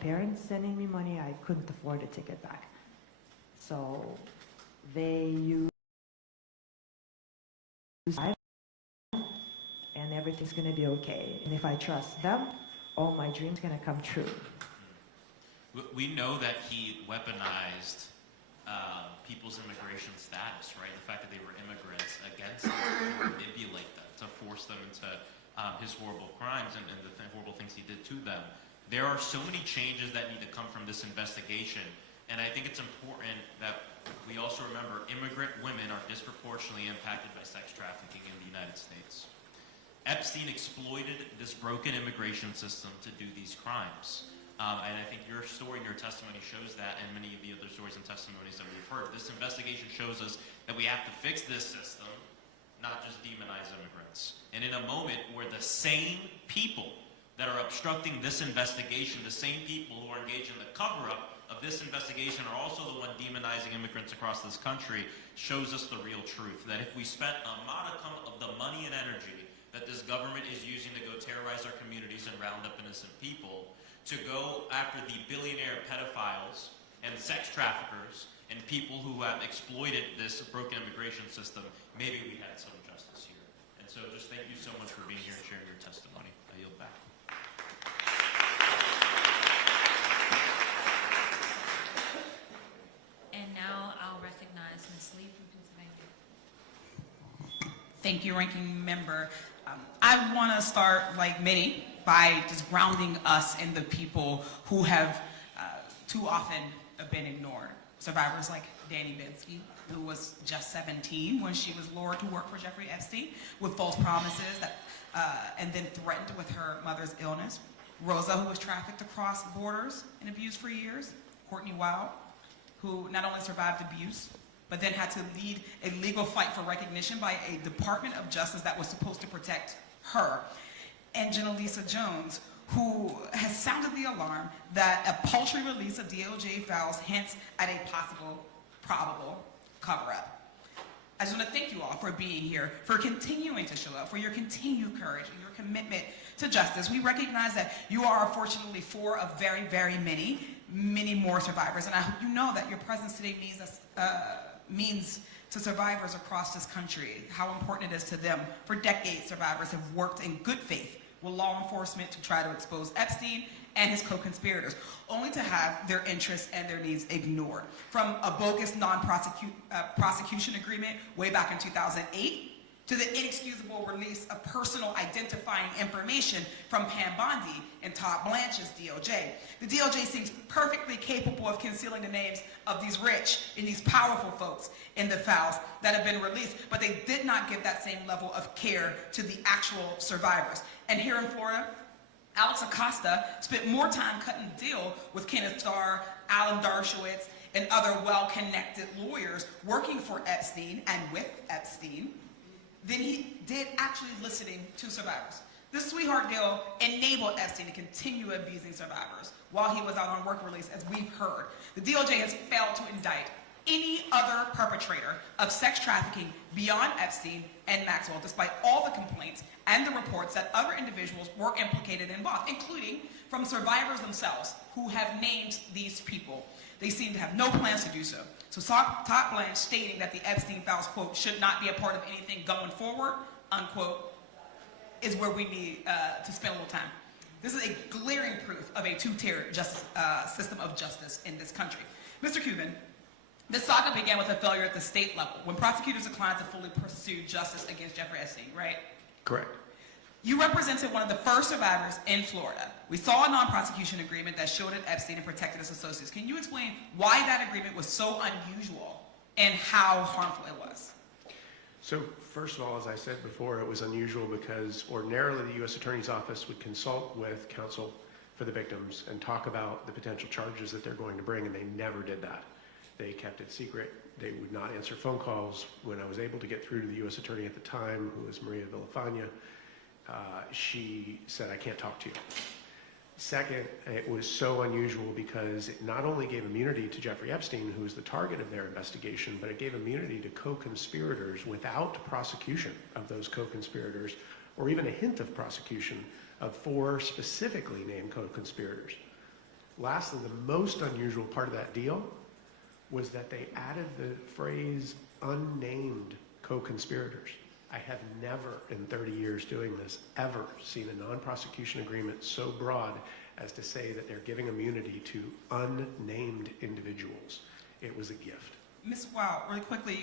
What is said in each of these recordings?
parents sending me money, I couldn't afford a ticket back. So they use and everything's gonna be okay. And if I trust them, all my dreams gonna come true. We know that he weaponized people's immigration status, right? The fact that they were immigrants against them, to manipulate them, to force them into his horrible crimes and the horrible things he did to them. There are so many changes that need to come from this investigation, and I think it's important that we also remember immigrant women are disproportionately impacted by sex trafficking in the United States. Epstein exploited this broken immigration system to do these crimes. And I think your story and your testimony shows that, and many of the other stories and testimonies that we've heard. This investigation shows us that we have to fix this system, not just demonize immigrants. And in a moment where the same people that are obstructing this investigation, the same people who are engaged in the cover-up of this investigation are also the one demonizing immigrants across this country, shows us the real truth. That if we spent a modicum of the money and energy that this government is using to go terrorize our communities and round up innocent people, to go after the billionaire pedophiles and sex traffickers and people who have exploited this broken immigration system, maybe we had some justice here. And so just thank you so much for being here and sharing your testimony. I yield back. And now I'll recognize Ms. Lee from Pennsylvania. Thank you, Ranking Member. I want to start, like many, by just grounding us in the people who have too often been ignored. Survivors like Danny Binsky, who was just 17 when she was lured to work for Jeffrey Epstein with false promises that, and then threatened with her mother's illness. Rosa, who was trafficked across borders and abused for years. Courtney Wild, who not only survived abuse, but then had to lead a legal fight for recognition by a Department of Justice that was supposed to protect her. And Janalisa Jones, who has sounded the alarm that a paltry release of DOJ files hints at a possible, probable cover-up. I just want to thank you all for being here, for continuing to show up, for your continued courage and your commitment to justice. We recognize that you are unfortunately four of very, very many more survivors. And I hope you know that your presence today means to survivors across this country how important it is to them. For decades, survivors have worked in good faith with law enforcement to try to expose Epstein and his co-conspirators, only to have their interests and their needs ignored. From a bogus non-prosecution agreement way back in 2008, to the inexcusable release of personal identifying information from Pam Bondi and Todd Blanche's DOJ. The DOJ seems perfectly capable of concealing the names of these rich and these powerful folks in the files that have been released, but they did not give that same level of care to the actual survivors. And here in Florida, Alex Acosta spent more time cutting deal with Kenneth Starr, Alan Dershowitz, and other well-connected lawyers working for Epstein and with Epstein than he did actually listening to survivors. This sweetheart deal enabled Epstein to continue abusing survivors while he was out on work release, as we've heard. The DOJ has failed to indict any other perpetrator of sex trafficking beyond Epstein and Maxwell, despite all the complaints and the reports that other individuals were implicated and involved, including from survivors themselves who have named these people. They seem to have no plans to do so. So Todd Blanche stating that the Epstein files, quote, should not be a part of anything going forward, unquote, is where we need to spend a little time. This is a glaring proof of a two-tier system of justice in this country. Mr. Cuban, this saga began with a failure at the state level when prosecutors declined to fully pursue justice against Jeffrey Epstein, right? Correct. You represented one of the first survivors in Florida. We saw a non-prosecution agreement that shielded Epstein and protected his associates. Can you explain why that agreement was so unusual and how harmful it was? So first of all, as I said before, it was unusual because ordinarily the U.S. Attorney's Office would consult with counsel for the victims and talk about the potential charges that they're going to bring, and they never did that. They kept it secret. They would not answer phone calls. When I was able to get through to the U.S. Attorney at the time, who was Maria Villafana, she said, I can't talk to you. Second, it was so unusual because it not only gave immunity to Jeffrey Epstein, who was the target of their investigation, but it gave immunity to co-conspirators without prosecution of those co-conspirators, or even a hint of prosecution of 4 specifically named co-conspirators. Lastly, the most unusual part of that deal was that they added the phrase unnamed co-conspirators. I have never in 30 years doing this ever seen a non-prosecution agreement so broad as to say that they're giving immunity to unnamed individuals. It was a gift. Ms. Wow, really quickly,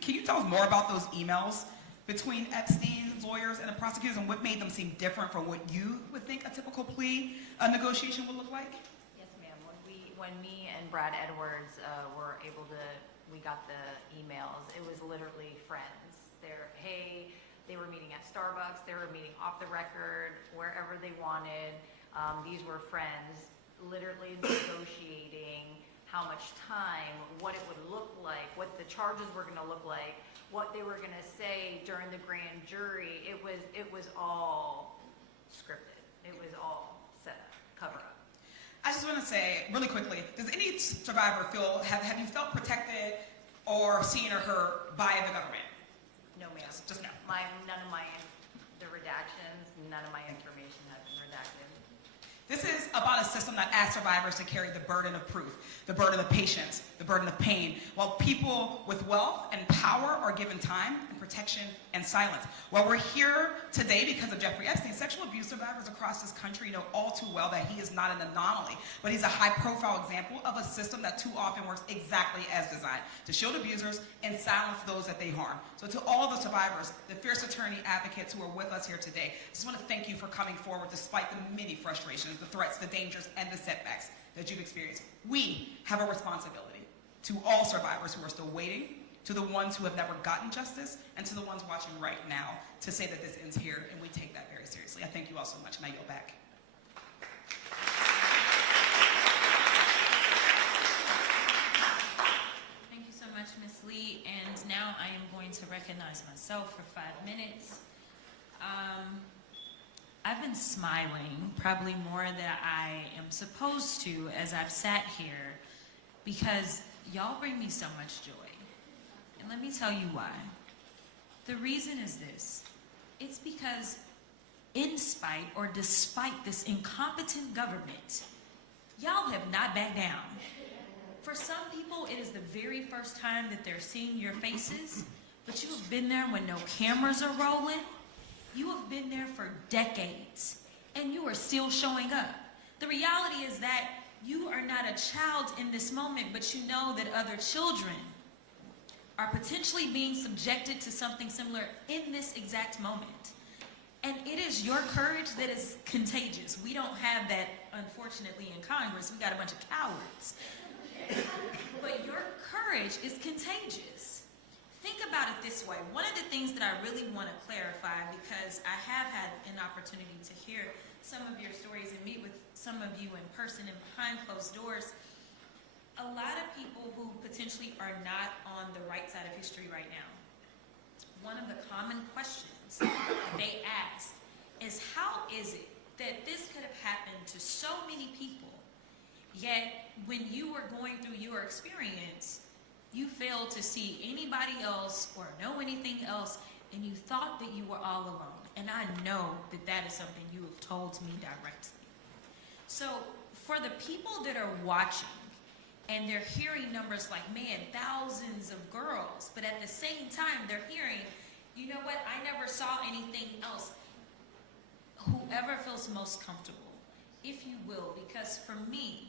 can you tell us more about those emails between Epstein's lawyers and the prosecutors and what made them seem different from what you would think a typical plea negotiation would look like? Yes, ma'am. When me and Brad Edwards we got the emails, it was literally friends. They were meeting at Starbucks, they were meeting off the record, wherever they wanted. These were friends literally negotiating how much time, what it would look like, what the charges were going to look like, what they were going to say during the grand jury. It was all scripted. It was all set up, cover up. I just want to say really quickly, does any survivor have you felt protected or seen or heard by the government? No, ma'am. Just no. The redactions, none of my information has been redacted. This is about a system that asks survivors to carry the burden of proof, the burden of patience, the burden of pain, while people with wealth and power are given time and protection and silence. While we're here today because of Jeffrey Epstein, sexual abuse survivors across this country know all too well that he is not an anomaly, but he's a high-profile example of a system that too often works exactly as designed, to shield abusers and silence those that they harm. So to all the survivors, the fierce attorney advocates who are with us here today, I just want to thank you for coming forward despite the many frustrations, the threats, the dangers, and the setbacks that you've experienced. We have a responsibility to all survivors who are still waiting, to the ones who have never gotten justice, and to the ones watching right now to say that this ends here, and we take that very seriously. I thank you all so much, and I yield back. Thank you so much, Ms. Lee. And now I am going to recognize myself for 5 minutes. I've been smiling probably more than I am supposed to as I've sat here because y'all bring me so much joy. And let me tell you why. The reason is this. It's because in spite or despite this incompetent government, y'all have not backed down. For some people, it is the very first time that they're seeing your faces, but you have been there when no cameras are rolling. You have been there for decades, and you are still showing up. The reality is that you are not a child in this moment, but you know that other children are potentially being subjected to something similar in this exact moment. And it is your courage that is contagious. We don't have that, unfortunately, in Congress. We got a bunch of cowards. But your courage is contagious. Think about it this way. One of the things that I really want to clarify, because I have had an opportunity to hear some of your stories and meet with some of you in person and behind closed doors, a lot of people who potentially are not on the right side of history right now, one of the common questions they ask is, how is it that this could have happened to so many people, yet when you were going through your experience, you failed to see anybody else or know anything else, and you thought that you were all alone. And I know that that is something you have told me directly. So for the people that are watching, and they're hearing numbers like, man, thousands of girls, but at the same time, they're hearing, you know what, I never saw anything else. Whoever feels most comfortable, if you will, because for me,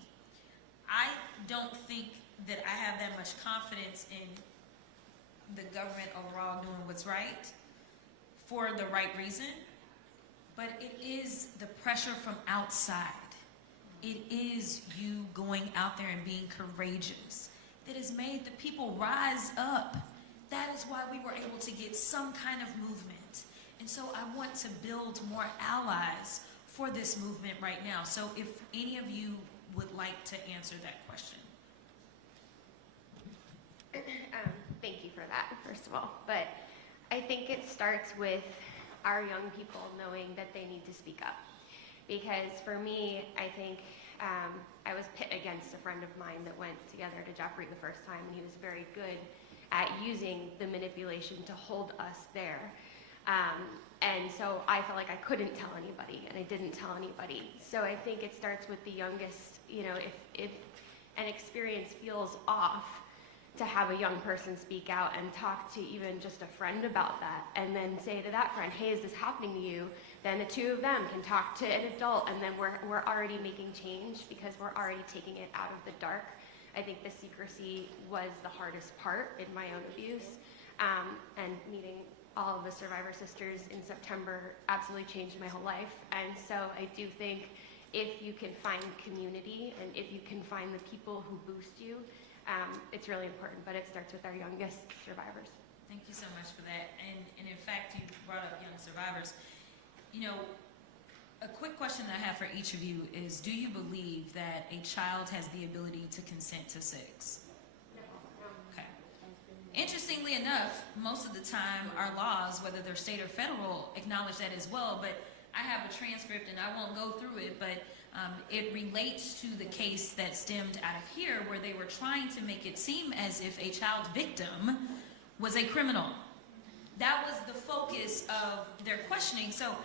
I don't think that I have that much confidence in the government overall doing what's right for the right reason, but it is the pressure from outside. It is you going out there and being courageous that has made the people rise up. That is why we were able to get some kind of movement. And so I want to build more allies for this movement right now. So if any of you would like to answer that question. Thank you for that, first of all. But I think it starts with our young people knowing that they need to speak up. Because for me, I think I was pit against a friend of mine that went together to Jeffrey the first time, and he was very good at using the manipulation to hold us there. And so I felt like I couldn't tell anybody, and I didn't tell anybody. So I think it starts with the youngest, you know, if an experience feels off, to have a young person speak out and talk to even just a friend about that, and then say to that friend, hey, is this happening to you? Then the two of them can talk to an adult, and then we're already making change because we're already taking it out of the dark. I think the secrecy was the hardest part in my own abuse, and meeting all of the survivor sisters in September absolutely changed my whole life. And so I do think if you can find community and if you can find the people who boost you, it's really important, but it starts with our youngest survivors. Thank you so much for that. And in fact, you brought up young survivors. You know, a quick question that I have for each of you is, do you believe that a child has the ability to consent to sex? Okay. Interestingly enough, most of the time our laws, whether they're state or federal, acknowledge that as well, but I have a transcript and I won't go through it, but it relates to the case that stemmed out of here where they were trying to make it seem as if a child victim was a criminal. That was the focus of their questioning. So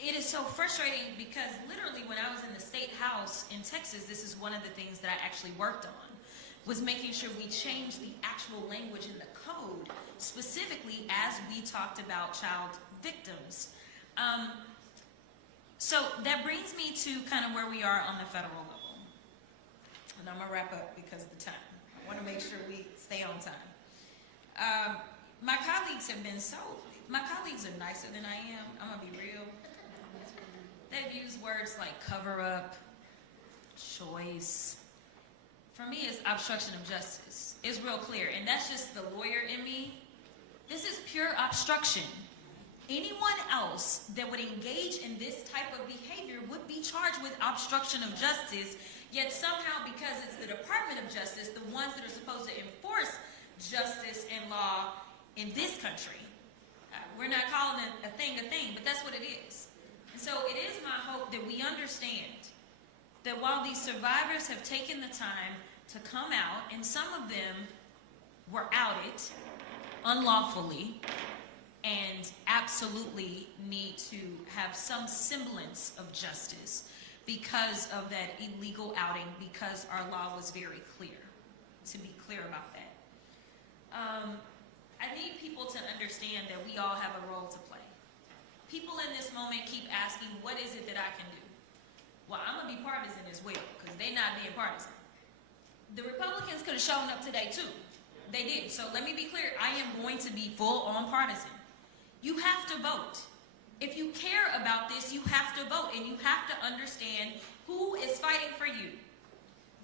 it is so frustrating because literally when I was in the state house in Texas, this is one of the things that I actually worked on, was making sure we changed the actual language in the code, specifically as we talked about child victims. So that brings me to kind of where we are on the federal level. And I'm going to wrap up because of the time. I want to make sure we stay on time. My colleagues have been my colleagues are nicer than I am. I'm going to be real. They've used words like cover up, choice. For me, it's obstruction of justice. It's real clear. And that's just the lawyer in me. This is pure obstruction. Anyone else that would engage in this type of behavior would be charged with obstruction of justice, yet somehow, because it's the Department of Justice, the ones that are supposed to enforce justice and law in this country, we're not calling it a thing, but that's what it is. And so it is my hope that we understand that while these survivors have taken the time to come out, and some of them were outed unlawfully, and absolutely need to have some semblance of justice because of that illegal outing, because our law was very clear, to be clear about that. I need people to understand that we all have a role to play. People in this moment keep asking, what is it that I can do? Well, I'm going to be partisan as well, because they're not being partisan. The Republicans could have shown up today, too. They did. So let me be clear. I am going to be full-on partisan. You have to vote. If you care about this, you have to vote, and you have to understand who is fighting for you.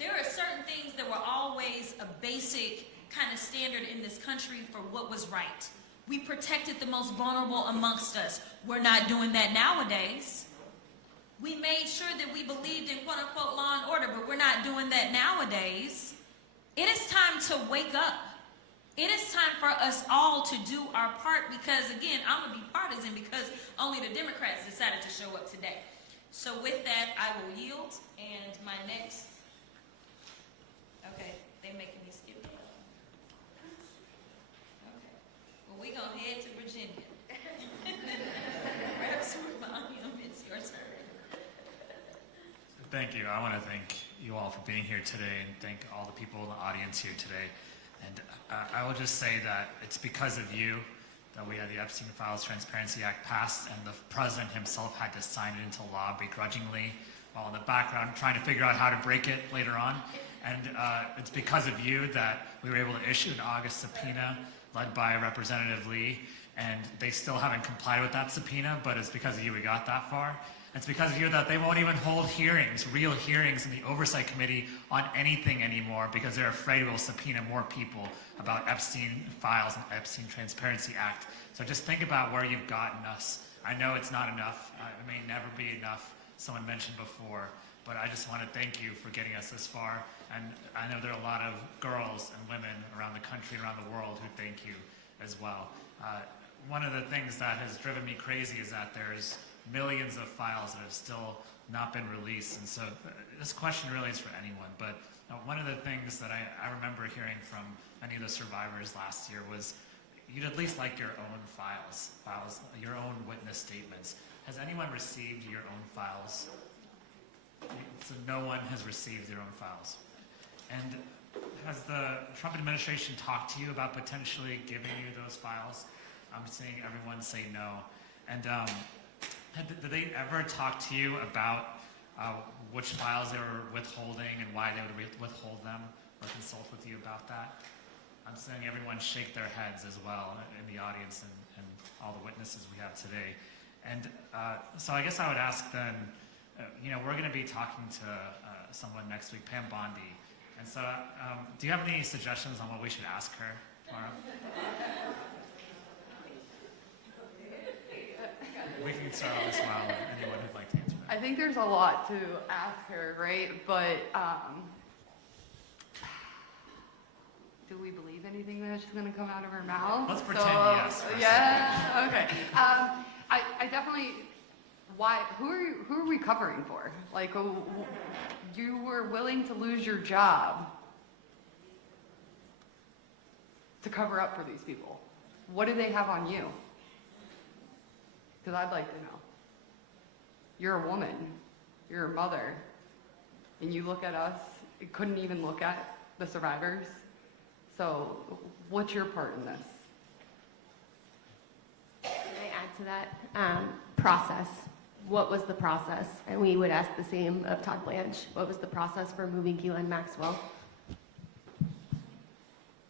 There are certain things that were always a basic kind of standard in this country for what was right. We protected the most vulnerable amongst us. We're not doing that nowadays. We made sure that we believed in quote-unquote law and order, but we're not doing that nowadays. It is time to wake up. It is time for us all to do our part because, again, I'm going to be partisan because only the Democrats decided to show up today. So with that, I will yield. And my next... Okay, they're making me skip. Okay. Well, we're going to head to Virginia. Perhaps volume, it's your turn. Thank you. I want to thank you all for being here today and thank all the people in the audience here today. And I will just say that it's because of you that we had the Epstein Files Transparency Act passed, and the president himself had to sign it into law begrudgingly while in the background trying to figure out how to break it later on. And it's because of you that we were able to issue an August subpoena led by Representative Lee, and they still haven't complied with that subpoena, but it's because of you we got that far. It's because of you that they won't even hold hearings, real hearings in the Oversight Committee on anything anymore because they're afraid we'll subpoena more people about Epstein Files and Epstein Transparency Act. So just think about where you've gotten us. I know it's not enough. It may never be enough, someone mentioned before, but I just want to thank you for getting us this far. And I know there are a lot of girls and women around the country and around the world who thank you as well. One of the things that has driven me crazy is that there's millions of files that have still not been released. And so this question really is for anyone. But one of the things that I remember hearing from many of the survivors last year was, you'd at least like your own files, your own witness statements. Has anyone received your own files? So no one has received their own files. And has the Trump administration talked to you about potentially giving you those files? I'm seeing everyone say no. And did they ever talk to you about which files they were withholding and why they would withhold them, or consult with you about that? I'm seeing everyone shake their heads as well in the audience and all the witnesses we have today. And so I guess I would ask then, we're going to be talking to someone next week, Pam Bondi. And so do you have any suggestions on what we should ask her tomorrow? We can start on this while anyone who'd like to answer that. I think there's a lot to ask her, right? But do we believe anything that's going to come out of her mouth? Let's pretend yes. Yeah. Okay. I definitely. Why? Who are we covering for? Like, you were willing to lose your job to cover up for these people. What do they have on you? Because I'd like to know. You're a woman. You're a mother. And you look at us, you couldn't even look at the survivors. So what's your part in this? Can I add to that? Process. What was the process? And we would ask the same of Todd Blanche. What was the process for moving Keelan Maxwell?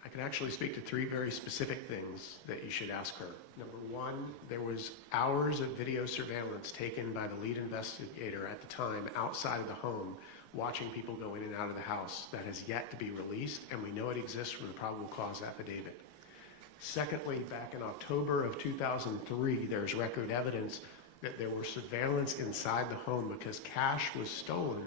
I can actually speak to 3 very specific things that you should ask her. Number 1, there was hours of video surveillance taken by the lead investigator at the time outside of the home, watching people go in and out of the house. That has yet to be released, and we know it exists from the probable cause affidavit. Secondly, back in October of 2003, there's record evidence that there was surveillance inside the home because cash was stolen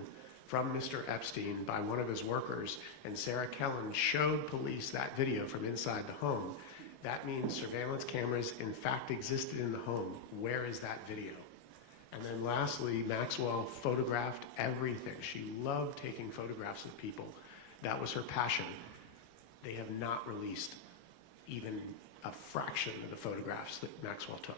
from Mr. Epstein by one of his workers, and Sarah Kellen showed police that video from inside the home. That means surveillance cameras in fact existed in the home. Where is that video? And then lastly, Maxwell photographed everything. She loved taking photographs of people. That was her passion. They have not released even a fraction of the photographs that Maxwell took.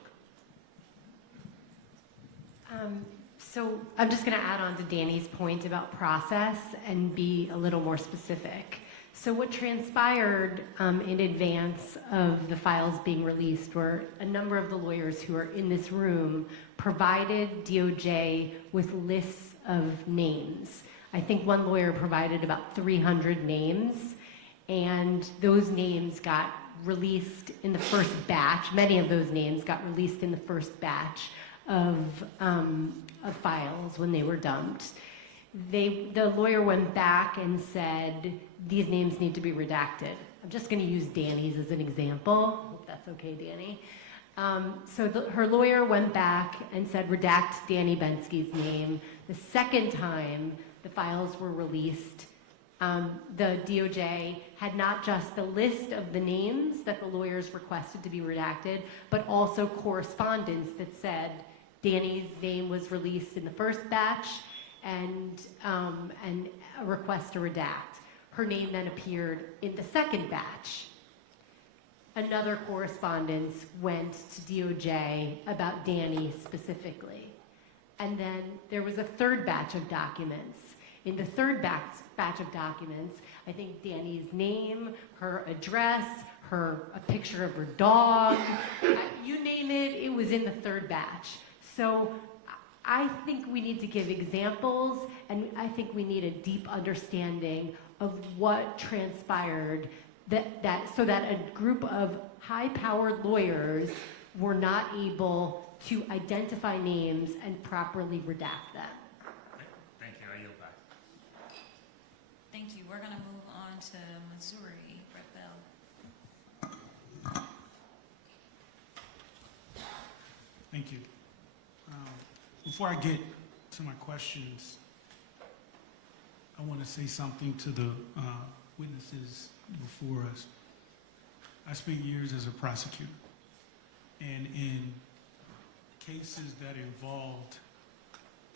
So I'm just going to add on to Danny's point about process and be a little more specific. So what transpired in advance of the files being released were a number of the lawyers who are in this room provided DOJ with lists of names. I think one lawyer provided about 300 names, and those names got released in the first batch. Many of those names got released in the first batch of files when they were dumped. The lawyer went back and said, these names need to be redacted. I'm just going to use Danny's as an example. Hope that's okay, Danny. Her lawyer went back and said, redact Danny Bensky's name. The second time the files were released, the DOJ had not just the list of the names that the lawyers requested to be redacted, but also correspondence that said Danny's name was released in the first batch and a request to redact. Her name then appeared in the second batch. Another correspondence went to DOJ about Danny specifically. And then there was a third batch of documents. In the third batch of documents, I think Danny's name, her address, a picture of her dog, you name it, it was in the third batch. So I think we need to give examples, and I think we need a deep understanding of what transpired so that a group of high-powered lawyers were not able to identify names and properly redact them. Thank you. I yield back. Thank you. We're going to move on to Missouri. Brett Bell. Thank you. Before I get to my questions, I want to say something to the witnesses before us. I spent years as a prosecutor, and in cases that involved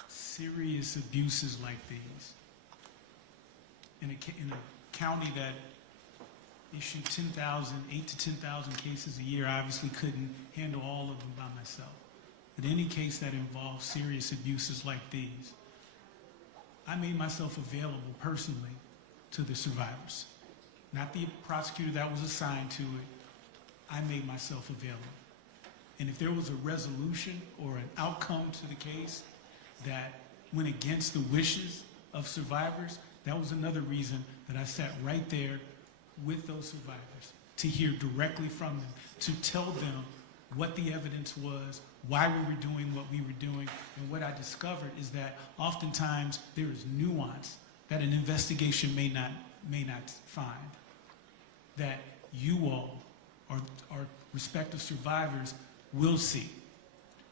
serious abuses like these, in a county that issue 10,000, 8 to 10,000 cases a year. I obviously couldn't handle all of them by myself. But any case that involves serious abuses like these, I made myself available personally to the survivors. Not the prosecutor that was assigned to it. I made myself available. And if there was a resolution or an outcome to the case that went against the wishes of survivors, that was another reason that I sat right there with those survivors to hear directly from them, to tell them what the evidence was, why we were doing what we were doing. And what I discovered is that oftentimes there is nuance that an investigation may not find, that you all, or respective survivors, will see.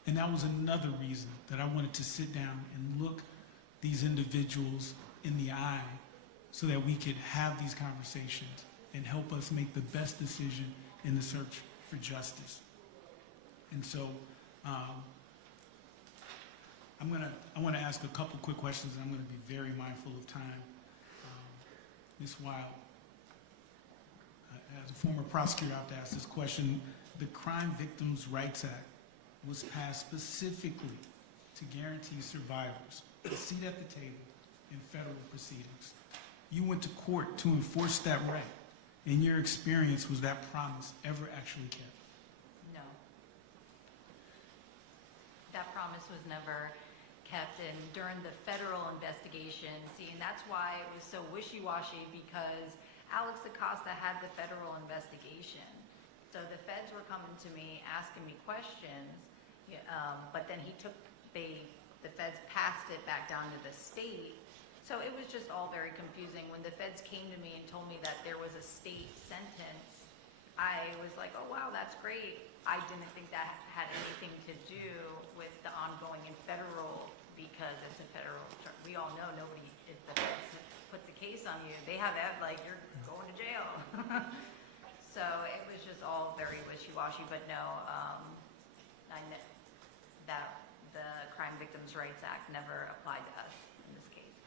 And that was another reason that I wanted to sit down and look these individuals in the eye so that we could have these conversations and help us make the best decision in the search for justice. And so I want to ask a couple quick questions, and I'm going to be very mindful of time. Ms. Wild, as a former prosecutor, I have to ask this question. The Crime Victims' Rights Act was passed specifically to guarantee survivors a seat at the table in federal proceedings. You went to court to enforce that right. In your experience, was that promise ever actually kept? No. That promise was never kept, and during the federal investigation, and that's why it was so wishy-washy, because Alex Acosta had the federal investigation. So the feds were coming to me, asking me questions, but then the feds passed it back down to the state. So it was just all very confusing. When the feds came to me and told me that there was a state sentence, I was like, oh wow, that's great. I didn't think that had anything to do with the ongoing in federal, because it's a federal, we all know nobody, if the feds puts a case on you, they have that, like, you're going to jail. So it was just all very wishy-washy, but no, that the Crime Victims' Rights Act never applied to us in this case.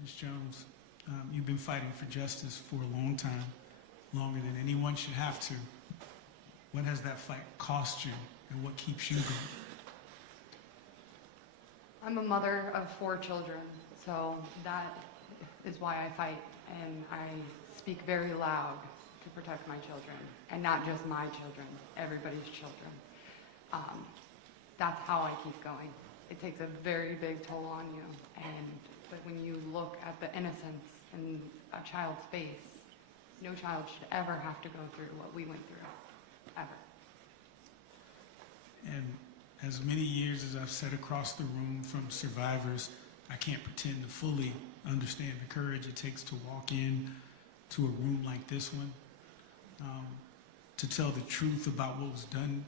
Ms. Jones, you've been fighting for justice for a long time, longer than anyone should have to. What has that fight cost you, and what keeps you going? I'm a mother of 4 children, so that is why I fight, and I speak very loud to protect my children, and not just my children, everybody's children. That's how I keep going. It takes a very big toll on you, but when you look at the innocence in a child's face, no child should ever have to go through what we went through, ever. And as many years as I've sat across the room from survivors, I can't pretend to fully understand the courage it takes to walk in to a room like this one, to tell the truth about what was done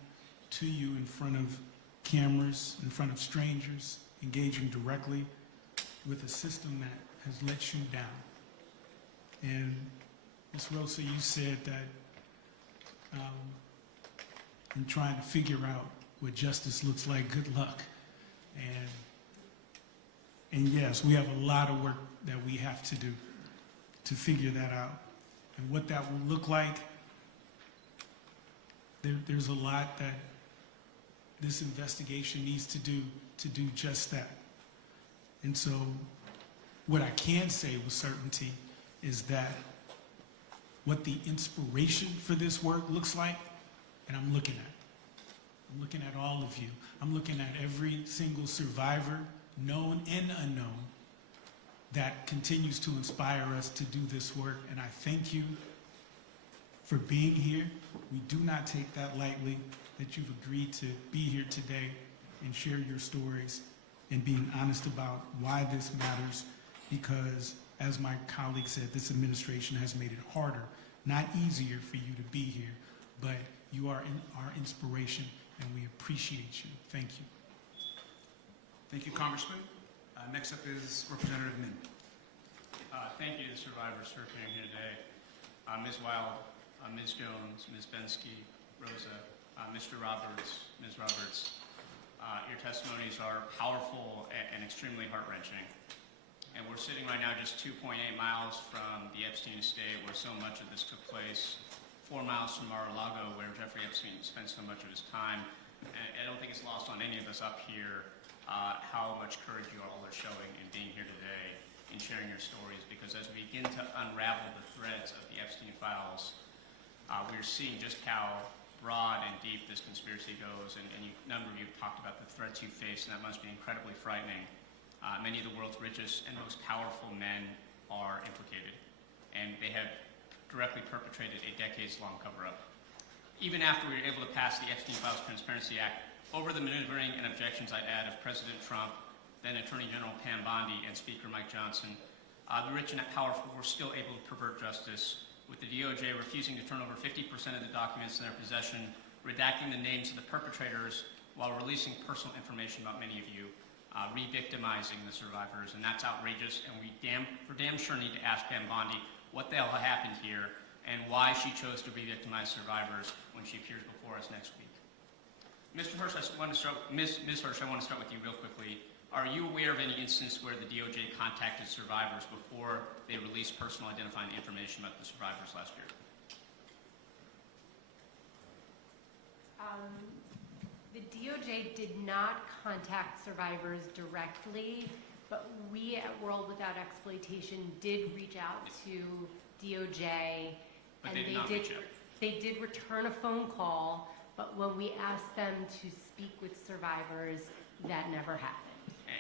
to you in front of cameras, in front of strangers, engaging directly with a system that has let you down. And Ms. Rosa, you said that in trying to figure out what justice looks like, good luck. And yes, we have a lot of work that we have to do to figure that out. And what that will look like, there's a lot that this investigation needs to do just that. And so what I can say with certainty is that what the inspiration for this work looks like, and I'm looking at all of you. I'm looking at every single survivor, known and unknown, that continues to inspire us to do this work. And I thank you for being here. We do not take that lightly, that you've agreed to be here today and share your stories and being honest about why this matters, because, as my colleague said, this administration has made it harder, not easier, for you to be here, but you are our inspiration, and we appreciate you. Thank you. Thank you, Congressman. Next up is Representative Min. Thank you to survivors for appearing here today. Ms. Wild, Ms. Jones, Ms. Bensky, Rosa, Mr. Roberts, Ms. Roberts, your testimonies are powerful and extremely heart-wrenching. And we're sitting right now just 2.8 miles from the Epstein estate, where so much of this took place, 4 miles from Mar-a-Lago, where Jeffrey Epstein spent so much of his time. And I don't think it's lost on any of us up here how much courage you all are showing in being here today and sharing your stories, because as we begin to unravel the threads of the Epstein files, we're seeing just how broad and deep this conspiracy goes, and a number of you have talked about the threats you face, and that must be incredibly frightening. Many of the world's richest and most powerful men are implicated, and they have directly perpetrated a decades-long cover-up. Even after we were able to pass the Epstein Files Transparency Act, over the maneuvering and objections, I'd add, of President Trump, then Attorney General Pam Bondi, and Speaker Mike Johnson, the rich and powerful were still able to pervert justice, with the DOJ refusing to turn over 50% of the documents in their possession, redacting the names of the perpetrators while releasing personal information about many of you, re-victimizing the survivors, and that's outrageous, and we for damn sure need to ask Pam Bondi what the hell happened here and why she chose to re-victimize survivors when she appears before us next week. Mr. Hirsch, Ms. Hirsch, I want to start with you real quickly. Are you aware of any instance where the DOJ contacted survivors before they released personal identifying information about the survivors last year? The DOJ did not contact survivors directly, but we at World Without Exploitation did reach out to DOJ, But and they did not reach out. they did return a phone call, but when we asked them to speak with survivors, that never happened.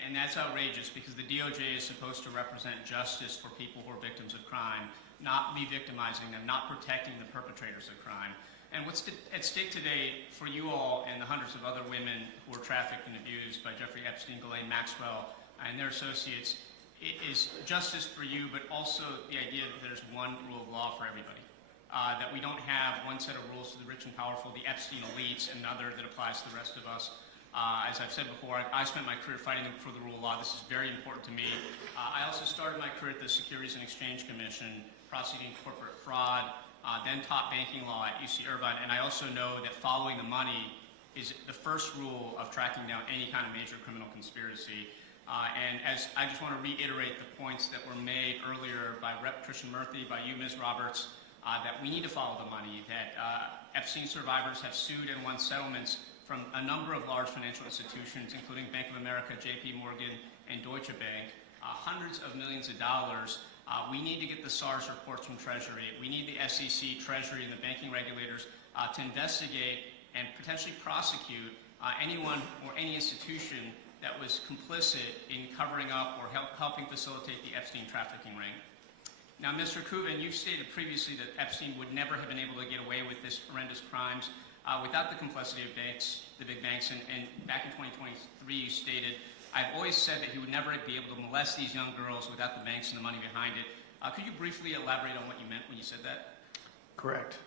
And that's outrageous, because the DOJ is supposed to represent justice for people who are victims of crime, not re-victimizing them, not protecting the perpetrators of crime. And what's at stake today for you all and the hundreds of other women who were trafficked and abused by Jeffrey Epstein, Ghislaine Maxwell, and their associates is justice for you, but also the idea that there's one rule of law for everybody. That we don't have one set of rules for the rich and powerful, the Epstein elites, and another that applies to the rest of us. As I've said before, I spent my career fighting for the rule of law. This is very important to me. I also started my career at the Securities and Exchange Commission, prosecuting corporate fraud, then taught banking law at UC Irvine, and I also know that following the money is the first rule of tracking down any kind of major criminal conspiracy. And as I just want to reiterate the points that were made earlier by Rep. Christian Murthy, by you, Ms. Roberts, that we need to follow the money, that Epstein survivors have sued and won settlements from a number of large financial institutions, including Bank of America, JP Morgan, and Deutsche Bank, hundreds of millions of dollars. We need to get the SARS reports from Treasury. We need the SEC, Treasury, and the banking regulators to investigate and potentially prosecute anyone or any institution that was complicit in covering up or helping facilitate the Epstein trafficking ring. Now, Mr. Kuban, you've stated previously that Epstein would never have been able to get away with this horrendous crimes without the complicity of banks, the big banks, and back in 2023 you stated, I've always said that he would never be able to molest these young girls without the banks and the money behind it. Could you briefly elaborate on what you meant when you said that? Correct.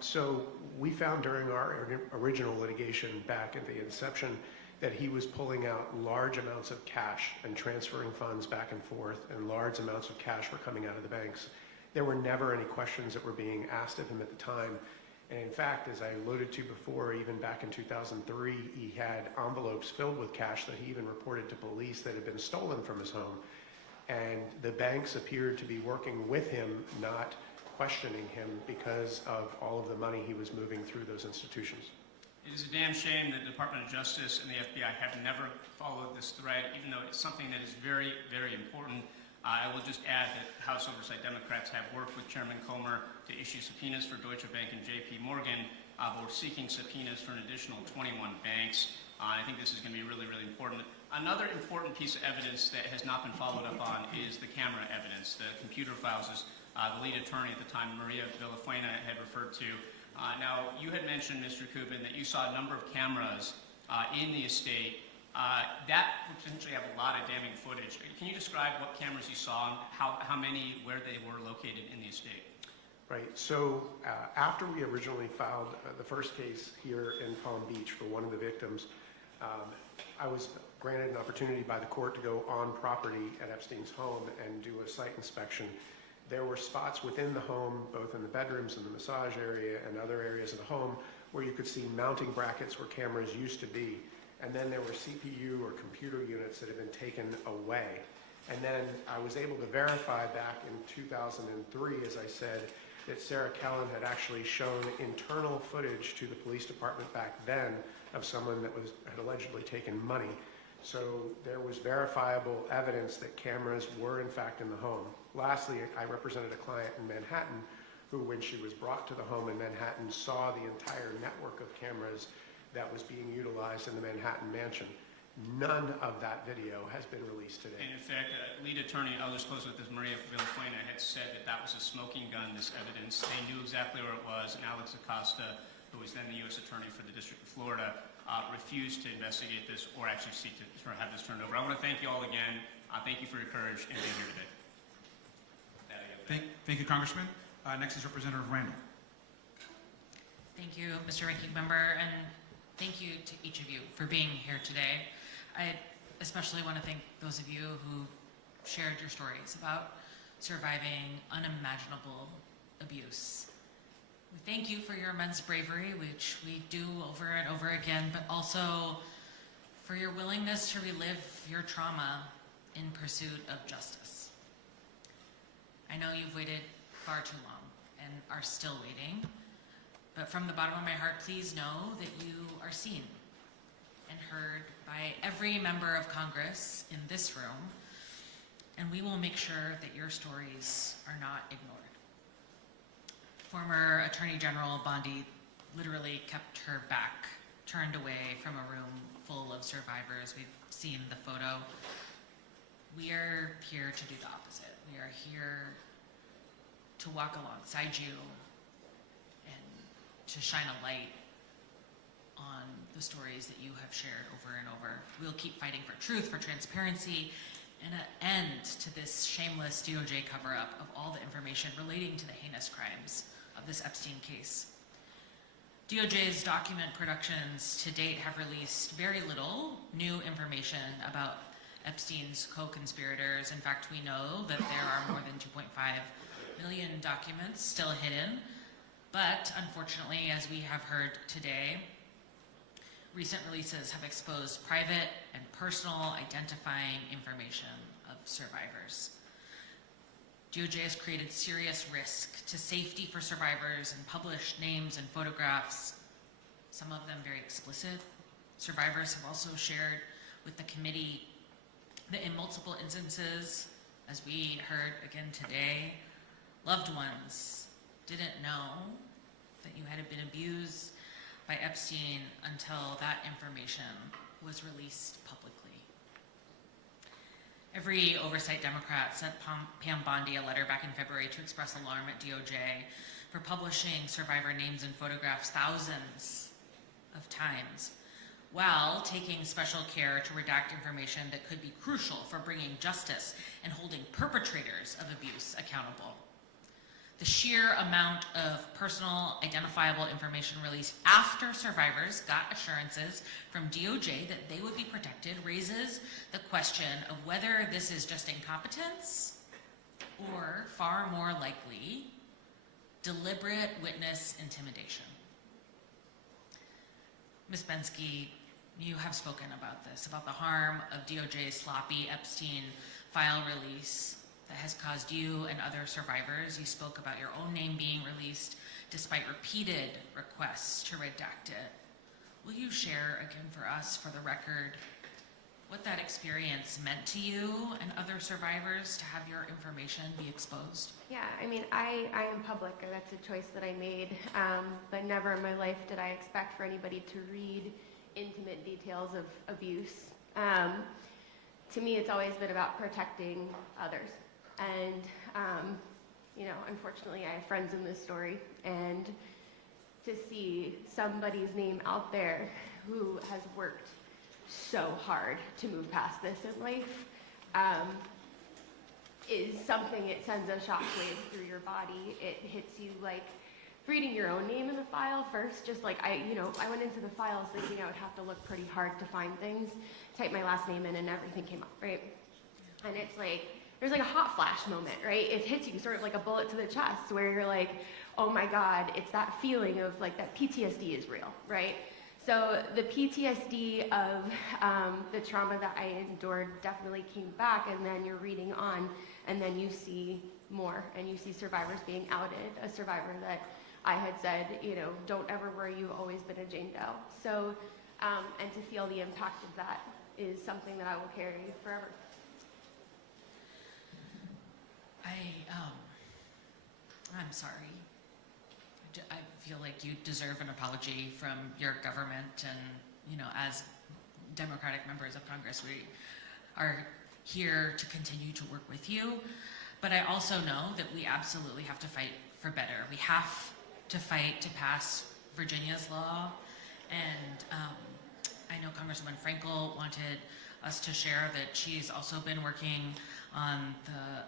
So we found during our original litigation back at the inception that he was pulling out large amounts of cash and transferring funds back and forth, and large amounts of cash were coming out of the banks. There were never any questions that were being asked of him at the time. And in fact, as I alluded to before, even back in 2003, he had envelopes filled with cash that he even reported to police that had been stolen from his home. And the banks appeared to be working with him, not questioning him, because of all of the money he was moving through those institutions. It is a damn shame that the Department of Justice and the FBI have never followed this thread, even though it's something that is very, very important. I will just add that House Oversight Democrats have worked with Chairman Comer to issue subpoenas for Deutsche Bank and JP Morgan. We're seeking subpoenas for an additional 21 banks. I think this is going to be really, really important. Another important piece of evidence that has not been followed up on is the camera evidence, the computer files, as the lead attorney at the time, Maria Villafuena, had referred to. Now, you had mentioned, Mr. Kuban, that you saw a number of cameras in the estate that would potentially have a lot of damning footage. Can you describe what cameras you saw and how many, where they were located in the estate? Right. So after we originally filed the first case here in Palm Beach for one of the victims, I was granted an opportunity by the court to go on property at Epstein's home and do a site inspection. There were spots within the home, both in the bedrooms and the massage area and other areas of the home, where you could see mounting brackets where cameras used to be. And then there were CPU or computer units that had been taken away. And then I was able to verify back in 2003, as I said, that Sarah Kellen had actually shown internal footage to the police department back then of someone that had allegedly taken money. So there was verifiable evidence that cameras were in fact in the home. Lastly, I represented a client in Manhattan who, when she was brought to the home in Manhattan, saw the entire network of cameras that was being utilized in the Manhattan mansion. None of that video has been released today. And in fact, lead attorney, I'll just close with this, Maria Villafuena had said that that was a smoking gun, this evidence. They knew exactly where it was, and Alex Acosta, who was then the U.S. Attorney for the District of Florida, refused to investigate this or actually seek to have this turned over. I want to thank you all again. Thank you for your courage in being here today. Thank you, Congressman. Next is Representative Randall. Thank you, Mr. Ranking Member, and thank you to each of you for being here today. I especially want to thank those of you who shared your stories about surviving unimaginable abuse. We thank you for your immense bravery, which we do over and over again, but also for your willingness to relive your trauma in pursuit of justice. I know you've waited far too long and are still waiting, but from the bottom of my heart, please know that you are seen and heard by every member of Congress in this room, and we will make sure that your stories are not ignored. Former Attorney General Bondi literally kept her back turned away from a room full of survivors. We've seen the photo. We are here to do the opposite. We are here to walk alongside you and to shine a light on the stories that you have shared over and over. We'll keep fighting for truth, for transparency, and an end to this shameless DOJ cover-up of all the information relating to the heinous crimes of this Epstein case. DOJ's document productions to date have released very little new information about Epstein's co-conspirators. In fact, we know that there are more than 2.5 million documents still hidden. But unfortunately, as we have heard today, recent releases have exposed private and personal identifying information of survivors. DOJ has created serious risk to safety for survivors and published names and photographs, some of them very explicit. Survivors have also shared with the committee that in multiple instances, as we heard again today, loved ones didn't know that you had been abused by Epstein until that information was released publicly. Every oversight Democrat sent Pam Bondi a letter back in February to express alarm at DOJ for publishing survivor names and photographs thousands of times, while taking special care to redact information that could be crucial for bringing justice and holding perpetrators of abuse accountable. The sheer amount of personal identifiable information released after survivors got assurances from DOJ that they would be protected raises the question of whether this is just incompetence or, far more likely, deliberate witness intimidation. Ms. Bensky, you have spoken about this, about the harm of DOJ's sloppy Epstein file release that has caused you and other survivors. You spoke about your own name being released despite repeated requests to redact it. Will you share again for us, for the record, what that experience meant to you and other survivors to have your information be exposed? Yeah, I mean, I am public, and that's a choice that I made, but never in my life did I expect for anybody to read intimate details of abuse. To me, it's always been about protecting others. And, you know, unfortunately, I have friends in this story, and to see somebody's name out there who has worked so hard to move past this in life is something, it sends a shockwave through your body. It hits you like reading your own name in the file first, just like I went into the files thinking I would have to look pretty hard to find things, type my last name in, and everything came up, right? And it's like, there's like a hot flash moment, right? It hits you sort of like a bullet to the chest where you're like, oh my God, it's that feeling of like that PTSD is real, right? So the PTSD of the trauma that I endured definitely came back, and then you're reading on, and then you see more, and you see survivors being outed. A survivor that I had said, you know, don't ever worry, you've always been a Jane Doe. So, and to feel the impact of that is something that I will carry forever. I'm sorry. I feel like you deserve an apology from your government, and, you know, as Democratic members of Congress, we are here to continue to work with you. But I also know that we absolutely have to fight for better. We have to fight to pass Virginia's law, and I know Congresswoman Frankel wanted us to share that she's also been working on the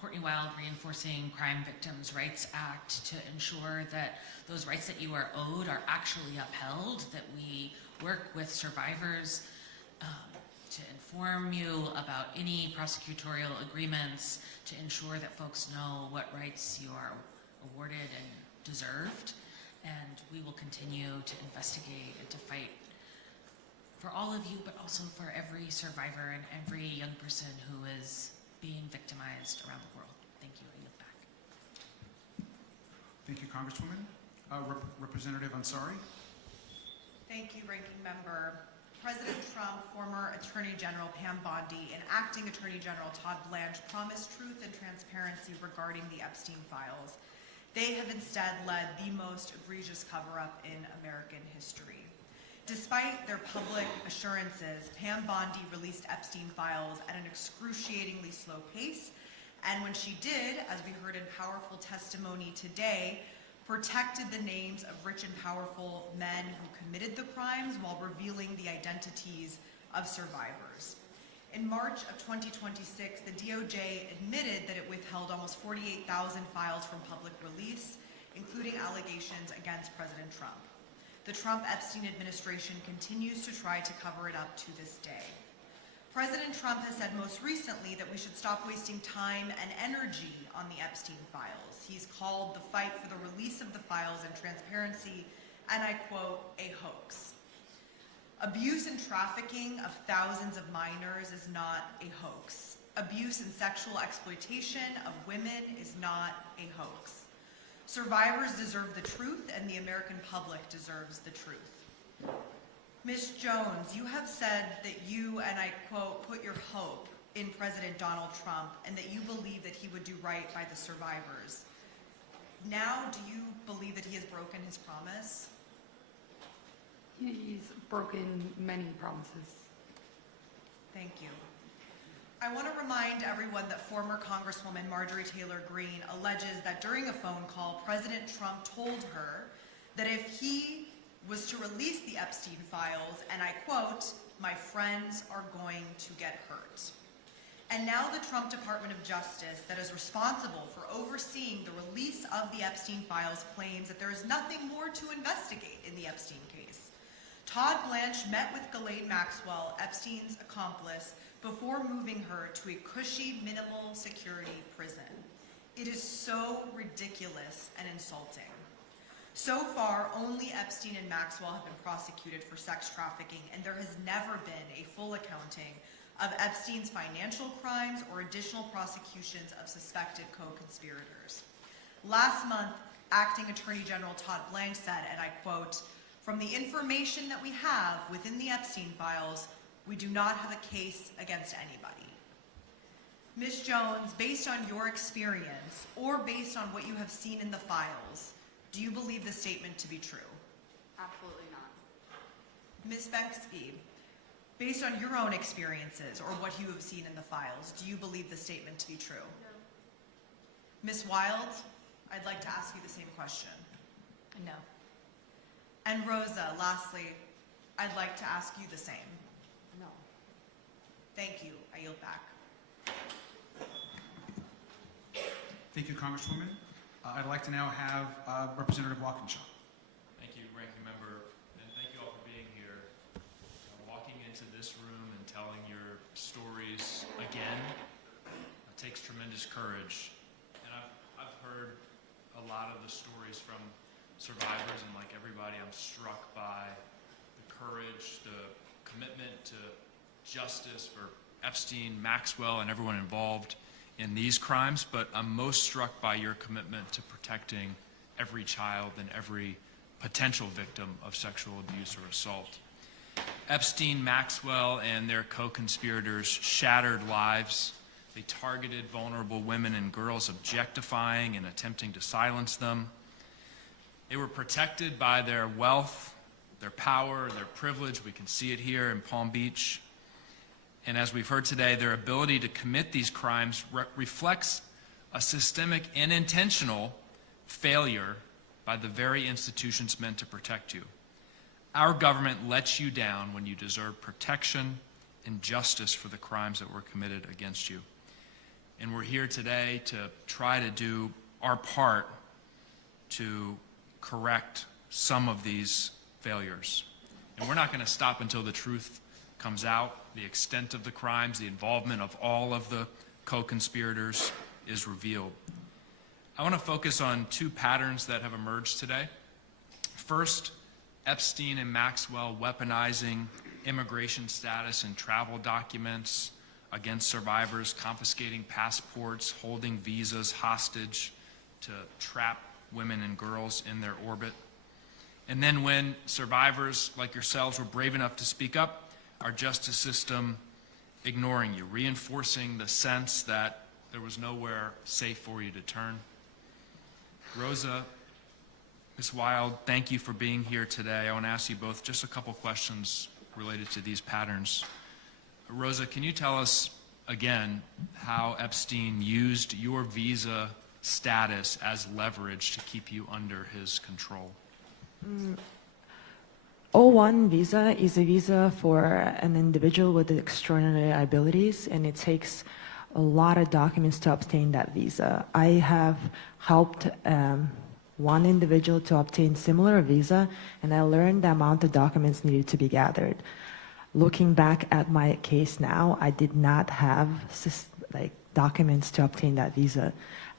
Courtney Wild Reinforcing Crime Victims' Rights Act to ensure that those rights that you are owed are actually upheld, that we work with survivors to inform you about any prosecutorial agreements, to ensure that folks know what rights you are awarded and deserved. And we will continue to investigate and to fight for all of you, but also for every survivor and every young person who is being victimized around the world. Thank you. I yield back. Thank you, Congresswoman. Representative Ansari. Thank you, Ranking Member. President Trump, former Attorney General Pam Bondi, and Acting Attorney General Todd Blanche promised truth and transparency regarding the Epstein files. They have instead led the most egregious cover-up in American history. Despite their public assurances, Pam Bondi released Epstein files at an excruciatingly slow pace, and when she did, as we heard in powerful testimony today, protected the names of rich and powerful men who committed the crimes while revealing the identities of survivors. In March of 2026, the DOJ admitted that it withheld almost 48,000 files from public release, including allegations against President Trump. The Trump-Epstein administration continues to try to cover it up to this day. President Trump has said most recently that we should stop wasting time and energy on the Epstein files. He's called the fight for the release of the files and transparency, and I quote, a hoax. Abuse and trafficking of thousands of minors is not a hoax. Abuse and sexual exploitation of women is not a hoax. Survivors deserve the truth, and the American public deserves the truth. Ms. Jones, you have said that you, and I quote, put your hope in President Donald Trump and that you believe that he would do right by the survivors. Now, do you believe that he has broken his promise? He's broken many promises. Thank you. I want to remind everyone that former Congresswoman Marjorie Taylor Greene alleges that during a phone call, President Trump told her that if he was to release the Epstein files, and I quote, my friends are going to get hurt. And now the Trump Department of Justice, that is responsible for overseeing the release of the Epstein files, claims that there is nothing more to investigate in the Epstein case. Todd Blanche met with Ghislaine Maxwell, Epstein's accomplice, before moving her to a cushy, minimal security prison. It is so ridiculous and insulting. So far, only Epstein and Maxwell have been prosecuted for sex trafficking, and there has never been a full accounting of Epstein's financial crimes or additional prosecutions of suspected co-conspirators. Last month, Acting Attorney General Todd Blanche said, and I quote, from the information that we have within the Epstein files, we do not have a case against anybody. Ms. Jones, based on your experience or based on what you have seen in the files, do you believe the statement to be true? Absolutely not. Ms. Bensky, based on your own experiences or what you have seen in the files, do you believe the statement to be true? No. Ms. Wild, I'd like to ask you the same question. No. And Rosa, lastly, I'd like to ask you the same. No. Thank you. I yield back. Thank you, Congresswoman. I'd like to now have Representative Walkinshaw. Thank you, Ranking Member, and thank you all for being here. Walking into this room and telling your stories again takes tremendous courage. And I've heard a lot of the stories from survivors, and like everybody, I'm struck by the courage, the commitment to justice for Epstein, Maxwell, and everyone involved in these crimes, but I'm most struck by your commitment to protecting every child and every potential victim of sexual abuse or assault. Epstein, Maxwell, and their co-conspirators shattered lives. They targeted vulnerable women and girls, objectifying and attempting to silence them. They were protected by their wealth, their power, their privilege. We can see it here in Palm Beach. And as we've heard today, their ability to commit these crimes reflects a systemic and intentional failure by the very institutions meant to protect you. Our government lets you down when you deserve protection and justice for the crimes that were committed against you. And we're here today to try to do our part to correct some of these failures. And we're not going to stop until the truth comes out, the extent of the crimes, the involvement of all of the co-conspirators is revealed. I want to focus on two patterns that have emerged today. First, Epstein and Maxwell weaponizing immigration status and travel documents against survivors, confiscating passports, holding visas hostage to trap women and girls in their orbit. And then when survivors like yourselves were brave enough to speak up, our justice system ignoring you, reinforcing the sense that there was nowhere safe for you to turn. Rosa, Ms. Wild, thank you for being here today. I want to ask you both just a couple questions related to these patterns. Rosa, can you tell us again how Epstein used your visa status as leverage to keep you under his control? O1 visa is a visa for an individual with extraordinary abilities, and it takes a lot of documents to obtain that visa. I have helped one individual to obtain similar visa, and I learned the amount of documents needed to be gathered. Looking back at my case now, I did not have documents to obtain that visa.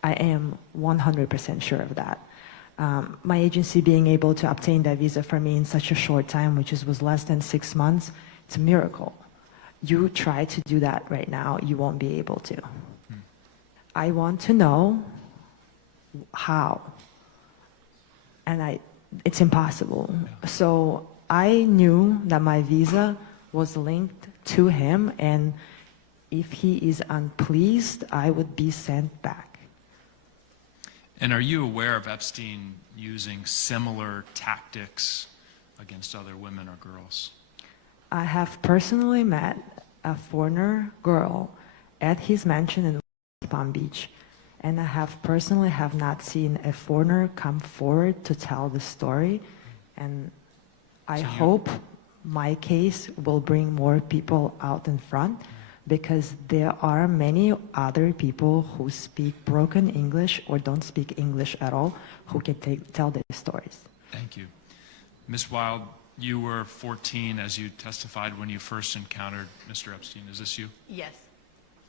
I am 100% sure of that. My agency being able to obtain that visa for me in such a short time, which was less than 6 months, it's a miracle. You try to do that right now, you won't be able to. I want to know how. And it's impossible. So I knew that my visa was linked to him, and if he is unpleased, I would be sent back. And are you aware of Epstein using similar tactics against other women or girls? I have personally met a foreigner girl at his mansion in Palm Beach, and I have personally not seen a foreigner come forward to tell the story, and I hope my case will bring more people out in front, because there are many other people who speak broken English or don't speak English at all who can tell their stories. Thank you. Ms. Wild, you were 14 as you testified when you first encountered Mr. Epstein. Is this you? Yes.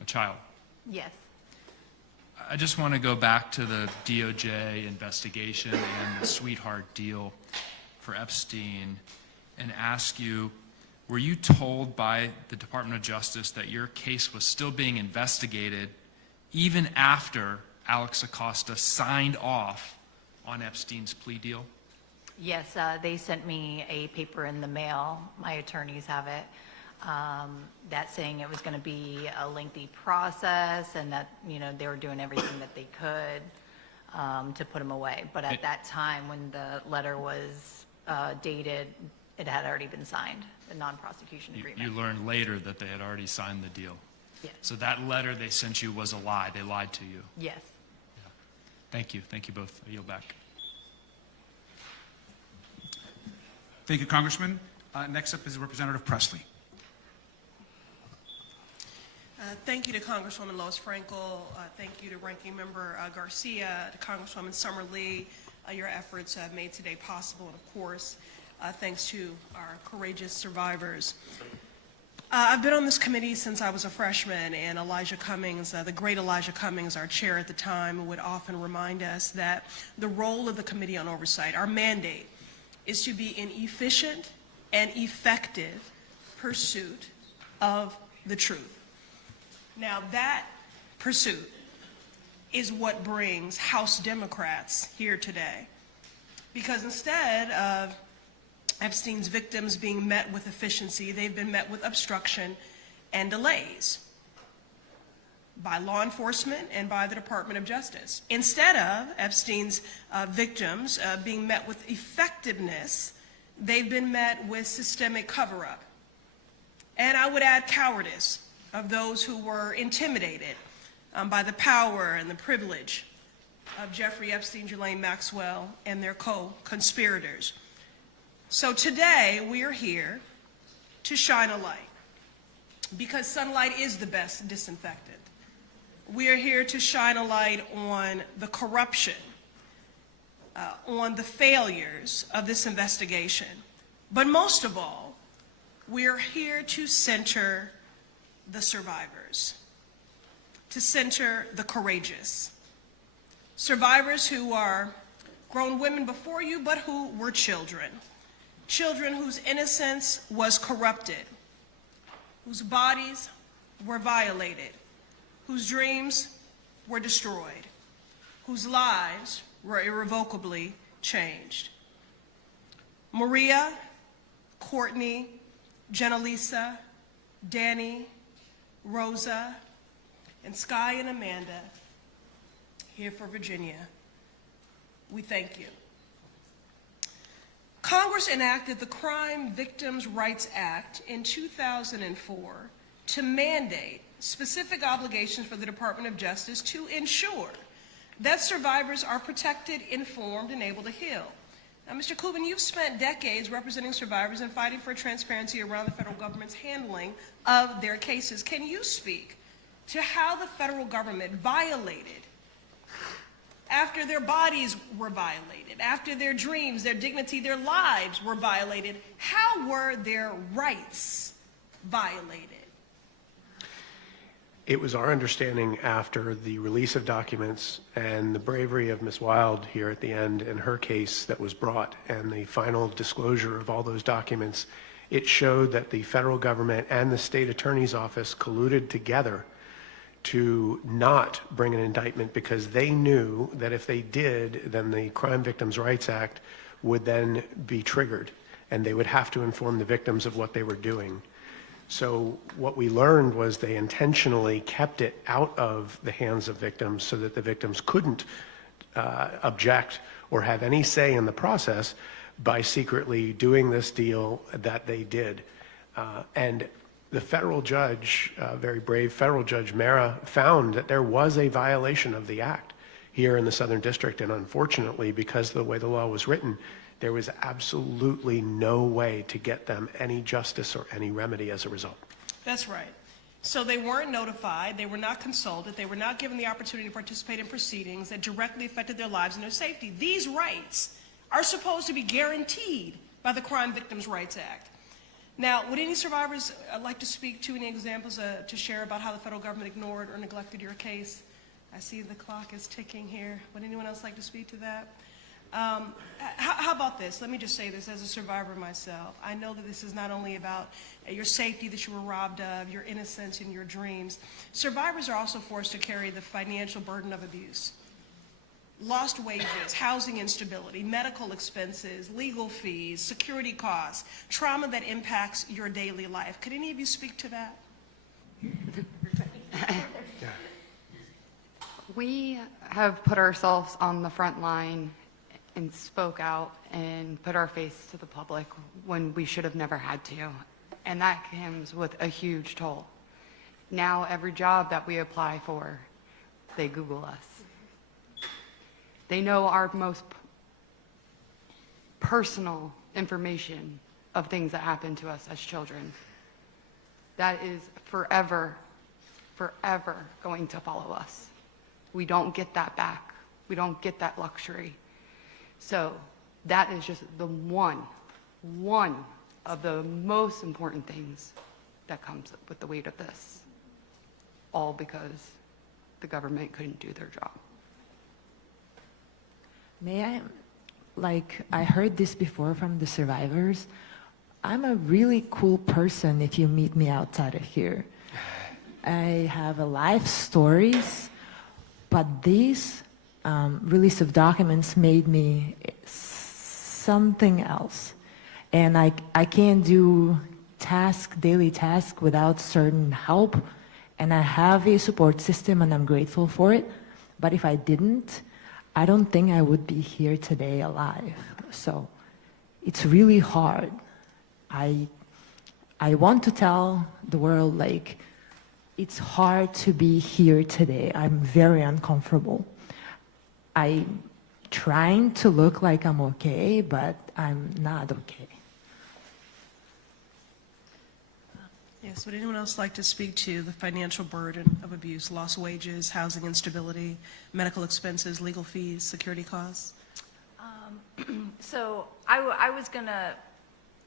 A child? Yes. I just want to go back to the DOJ investigation and the sweetheart deal for Epstein and ask you, were you told by the Department of Justice that your case was still being investigated even after Alex Acosta signed off on Epstein's plea deal? Yes, they sent me a paper in the mail. My attorneys have it. That saying it was going to be a lengthy process and that, they were doing everything that they could to put him away. But at that time, when the letter was dated, it had already been signed, the non-prosecution agreement. You learned later that they had already signed the deal. Yes. So that letter they sent you was a lie. They lied to you. Yes. Yeah. Thank you. Thank you both. I yield back. Thank you, Congressman. Next up is Representative Presley. Thank you to Congresswoman Lois Frankel. Thank you to Ranking Member Garcia, to Congresswoman Summer Lee. Your efforts have made today possible, and of course, thanks to our courageous survivors. I've been on this committee since I was a freshman, and Elijah Cummings, the great Elijah Cummings, our chair at the time, would often remind us that the role of the Committee on Oversight, our mandate, is to be an efficient and effective pursuit of the truth. Now, that pursuit is what brings House Democrats here today. Because instead of Epstein's victims being met with efficiency, they've been met with obstruction and delays by law enforcement and by the Department of Justice. Instead of Epstein's victims being met with effectiveness, they've been met with systemic cover-up. And I would add cowardice of those who were intimidated by the power and the privilege of Jeffrey Epstein, Ghislaine Maxwell, and their co-conspirators. So today, we are here to shine a light, because sunlight is the best disinfectant. We are here to shine a light on the corruption, on the failures of this investigation. But most of all, we are here to center the survivors, to center the courageous. Survivors who are grown women before you, but who were children. Children whose innocence was corrupted, whose bodies were violated, whose dreams were destroyed, whose lives were irrevocably changed. Maria, Courtney, Jenalisa, Danny, Rosa, and Sky and Amanda, here for Virginia, we thank you. Congress enacted the Crime Victims' Rights Act in 2004 to mandate specific obligations for the Department of Justice to ensure that survivors are protected, informed, and able to heal. Now, Mr. Kubin, you've spent decades representing survivors and fighting for transparency around the federal government's handling of their cases. Can you speak to how the federal government violated, after their bodies were violated, after their dreams, their dignity, their lives were violated, how were their rights violated? It was our understanding after the release of documents and the bravery of Ms. Wild here at the end in her case that was brought and the final disclosure of all those documents, it showed that the federal government and the state attorney's office colluded together to not bring an indictment because they knew that if they did, then the Crime Victims' Rights Act would then be triggered and they would have to inform the victims of what they were doing. So what we learned was they intentionally kept it out of the hands of victims so that the victims couldn't object or have any say in the process by secretly doing this deal that they did. And the federal judge, very brave federal judge Mara, found that there was a violation of the act here in the Southern District. And unfortunately, because of the way the law was written, there was absolutely no way to get them any justice or any remedy as a result. That's right. So they weren't notified, they were not consulted, they were not given the opportunity to participate in proceedings that directly affected their lives and their safety. These rights are supposed to be guaranteed by the Crime Victims' Rights Act. Now, would any survivors like to speak to any examples to share about how the federal government ignored or neglected your case? I see the clock is ticking here. Would anyone else like to speak to that? How about this? Let me just say this as a survivor myself. I know that this is not only about your safety that you were robbed of, your innocence and your dreams. Survivors are also forced to carry the financial burden of abuse. Lost wages, housing instability, medical expenses, legal fees, security costs, trauma that impacts your daily life. Could any of you speak to that? We have put ourselves on the front line and spoke out and put our face to the public when we should have never had to. And that comes with a huge toll. Now every job that we apply for, they Google us. They know our most personal information of things that happen to us as children. That is forever, forever going to follow us. We don't get that back. We don't get that luxury. So that is just the one of the most important things that comes with the weight of this. All because the government couldn't do their job. May I, I heard this before from the survivors. I'm a really cool person if you meet me outside of here. I have a life stories, but these release of documents made me something else. And I can't do daily task without certain help. And I have a support system and I'm grateful for it. But if I didn't, I don't think I would be here today alive. So it's really hard. I want to tell the world, like, it's hard to be here today. I'm very uncomfortable. I'm trying to look like I'm okay, but I'm not okay. Yes, would anyone else like to speak to the financial burden of abuse, lost wages, housing instability, medical expenses, legal fees, security costs? So I was gonna,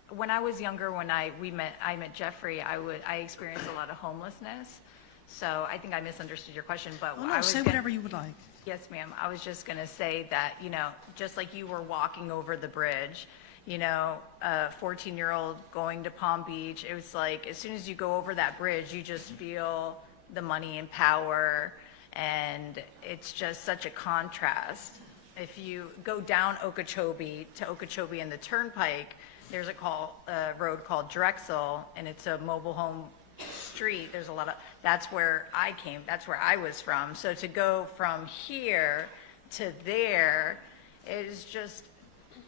when I was younger, when I met Jeffrey, I experienced a lot of homelessness. So I think I misunderstood your question, but Oh, no, say whatever you would like. Yes, ma'am. I was just gonna say that, you know, just like you were walking over the bridge, you know, a 14-year-old going to Palm Beach, it was like, as soon as you go over that bridge, you just feel the money and power, and it's just such a contrast. If you go down Okeechobee to Okeechobee and the Turnpike, there's a road called Drexel, and it's a mobile home street. There's a lot of, that's where I was from. So to go from here to there is just,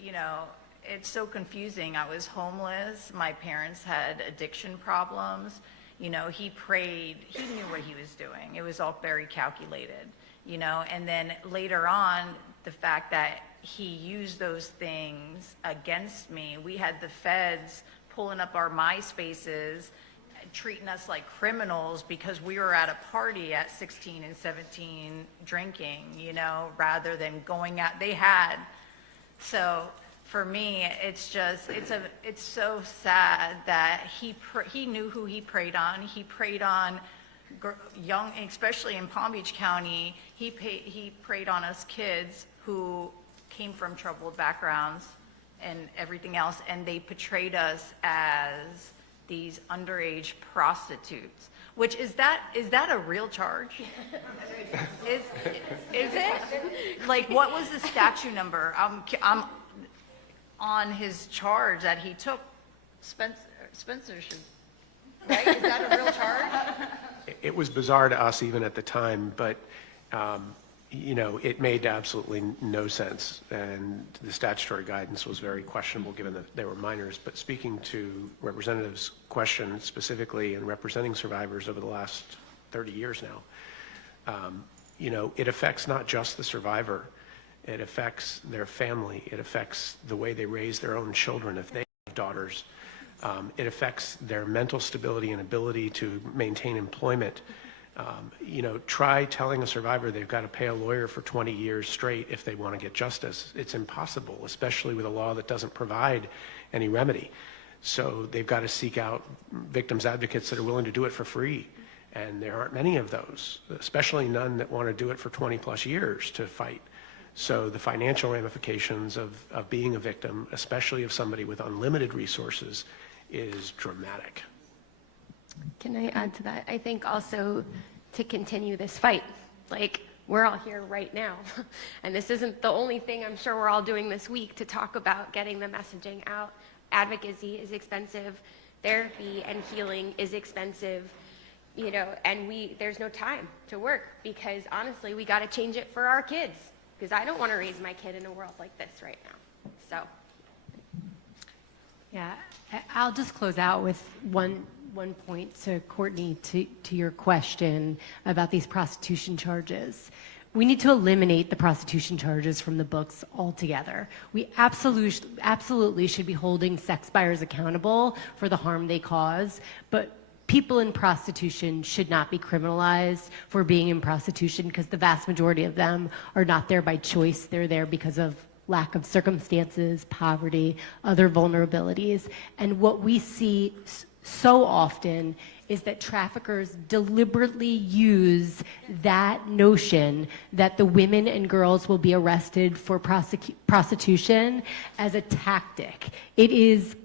you know, it's so confusing. I was homeless. My parents had addiction problems. You know, he prayed. He knew what he was doing. It was all very calculated, you know. And then later on, the fact that he used those things against me. We had the feds pulling up our MySpaces, treating us like criminals because we were at a party at 16 and 17 drinking, you know, rather than going out. They had. So for me, it's just, it's so sad that he knew who he preyed on. He preyed on young, especially in Palm Beach County, he preyed on us kids who came from troubled backgrounds and everything else, and they portrayed us as these underage prostitutes. Which is that a real charge? Is it? Like, what was the statute number? I'm on his charge that he took. Spencer should, right? Is that a real charge? It was bizarre to us even at the time, but you know, it made absolutely no sense, and the statutory guidance was very questionable given that they were minors. But speaking to Representative's question specifically and representing survivors over the last 30 years now, you know, it affects not just the survivor, it affects their family, it affects the way they raise their own children if they have daughters, it affects their mental stability and ability to maintain employment. You know, try telling a survivor they've got to pay a lawyer for 20 years straight if they want to get justice. It's impossible, especially with a law that doesn't provide any remedy. So they've got to seek out victims advocates that are willing to do it for free. And there aren't many of those, especially none that want to do it for 20 plus years to fight. So the financial ramifications of being a victim, especially of somebody with unlimited resources, is dramatic. Can I add to that? I think also to continue this fight, like, we're all here right now. And this isn't the only thing I'm sure we're all doing this week to talk about getting the messaging out. Advocacy is expensive. Therapy and healing is expensive, you know, and there's no time to work because honestly, we got to change it for our kids because I don't want to raise my kid in a world like this right now. So. Yeah, I'll just close out with one point to Courtney, to your question about these prostitution charges. We need to eliminate the prostitution charges from the books altogether. We absolutely should be holding sex buyers accountable for the harm they cause, but people in prostitution should not be criminalized for being in prostitution because the vast majority of them are not there by choice. They're there because of lack of circumstances, poverty, other vulnerabilities. And what we see so often is that traffickers deliberately use that notion that the women and girls will be arrested for prostitution as a tactic. It is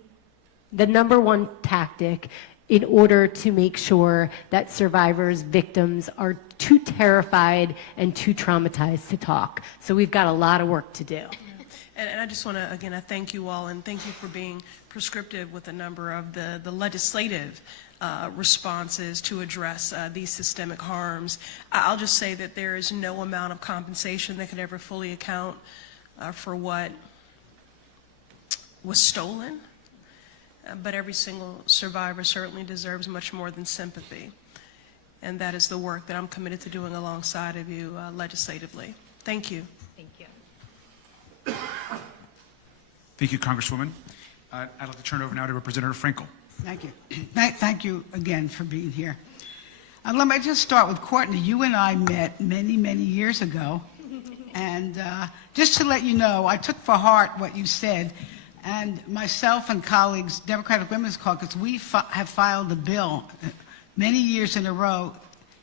the number one tactic in order to make sure that survivors, victims are too terrified and too traumatized to talk. So we've got a lot of work to do. And I just want to, again, I thank you all, and thank you for being prescriptive with a number of the legislative responses to address these systemic harms. I'll just say that there is no amount of compensation that could ever fully account for what was stolen, but every single survivor certainly deserves much more than sympathy. And that is the work that I'm committed to doing alongside of you legislatively. Thank you. Thank you. Thank you, Congresswoman. I'd like to turn it over now to Representative Frankel. Thank you. Thank you again for being here. Let me just start with Courtney. You and I met many, many years ago. And just to let you know, I took for heart what you said. And myself and colleagues, Democratic Women's Caucus, we have filed a bill many years in a row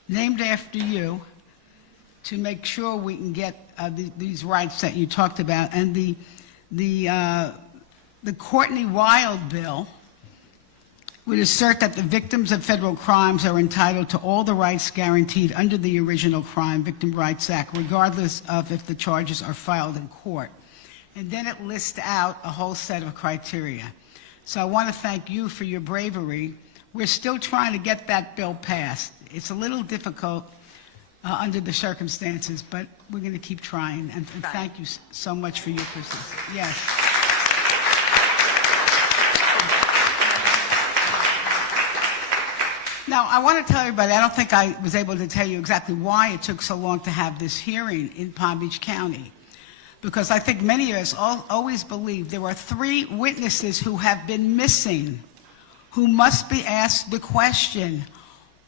named after you to make sure we can get these rights that you talked about. And the Courtney Wild bill would assert that the victims of federal crimes are entitled to all the rights guaranteed under the original Crime Victim Rights Act, regardless of if the charges are filed in court. And then it lists out a whole set of criteria. So I want to thank you for your bravery. We're still trying to get that bill passed. It's a little difficult under the circumstances, but we're going to keep trying. And thank you so much for your persistence. Yes. Now, I want to tell everybody, I don't think I was able to tell you exactly why it took so long to have this hearing in Palm Beach County. Because I think many of us always believe there are 3 witnesses who have been missing, who must be asked the question,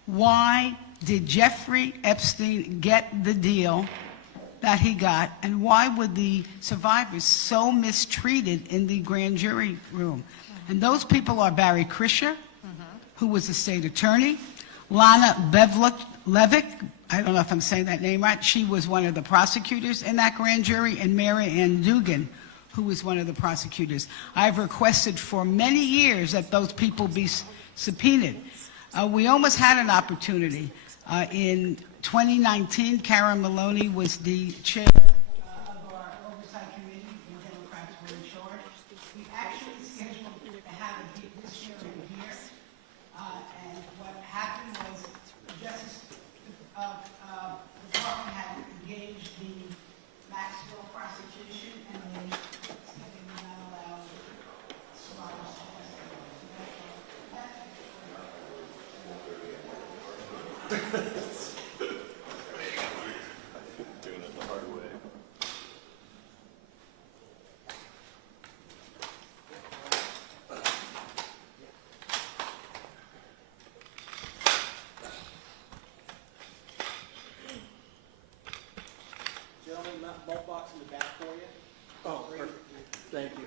why did Jeffrey Epstein get the deal that he got, and why were the survivors so mistreated in the grand jury room? And those people are Barry Krischer, who was the state attorney, Lana Levick, I don't know if I'm saying that name right, she was one of the prosecutors in that grand jury, and Mary Ann Dugan, who was one of the prosecutors. I've requested for many years that those people be subpoenaed. We almost had an opportunity. In 2019, Karen Maloney was the chair of our oversight committee, and Democrats were in charge. We actually scheduled to have this hearing here, and what happened was the Justice Department had engaged the Maxwell prosecution, and they did not allow survivors to testify. Doing it the hard way. Gentlemen, malt box in the back for you. Oh, perfect. Thank you. Thank you.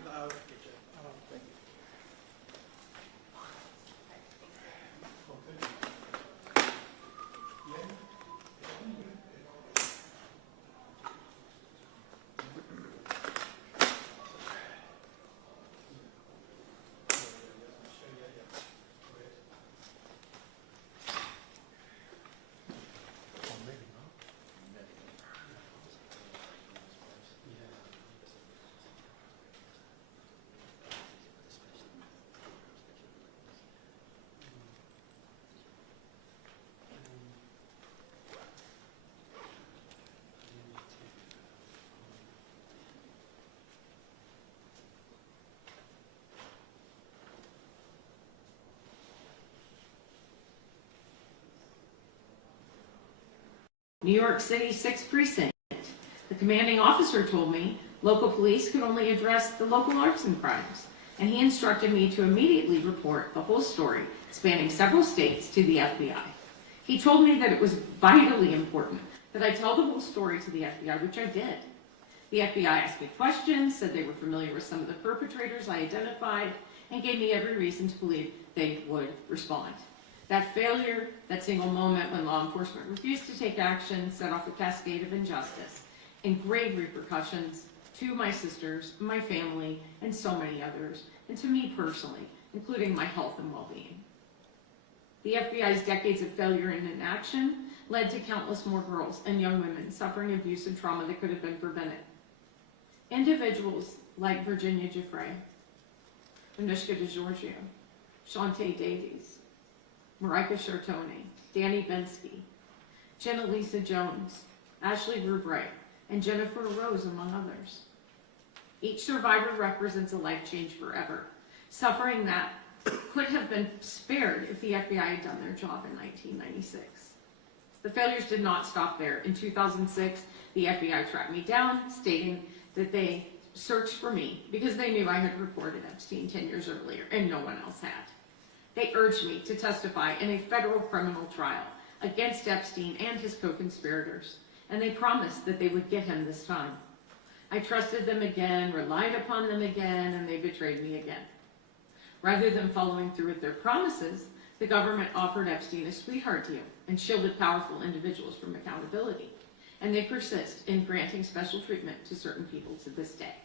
New York City 6th Precinct. The commanding officer told me local police could only address the local arson crimes, and he instructed me to immediately report the whole story, spanning several states, to the FBI. He told me that it was vitally important that I tell the whole story to the FBI, which I did. The FBI asked me questions, said they were familiar with some of the perpetrators I identified, and gave me every reason to believe they would respond. That failure, that single moment when law enforcement refused to take action, set off a cascade of injustice and grave repercussions to my sisters, my family, and so many others, and to me personally, including my health and well-being. The FBI's decades of failure and inaction led to countless more girls and young women suffering abuse and trauma that could have been prevented. Individuals like Virginia Jeffrey, Anushka DeGiorgio, Shantae Davies, Marika Chartone, Danny Bensky, Jenna Lisa Jones, Ashley Rubright, and Jennifer Rose, among others. Each survivor represents a life changed forever, suffering that could have been spared if the FBI had done their job in 1996. The failures did not stop there. In 2006, the FBI tracked me down, stating that they searched for me because they knew I had reported Epstein 10 years earlier and no one else had. They urged me to testify in a federal criminal trial against Epstein and his co-conspirators, and they promised that they would get him this time. I trusted them again, relied upon them again, and they betrayed me again. Rather than following through with their promises, the government offered Epstein a sweetheart deal and shielded powerful individuals from accountability. And they persist in granting special treatment to certain people to this day.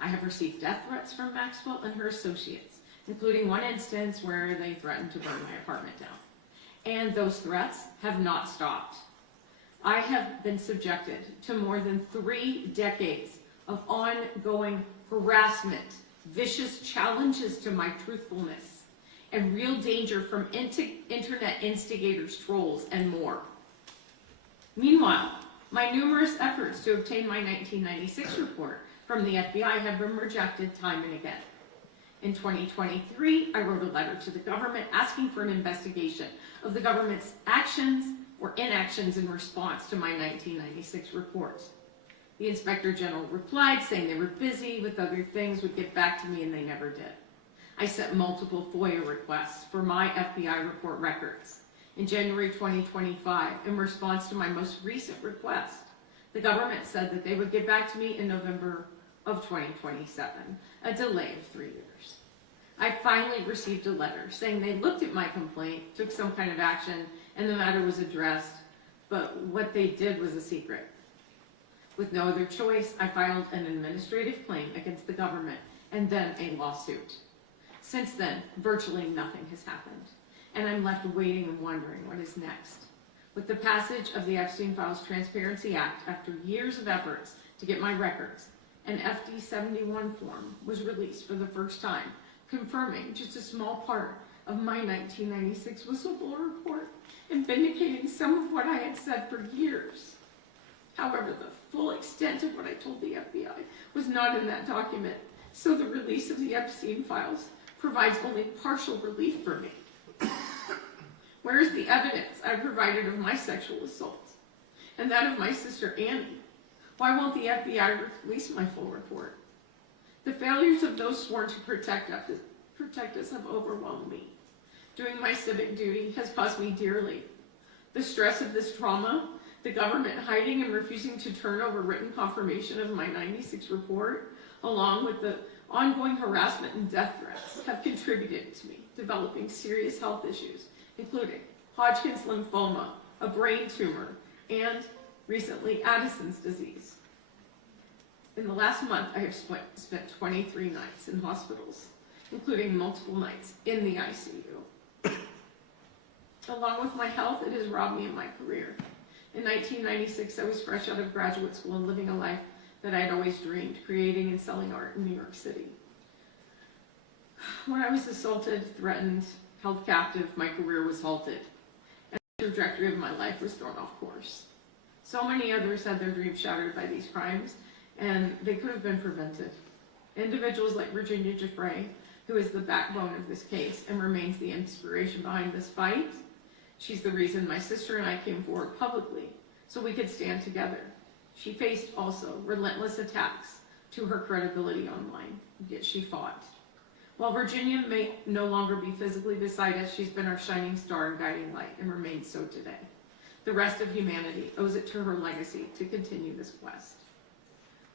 I have received death threats from Maxwell and her associates, including one instance where they threatened to burn my apartment down. And those threats have not stopped. I have been subjected to more than 3 decades of ongoing harassment, vicious challenges to my truthfulness, and real danger from internet instigators, trolls, and more. Meanwhile, my numerous efforts to obtain my 1996 report from the FBI have been rejected time and again. In 2023, I wrote a letter to the government asking for an investigation of the government's actions or inactions in response to my 1996 report. The Inspector General replied saying they were busy with other things, would get back to me, and they never did. I sent multiple FOIA requests for my FBI report records. In January 2025, in response to my most recent request, the government said that they would get back to me in November of 2027, a delay of 3 years. I finally received a letter saying they looked at my complaint, took some kind of action, and the matter was addressed, but what they did was a secret. With no other choice, I filed an administrative claim against the government and then a lawsuit. Since then, virtually nothing has happened, and I'm left waiting and wondering what is next. With the passage of the Epstein Files Transparency Act, after years of efforts to get my records, an FD-71 form was released for the first time, confirming just a small part of my 1996 whistleblower report and vindicating some of what I had said for years. However, the full extent of what I told the FBI was not in that document, so the release of the Epstein files provides only partial relief for me. Where is the evidence I provided of my sexual assault and that of my sister Annie? Why won't the FBI release my full report? The failures of those sworn to protect us have overwhelmed me. Doing my civic duty has cost me dearly. The stress of this trauma, the government hiding and refusing to turn over written confirmation of my 96 report, along with the ongoing harassment and death threats, have contributed to me developing serious health issues, including Hodgkin's lymphoma, a brain tumor, and recently Addison's disease. In the last month, I have spent 23 nights in hospitals, including multiple nights in the ICU. Along with my health, it has robbed me of my career. In 1996, I was fresh out of graduate school and living a life that I had always dreamed, creating and selling art in New York City. When I was assaulted, threatened, held captive, my career was halted, and the trajectory of my life was thrown off course. So many others had their dreams shattered by these crimes, and they could have been prevented. Individuals like Virginia Jeffrey, who is the backbone of this case and remains the inspiration behind this fight. She's the reason my sister and I came forward publicly so we could stand together. She faced also relentless attacks to her credibility online, yet she fought. While Virginia may no longer be physically beside us, she's been our shining star and guiding light and remains so today. The rest of humanity owes it to her legacy to continue this quest.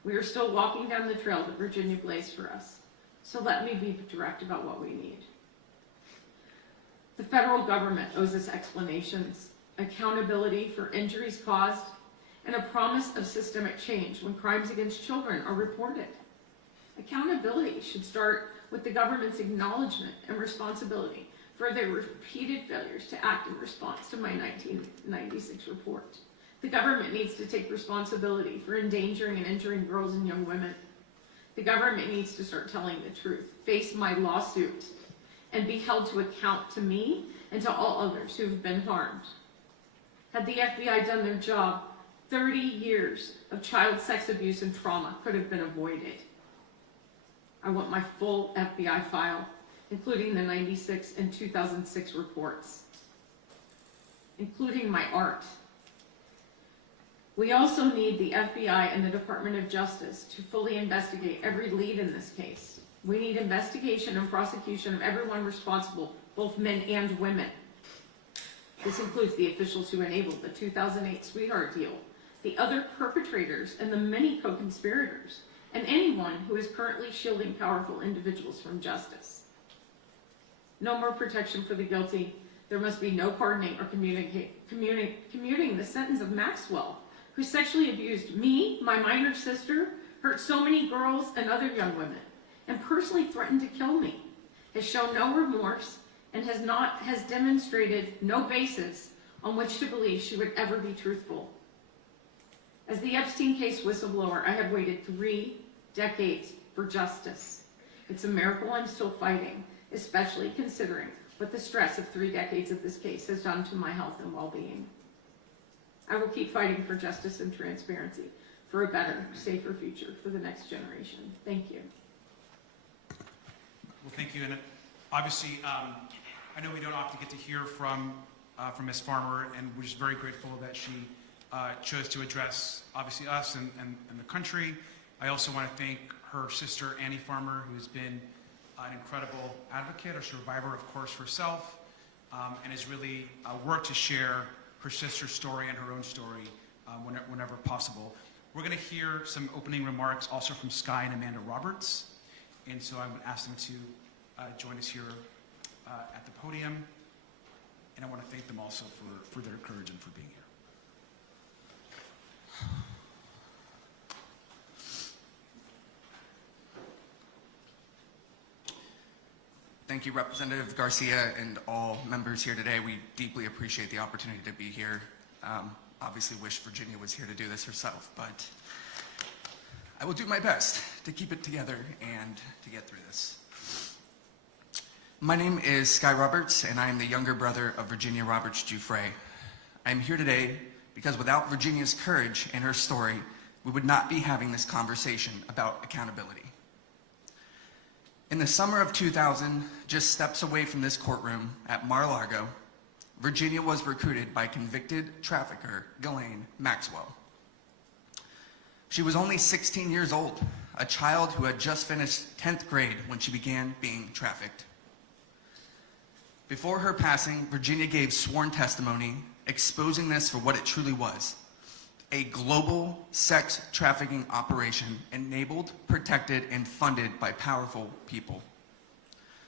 We are still walking down the trail that Virginia blazed for us, so let me be direct about what we need. The federal government owes us explanations, accountability for injuries caused, and a promise of systemic change when crimes against children are reported. Accountability should start with the government's acknowledgement and responsibility for their repeated failures to act in response to my 1996 report. The government needs to take responsibility for endangering and injuring girls and young women. The government needs to start telling the truth, face my lawsuit, and be held to account to me and to all others who have been harmed. Had the FBI done their job, 30 years of child sex abuse and trauma could have been avoided. I want my full FBI file, including the 96 and 2006 reports, including my art. We also need the FBI and the Department of Justice to fully investigate every lead in this case. We need investigation and prosecution of everyone responsible, both men and women. This includes the officials who enabled the 2008 sweetheart deal, the other perpetrators and the many co-conspirators, and anyone who is currently shielding powerful individuals from justice. No more protection for the guilty. There must be no pardoning or commuting the sentence of Maxwell, who sexually abused me, my minor sister, hurt so many girls and other young women, and personally threatened to kill me, has shown no remorse, and has demonstrated no basis on which to believe she would ever be truthful. As the Epstein case whistleblower, I have waited 3 decades for justice. It's a miracle I'm still fighting, especially considering what the stress of 3 decades of this case has done to my health and well-being. I will keep fighting for justice and transparency, for a better, safer future for the next generation. Thank you. Well, thank you. And obviously, I know we don't often get to hear from Ms. Farmer, and we're just very grateful that she chose to address, obviously, us and the country. I also want to thank her sister, Annie Farmer, who's been an incredible advocate, a survivor, of course, herself, and has really worked to share her sister's story and her own story whenever possible. We're going to hear some opening remarks also from Sky and Amanda Roberts, and so I would ask them to join us here at the podium, and I want to thank them also for their courage and for being here. Thank you, Representative Garcia and all members here today. We deeply appreciate the opportunity to be here. Obviously wish Virginia was here to do this herself, but I will do my best to keep it together and to get through this. My name is Sky Roberts, and I am the younger brother of Virginia Roberts Giuffre. I am here today because without Virginia's courage and her story, we would not be having this conversation about accountability. In the summer of 2000, just steps away from this courtroom at Mar-a-Lago, Virginia was recruited by convicted trafficker Ghislaine Maxwell. She was only 16 years old, a child who had just finished 10th grade when she began being trafficked. Before her passing, Virginia gave sworn testimony exposing this for what it truly was: a global sex trafficking operation enabled, protected, and funded by powerful people.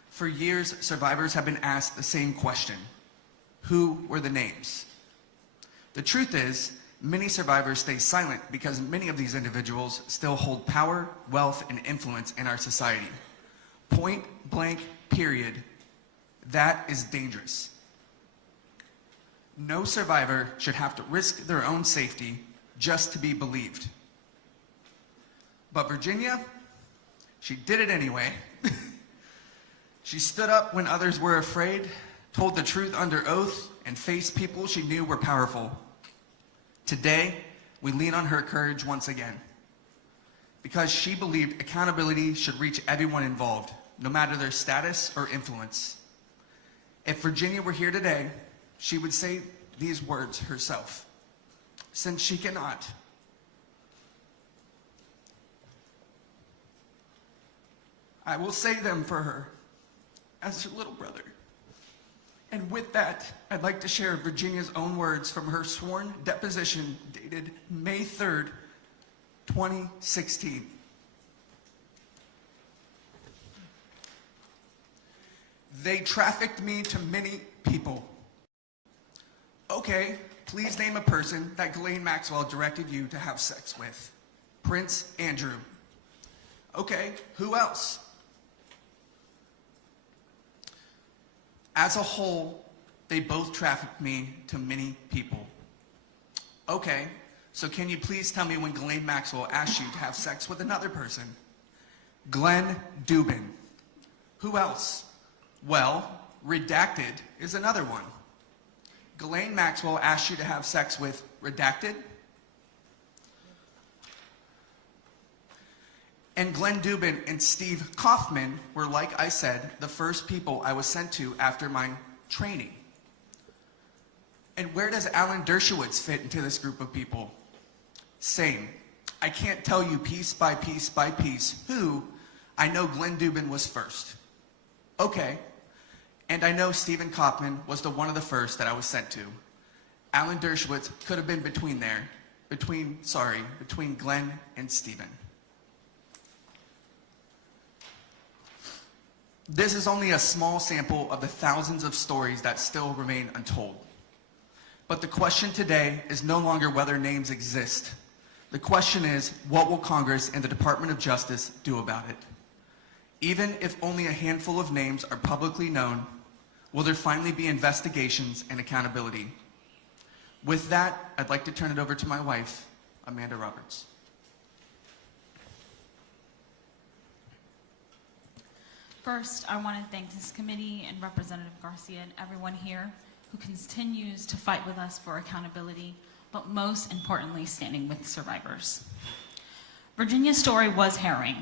For years, survivors have been asked the same question: who were the names? The truth is, many survivors stay silent because many of these individuals still hold power, wealth, and influence in our society. Point blank, period. That is dangerous. No survivor should have to risk their own safety just to be believed. But Virginia, she did it anyway. She stood up when others were afraid, told the truth under oath, and faced people she knew were powerful. Today, we lean on her courage once again, because she believed accountability should reach everyone involved, no matter their status or influence. If Virginia were here today, she would say these words herself. Since she cannot, I will say them for her as her little brother. And with that, I'd like to share Virginia's own words from her sworn deposition dated May 3rd, 2016. They trafficked me to many people. Okay, please name a person that Ghislaine Maxwell directed you to have sex with. Prince Andrew. Okay, who else? As a whole, they both trafficked me to many people. Okay, so can you please tell me when Ghislaine Maxwell asked you to have sex with another person? Glenn Dubin. Who else? Well, Redacted is another one. Ghislaine Maxwell asked you to have sex with Redacted? And Glenn Dubin and Steve Kaufman were, like I said, the first people I was sent to after my training. And where does Alan Dershowitz fit into this group of people? Same. I can't tell you piece by piece by piece who. I know Glenn Dubin was first. Okay. And I know Stephen Kaufman was one of the first that I was sent to. Alan Dershowitz could have been between there. Between Glenn and Stephen. This is only a small sample of the thousands of stories that still remain untold. But the question today is no longer whether names exist. The question is, what will Congress and the Department of Justice do about it? Even if only a handful of names are publicly known, will there finally be investigations and accountability? With that, I'd like to turn it over to my wife, Amanda Roberts. First, I want to thank this committee and Representative Garcia and everyone here who continues to fight with us for accountability, but most importantly, standing with survivors. Virginia's story was harrowing,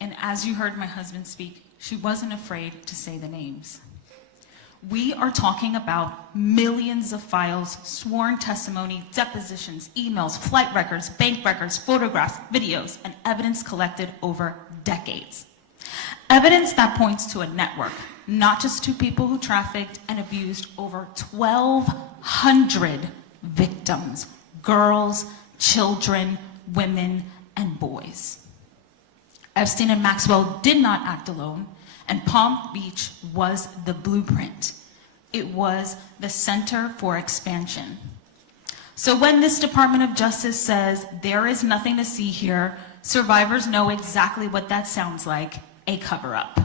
and as you heard my husband speak, she wasn't afraid to say the names. We are talking about millions of files, sworn testimony, depositions, emails, flight records, bank records, photographs, videos, and evidence collected over decades. Evidence that points to a network, not just two people who trafficked and abused over 1,200 victims, girls, children, women, and boys. Epstein and Maxwell did not act alone, and Palm Beach was the blueprint. It was the center for expansion. So when this Department of Justice says there is nothing to see here, survivors know exactly what that sounds like, a cover-up.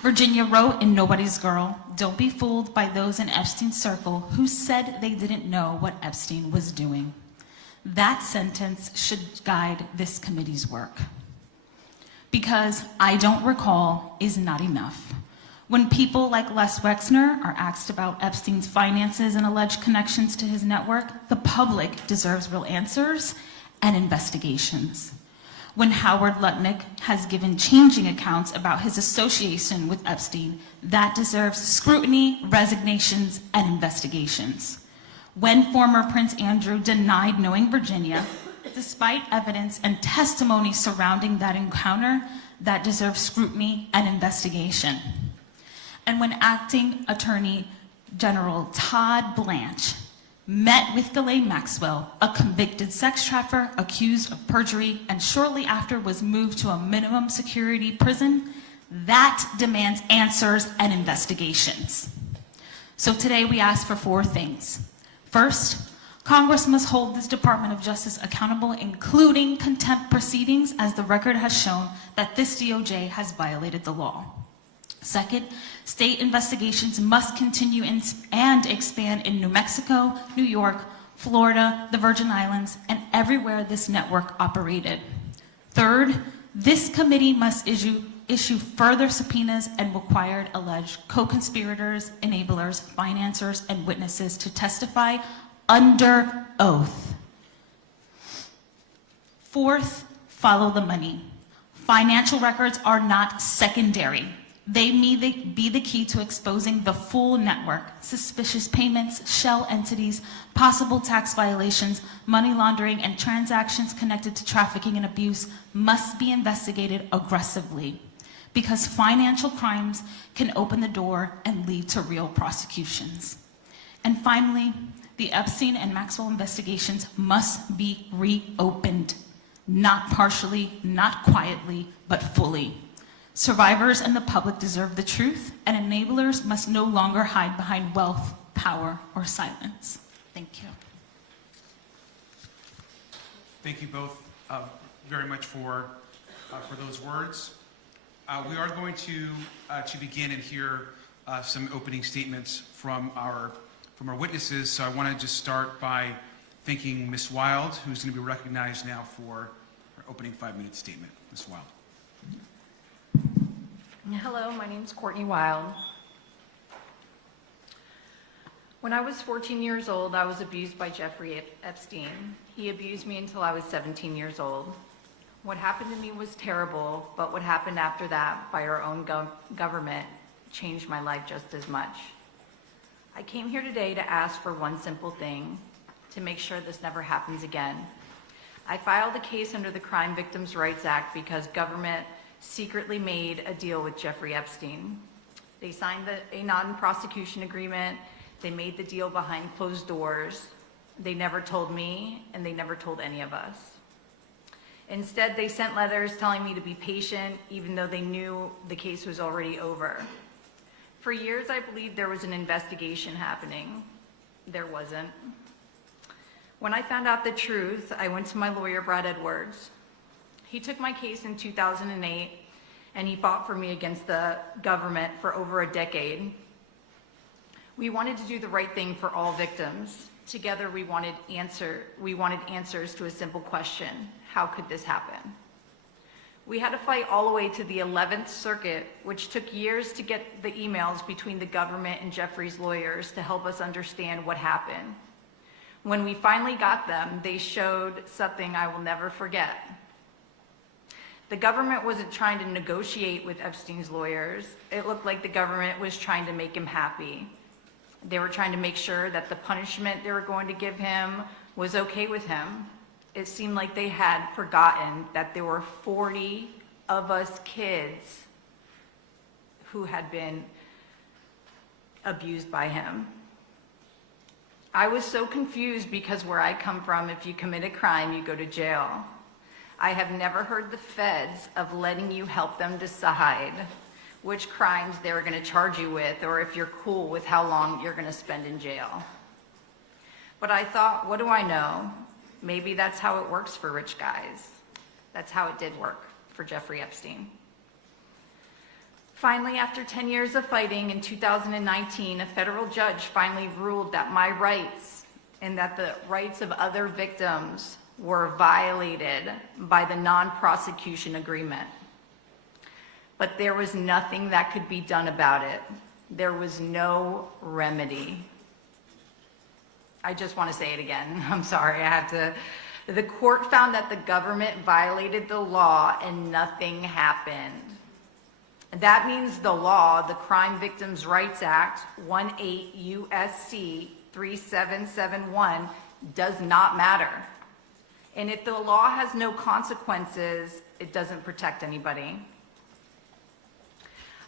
Virginia wrote in Nobody's Girl, "Don't be fooled by those in Epstein's circle who said they didn't know what Epstein was doing." That sentence should guide this committee's work. Because I don't recall is not enough. When people like Les Wexner are asked about Epstein's finances and alleged connections to his network, the public deserves real answers and investigations. When Howard Lutnick has given changing accounts about his association with Epstein, that deserves scrutiny, resignations, and investigations. When former Prince Andrew denied knowing Virginia, despite evidence and testimony surrounding that encounter, that deserves scrutiny and investigation. And when Acting Attorney General Todd Blanche met with Ghislaine Maxwell, a convicted sex trafficker accused of perjury, and shortly after was moved to a minimum security prison, that demands answers and investigations. So today we ask for 4 things. First, Congress must hold this Department of Justice accountable, including contempt proceedings, as the record has shown that this DOJ has violated the law. Second, state investigations must continue and expand in New Mexico, New York, Florida, the Virgin Islands, and everywhere this network operated. Third, this committee must issue further subpoenas and required alleged co-conspirators, enablers, financiers, and witnesses to testify under oath. Fourth, follow the money. Financial records are not secondary. They may be the key to exposing the full network. Suspicious payments, shell entities, possible tax violations, money laundering, and transactions connected to trafficking and abuse must be investigated aggressively, because financial crimes can open the door and lead to real prosecutions. And finally, the Epstein and Maxwell investigations must be reopened, not partially, not quietly, but fully. Survivors and the public deserve the truth, and enablers must no longer hide behind wealth, power, or silence. Thank you. Thank you both very much for for those words. We are going to begin and hear some opening statements from our witnesses. So I want to just start by thanking Ms. Wild, who's going to be recognized now for her opening 5-minute statement. Ms. Wild. Hello, my name's Courtney Wild. When I was 14 years old, I was abused by Jeffrey Epstein. He abused me until I was 17 years old. What happened to me was terrible, but what happened after that by our own government changed my life just as much. I came here today to ask for one simple thing, to make sure this never happens again. I filed a case under the Crime Victims' Rights Act because government secretly made a deal with Jeffrey Epstein. They signed a non-prosecution agreement. They made the deal behind closed doors. They never told me, and they never told any of us. Instead, they sent letters telling me to be patient, even though they knew the case was already over. For years, I believed there was an investigation happening. There wasn't. When I found out the truth, I went to my lawyer, Brad Edwards. He took my case in 2008, and he fought for me against the government for over a decade. We wanted to do the right thing for all victims. Together, we wanted answers to a simple question: how could this happen? We had to fight all the way to the 11th Circuit, which took years to get the emails between the government and Jeffrey's lawyers to help us understand what happened. When we finally got them, they showed something I will never forget. The government wasn't trying to negotiate with Epstein's lawyers. It looked like the government was trying to make him happy. They were trying to make sure that the punishment they were going to give him was okay with him. It seemed like they had forgotten that there were 40 of us kids who had been abused by him. I was so confused because where I come from, if you commit a crime, you go to jail. I have never heard the feds of letting you help them decide which crimes they were going to charge you with, or if you're cool with how long you're going to spend in jail. But I thought, what do I know? Maybe that's how it works for rich guys. That's how it did work for Jeffrey Epstein. Finally, after 10 years of fighting, in 2019, a federal judge finally ruled that my rights and that the rights of other victims were violated by the non-prosecution agreement. But there was nothing that could be done about it. There was no remedy. I just want to say it again. I'm sorry, I have to. The court found that the government violated the law and nothing happened. That means the law, the Crime Victims' Rights Act, 18 U.S.C. 3771, does not matter. And if the law has no consequences, it doesn't protect anybody.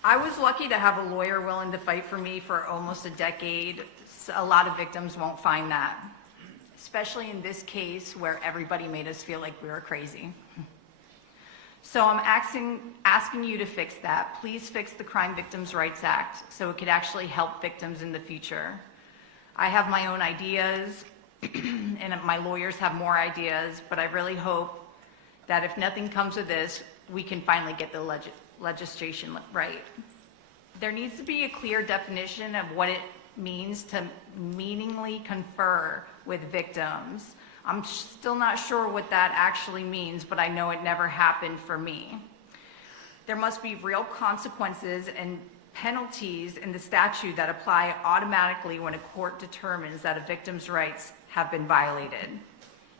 I was lucky to have a lawyer willing to fight for me for almost a decade. A lot of victims won't find that, especially in this case where everybody made us feel like we were crazy. So I'm asking you to fix that. Please fix the Crime Victims' Rights Act so it could actually help victims in the future. I have my own ideas, and my lawyers have more ideas, but I really hope that if nothing comes of this, we can finally get the legislation right. There needs to be a clear definition of what it means to meaningfully confer with victims. I'm still not sure what that actually means, but I know it never happened for me. There must be real consequences and penalties in the statute that apply automatically when a court determines that a victim's rights have been violated.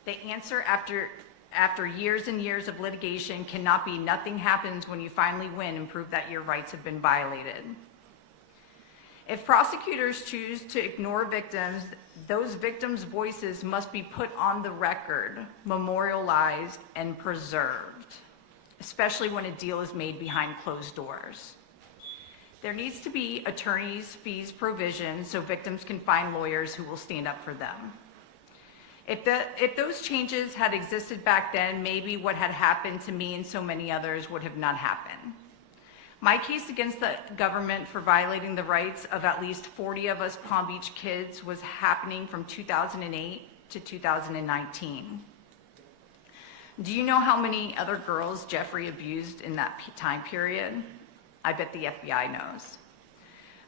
The answer after years and years of litigation cannot be nothing happens when you finally win and prove that your rights have been violated. If prosecutors choose to ignore victims, those victims' voices must be put on the record, memorialized, and preserved, especially when a deal is made behind closed doors. There needs to be attorneys' fees provision so victims can find lawyers who will stand up for them. If those changes had existed back then, maybe what had happened to me and so many others would have not happened. My case against the government for violating the rights of at least 40 of us Palm Beach kids was happening from 2008 to 2019. Do you know how many other girls Jeffrey abused in that time period? I bet the FBI knows.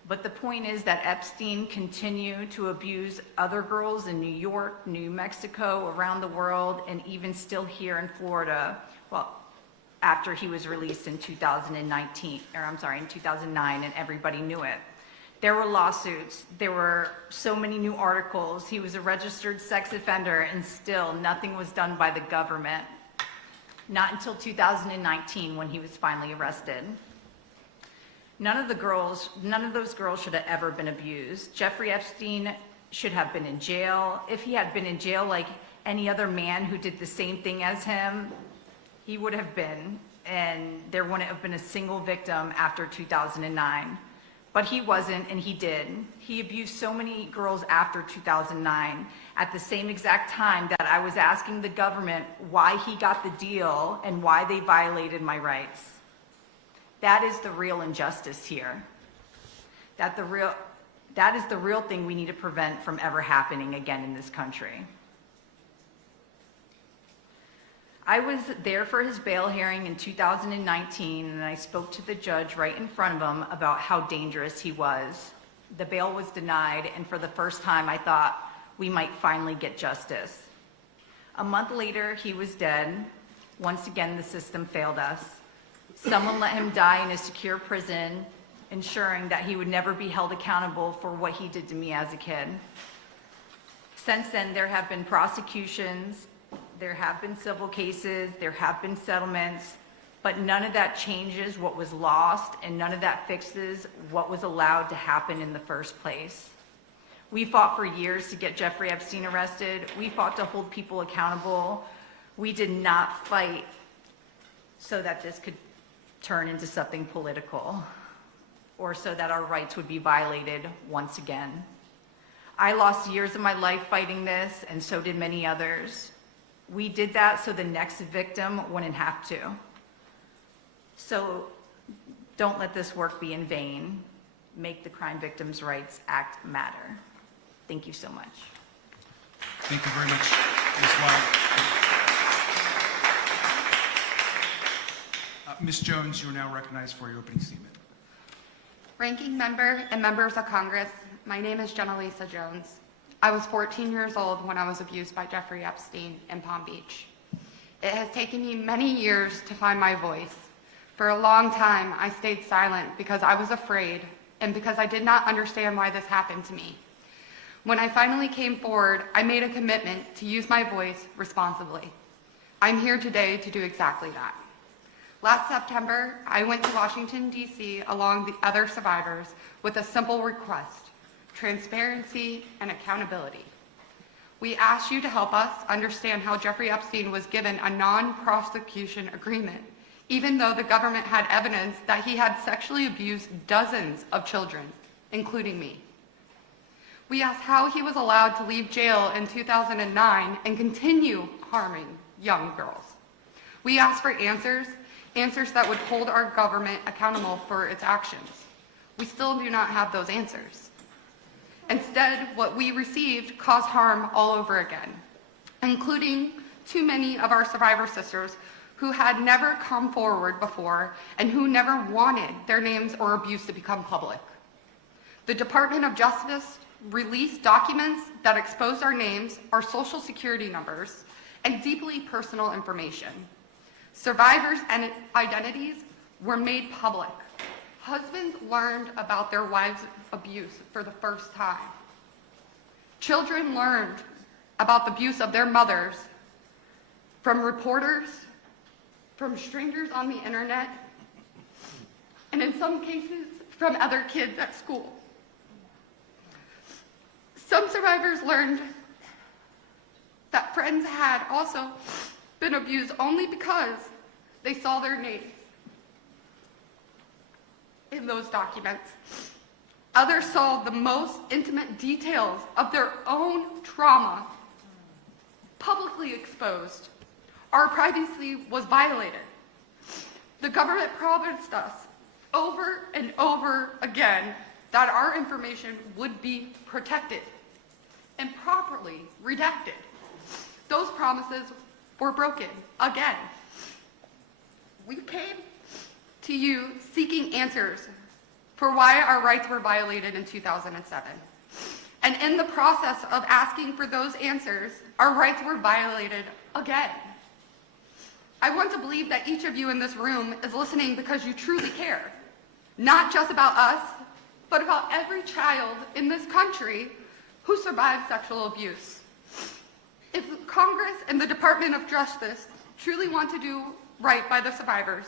But the point is that Epstein continued to abuse other girls in New York, New Mexico, around the world, and even still here in Florida, well, after he was released in 2009, and everybody knew it. There were lawsuits, there were so many new articles, he was a registered sex offender, and still nothing was done by the government. Not until 2019 when he was finally arrested. None of those girls should have ever been abused. Jeffrey Epstein should have been in jail. If he had been in jail like any other man who did the same thing as him, he would have been, and there wouldn't have been a single victim after 2009. But he wasn't, and he did. He abused so many girls after 2009, at the same exact time that I was asking the government why he got the deal and why they violated my rights. That is the real injustice here. That is the real thing we need to prevent from ever happening again in this country. I was there for his bail hearing in 2019, and I spoke to the judge right in front of him about how dangerous he was. The bail was denied, and for the first time I thought we might finally get justice. A month later, he was dead. Once again, the system failed us. Someone let him die in a secure prison, ensuring that he would never be held accountable for what he did to me as a kid. Since then, there have been prosecutions, there have been civil cases, there have been settlements, but none of that changes what was lost, and none of that fixes what was allowed to happen in the first place. We fought for years to get Jeffrey Epstein arrested. We fought to hold people accountable. We did not fight so that this could turn into something political, or so that our rights would be violated once again. I lost years of my life fighting this, and so did many others. We did that so the next victim wouldn't have to. So don't let this work be in vain. Make the Crime Victims' Rights Act matter. Thank you so much. Thank you very much, Ms. White. Ms. Jones, you are now recognized for your opening statement. Ranking member and members of Congress, my name is Jenalisa Jones. I was 14 years old when I was abused by Jeffrey Epstein in Palm Beach. It has taken me many years to find my voice. For a long time, I stayed silent because I was afraid and because I did not understand why this happened to me. When I finally came forward, I made a commitment to use my voice responsibly. I'm here today to do exactly that. Last September, I went to Washington, D.C. along the other survivors with a simple request: transparency and accountability. We asked you to help us understand how Jeffrey Epstein was given a non-prosecution agreement, even though the government had evidence that he had sexually abused dozens of children, including me. We asked how he was allowed to leave jail in 2009 and continue harming young girls. We asked for answers that would hold our government accountable for its actions. We still do not have those answers. Instead, what we received caused harm all over again, including too many of our survivor sisters who had never come forward before and who never wanted their names or abuse to become public. The Department of Justice released documents that exposed our names, our social security numbers, and deeply personal information. Survivors' and identities were made public. Husbands learned about their wives' abuse for the first time. Children learned about the abuse of their mothers from reporters, from strangers on the internet, and in some cases, from other kids at school. Some survivors learned that friends had also been abused only because they saw their names in those documents. Others saw the most intimate details of their own trauma publicly exposed. Our privacy was violated. The government promised us over and over again that our information would be protected and properly redacted. Those promises were broken again. We came to you seeking answers for why our rights were violated in 2007. And in the process of asking for those answers, our rights were violated again. I want to believe that each of you in this room is listening because you truly care, not just about us, but about every child in this country who survived sexual abuse. If Congress and the Department of Justice truly want to do right by the survivors,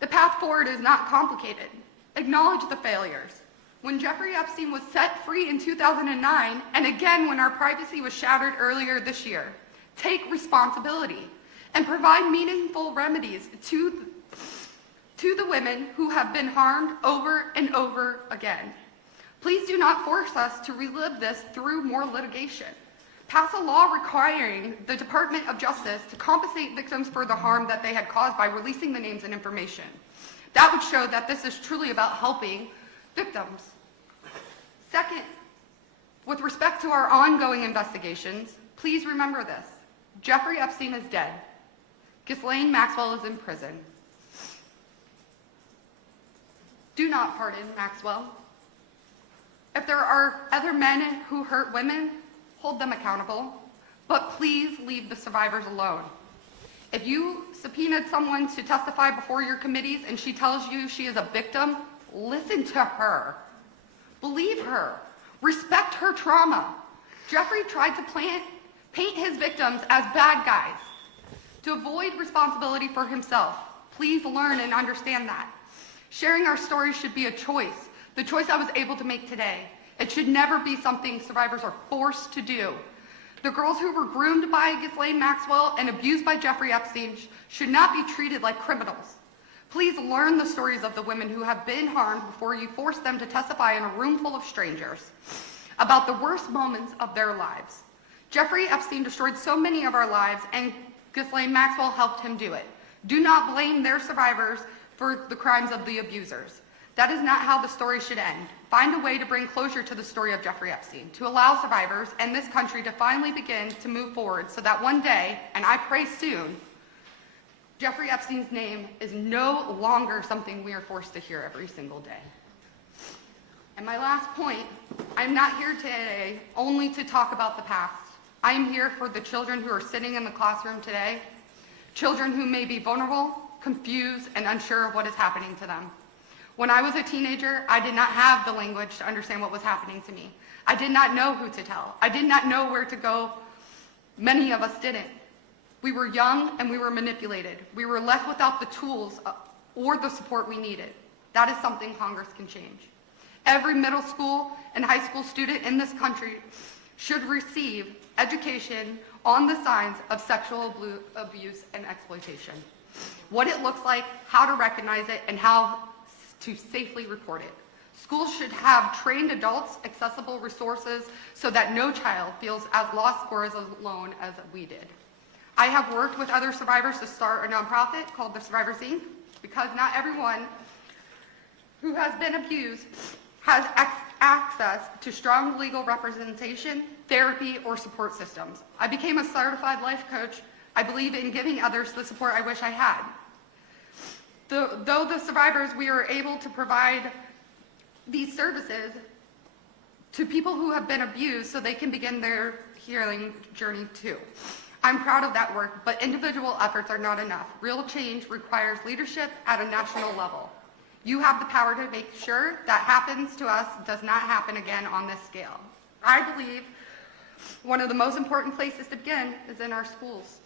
the path forward is not complicated. Acknowledge the failures. When Jeffrey Epstein was set free in 2009, and again when our privacy was shattered earlier this year, take responsibility and provide meaningful remedies to the women who have been harmed over and over again. Please do not force us to relive this through more litigation. Pass a law requiring the Department of Justice to compensate victims for the harm that they had caused by releasing the names and information. That would show that this is truly about helping victims. Second, with respect to our ongoing investigations, please remember this. Jeffrey Epstein is dead. Ghislaine Maxwell is in prison. Do not pardon Maxwell. If there are other men who hurt women, hold them accountable, but please leave the survivors alone. If you subpoenaed someone to testify before your committees and she tells you she is a victim, listen to her. Believe her. Respect her trauma. Jeffrey tried to paint his victims as bad guys to avoid responsibility for himself. Please learn and understand that. Sharing our stories should be a choice. The choice I was able to make today. It should never be something survivors are forced to do. The girls who were groomed by Ghislaine Maxwell and abused by Jeffrey Epstein should not be treated like criminals. Please learn the stories of the women who have been harmed before you force them to testify in a room full of strangers about the worst moments of their lives. Jeffrey Epstein destroyed so many of our lives, and Ghislaine Maxwell helped him do it. Do not blame their survivors for the crimes of the abusers. That is not how the story should end. Find a way to bring closure to the story of Jeffrey Epstein, to allow survivors and this country to finally begin to move forward so that one day, and I pray soon, Jeffrey Epstein's name is no longer something we are forced to hear every single day. And my last point, I'm not here today only to talk about the past. I am here for the children who are sitting in the classroom today, children who may be vulnerable, confused, and unsure of what is happening to them. When I was a teenager, I did not have the language to understand what was happening to me. I did not know who to tell. I did not know where to go. Many of us didn't. We were young and we were manipulated. We were left without the tools or the support we needed. That is something Congress can change. Every middle school and high school student in this country should receive education on the signs of sexual abuse and exploitation. What it looks like, how to recognize it, and how to safely report it. Schools should have trained adults, accessible resources, so that no child feels as lost or as alone as we did. I have worked with other survivors to start a nonprofit called the Survivors Inc. because not everyone who has been abused has access to strong legal representation, therapy, or support systems. I became a certified life coach. I believe in giving others the support I wish I had. Though the survivors, we are able to provide these services to people who have been abused so they can begin their healing journey too. I'm proud of that work, but individual efforts are not enough. Real change requires leadership at a national level. You have the power to make sure that happens to us does not happen again on this scale. I believe one of the most important places to begin is in our schools.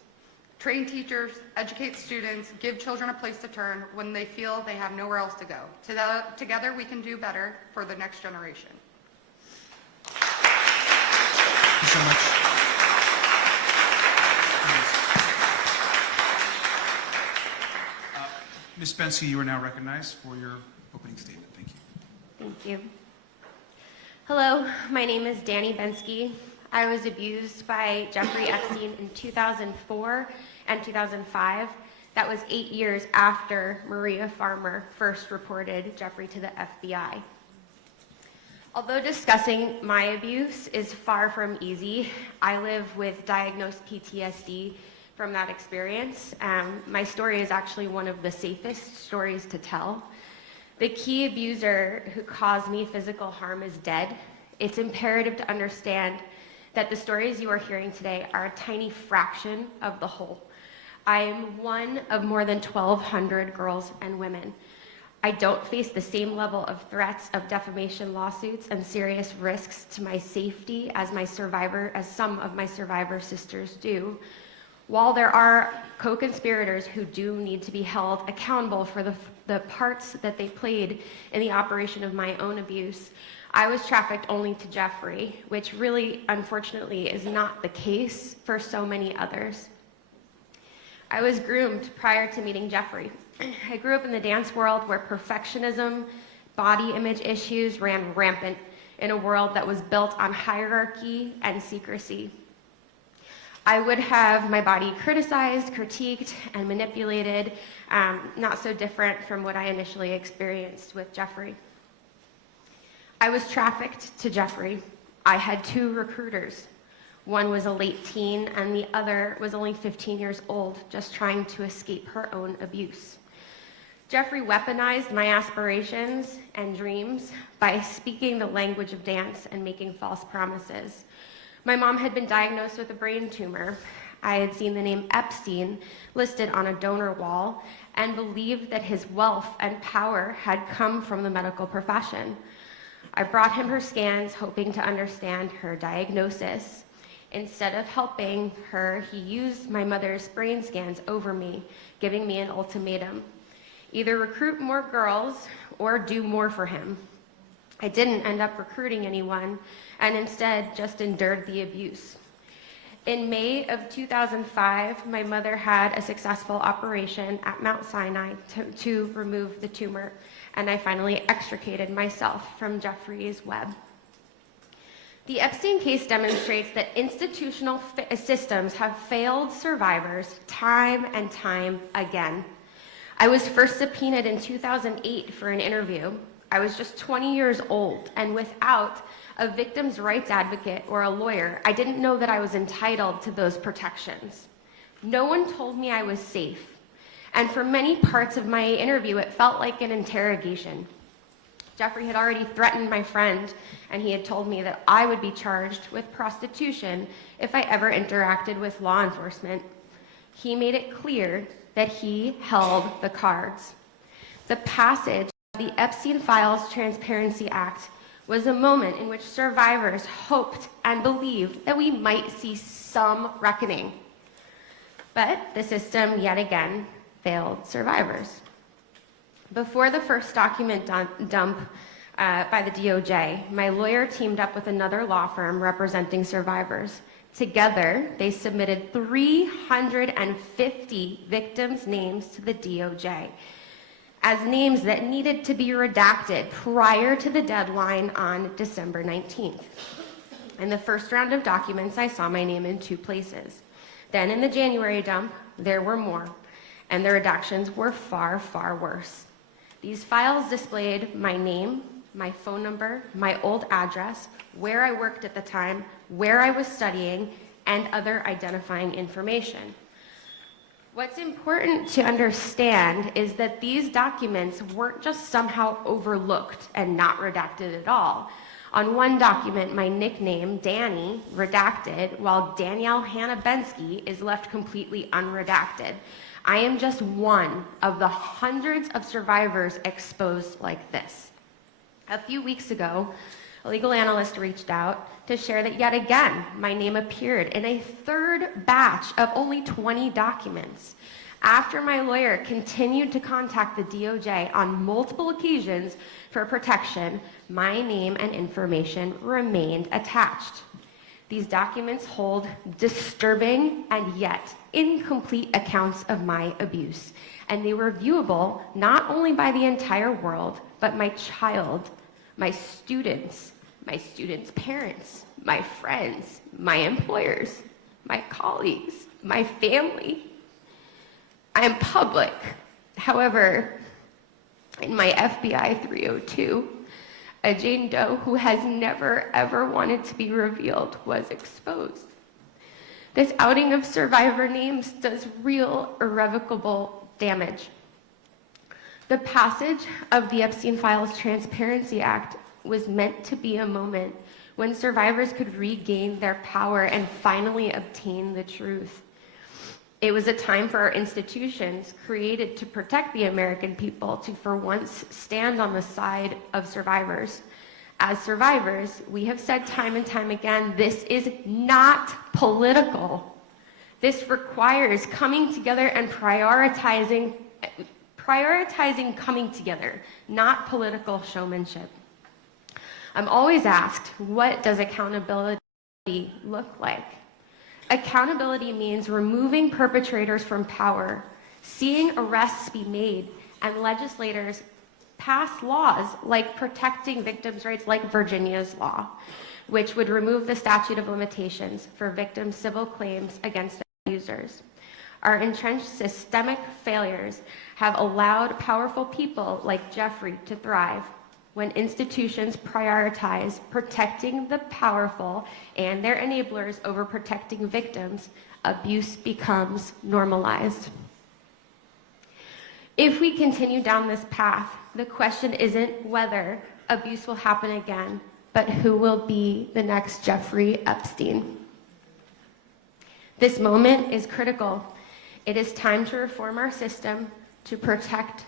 Train teachers, educate students, give children a place to turn when they feel they have nowhere else to go. Together we can do better for the next generation. Thank you so much. Ms. Bensky, you are now recognized for your opening statement. Thank you. Thank you. Hello, my name is Danny Bensky. I was abused by Jeffrey Epstein in 2004 and 2005. That was 8 years after Maria Farmer first reported Jeffrey to the FBI. Although discussing my abuse is far from easy, I live with diagnosed PTSD from that experience. My story is actually one of the safest stories to tell. The key abuser who caused me physical harm is dead. It's imperative to understand that the stories you are hearing today are a tiny fraction of the whole. I am one of more than 1,200 girls and women. I don't face the same level of threats of defamation lawsuits and serious risks to my safety as some of my survivor sisters do. While there are co-conspirators who do need to be held accountable for the parts that they played in the operation of my own abuse, I was trafficked only to Jeffrey, which really, unfortunately, is not the case for so many others. I was groomed prior to meeting Jeffrey. I grew up in the dance world where perfectionism, body image issues ran rampant in a world that was built on hierarchy and secrecy. I would have my body criticized, critiqued, and manipulated, not so different from what I initially experienced with Jeffrey. I was trafficked to Jeffrey. I had 2 recruiters. One was a late teen, and the other was only 15 years old, just trying to escape her own abuse. Jeffrey weaponized my aspirations and dreams by speaking the language of dance and making false promises. My mom had been diagnosed with a brain tumor. I had seen the name Epstein listed on a donor wall and believed that his wealth and power had come from the medical profession. I brought him her scans, hoping to understand her diagnosis. Instead of helping her, he used my mother's brain scans over me, giving me an ultimatum: either recruit more girls or do more for him. I didn't end up recruiting anyone, and instead just endured the abuse. In May of 2005, my mother had a successful operation at Mount Sinai to remove the tumor, and I finally extricated myself from Jeffrey's web. The Epstein case demonstrates that institutional systems have failed survivors time and time again. I was first subpoenaed in 2008 for an interview. I was just 20 years old, and without a victim's rights advocate or a lawyer, I didn't know that I was entitled to those protections. No one told me I was safe, and for many parts of my interview, it felt like an interrogation. Jeffrey had already threatened my friend, and he had told me that I would be charged with prostitution if I ever interacted with law enforcement. He made it clear that he held the cards. The passage of the Epstein Files Transparency Act was a moment in which survivors hoped and believed that we might see some reckoning. But the system yet again failed survivors. Before the first document dump by the DOJ, my lawyer teamed up with another law firm representing survivors. Together, they submitted 350 victims' names to the DOJ as names that needed to be redacted prior to the deadline on December 19th. In the first round of documents, I saw my name in 2 places. Then in the January dump, there were more, and the redactions were far, far worse. These files displayed my name, my phone number, my old address, where I worked at the time, where I was studying, and other identifying information. What's important to understand is that these documents weren't just somehow overlooked and not redacted at all. On one document, my nickname, Danny, redacted, while Danielle Hannah Bensky is left completely unredacted. I am just one of the hundreds of survivors exposed like this. A few weeks ago, a legal analyst reached out to share that yet again, my name appeared in a 3rd batch of only 20 documents. After my lawyer continued to contact the DOJ on multiple occasions for protection, my name and information remained attached. These documents hold disturbing and yet incomplete accounts of my abuse, and they were viewable not only by the entire world, but my child, my students' parents, my friends, my employers, my colleagues, my family. I am public. However, in my FBI 302, a Jane Doe who has never ever wanted to be revealed was exposed. This outing of survivor names does real, irrevocable damage. The passage of the Epstein Files Transparency Act was meant to be a moment when survivors could regain their power and finally obtain the truth. It was a time for our institutions, created to protect the American people, to for once stand on the side of survivors. As survivors, we have said time and time again, this is not political. This requires coming together and prioritizing coming together, not political showmanship. I'm always asked, what does accountability look like? Accountability means removing perpetrators from power, seeing arrests be made, and legislators pass laws like protecting victims' rights, like Virginia's law, which would remove the statute of limitations for victims' civil claims against abusers. Our entrenched systemic failures have allowed powerful people like Jeffrey to thrive. When institutions prioritize protecting the powerful and their enablers over protecting victims, abuse becomes normalized. If we continue down this path, the question isn't whether abuse will happen again, but who will be the next Jeffrey Epstein. This moment is critical. It is time to reform our system to protect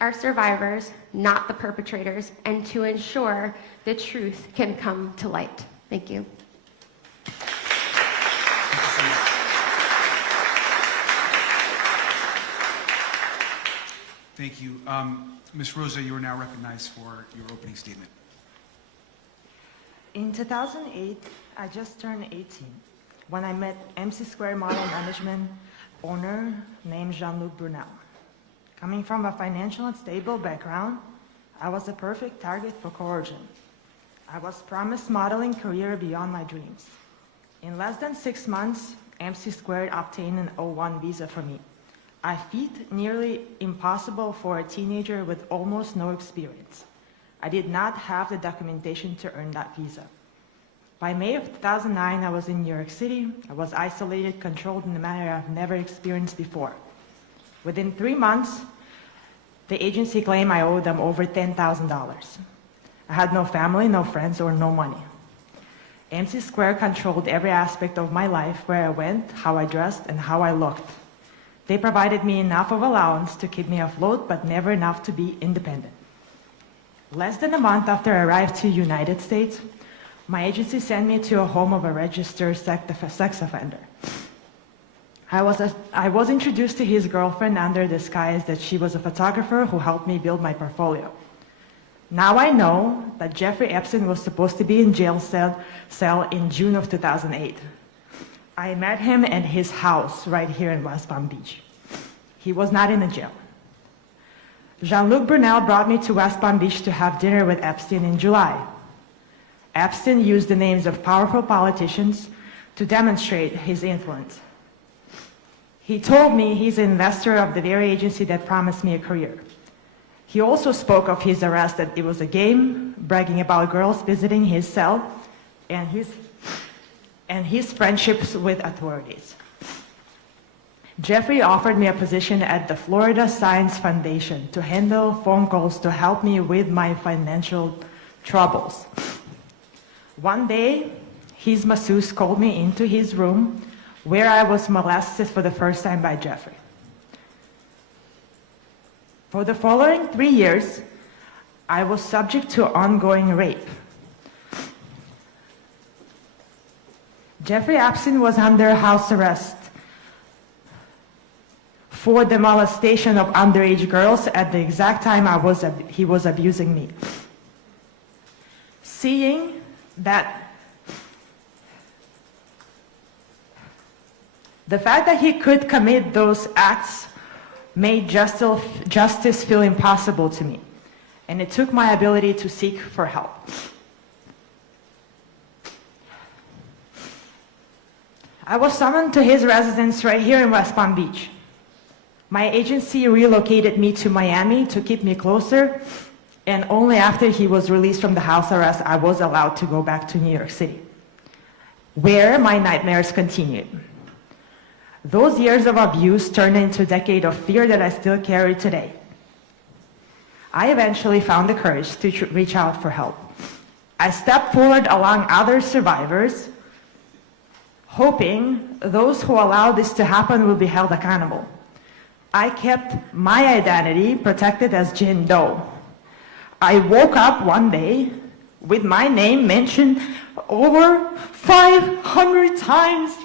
our survivors, not the perpetrators, and to ensure the truth can come to light. Thank you. Thank you. Ms. Rosa, you are now recognized for your opening statement. In 2008, I just turned 18 when I met MC Square Model Management owner named Jean-Luc Brunel. Coming from a financial and stable background, I was a perfect target for coercion. I was promised modeling career beyond my dreams. In less than 6 months, MC Squared obtained an O1 visa for me. A feat nearly impossible for a teenager with almost no experience. I did not have the documentation to earn that visa. By May of 2009, I was in New York City. I was isolated, controlled in a manner I've never experienced before. Within 3 months, the agency claimed I owed them over $10,000. I had no family, no friends, or no money. MC Square controlled every aspect of my life, where I went, how I dressed, and how I looked. They provided me enough of allowance to keep me afloat, but never enough to be independent. Less than a month after I arrived to the United States, my agency sent me to a home of a registered sex offender. I was introduced to his girlfriend under disguise that she was a photographer who helped me build my portfolio. Now I know that Jeffrey Epstein was supposed to be in jail cell in June of 2008. I met him at his house right here in West Palm Beach. He was not in a jail. Jean-Luc Brunel brought me to West Palm Beach to have dinner with Epstein in July. Epstein used the names of powerful politicians to demonstrate his influence. He told me he's an investor of the very agency that promised me a career. He also spoke of his arrest that it was a game, bragging about girls visiting his cell, and his friendships with authorities. Jeffrey offered me a position at the Florida Science Foundation to handle phone calls to help me with my financial troubles. One day, his masseuse called me into his room where I was molested for the first time by Jeffrey. For the following 3 years, I was subject to ongoing rape. Jeffrey Epstein was under house arrest for the molestation of underage girls at the exact time he was abusing me. Seeing that the fact that he could commit those acts made justice feel impossible to me, and it took my ability to seek for help. I was summoned to his residence right here in West Palm Beach. My agency relocated me to Miami to keep me closer, and only after he was released from the house arrest, I was allowed to go back to New York City, where my nightmares continued. Those years of abuse turned into a decade of fear that I still carry today. I eventually found the courage to reach out for help. I stepped forward along other survivors, hoping those who allowed this to happen will be held accountable. I kept my identity protected as Jane Doe. I woke up one day with my name mentioned over 500 times.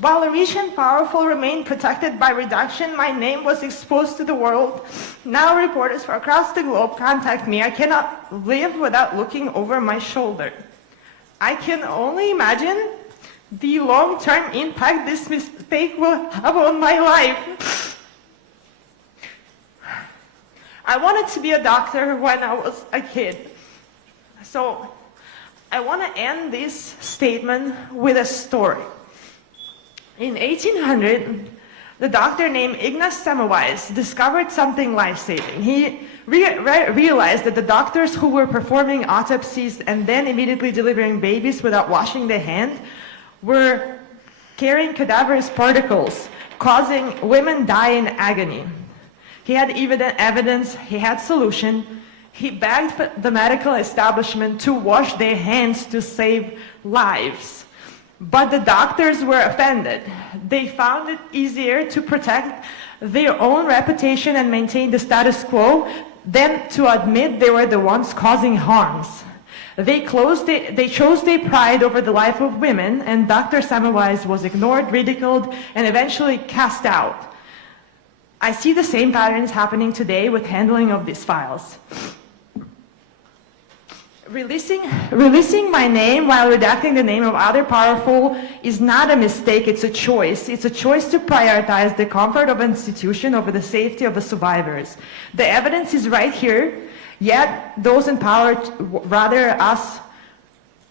While the rich and powerful remained protected by reduction, my name was exposed to the world. Now reporters from across the globe contact me. I cannot live without looking over my shoulder. I can only imagine the long-term impact this mistake will have on my life. I wanted to be a doctor when I was a kid. So I want to end this statement with a story. In 1800, the doctor named Ignaz Semmelweis discovered something life-saving. He realized that the doctors who were performing autopsies and then immediately delivering babies without washing their hands were carrying cadaverous particles, causing women die in agony. He had evidence, he had solution. He begged the medical establishment to wash their hands to save lives. But the doctors were offended. They found it easier to protect their own reputation and maintain the status quo than to admit they were the ones causing harms. They chose their pride over the life of women, and Dr. Semmelweis was ignored, ridiculed, and eventually cast out. I see the same patterns happening today with handling of these files. Releasing my name while redacting the name of other powerful is not a mistake, it's a choice. It's a choice to prioritize the comfort of an institution over the safety of the survivors. The evidence is right here, yet those in power rather us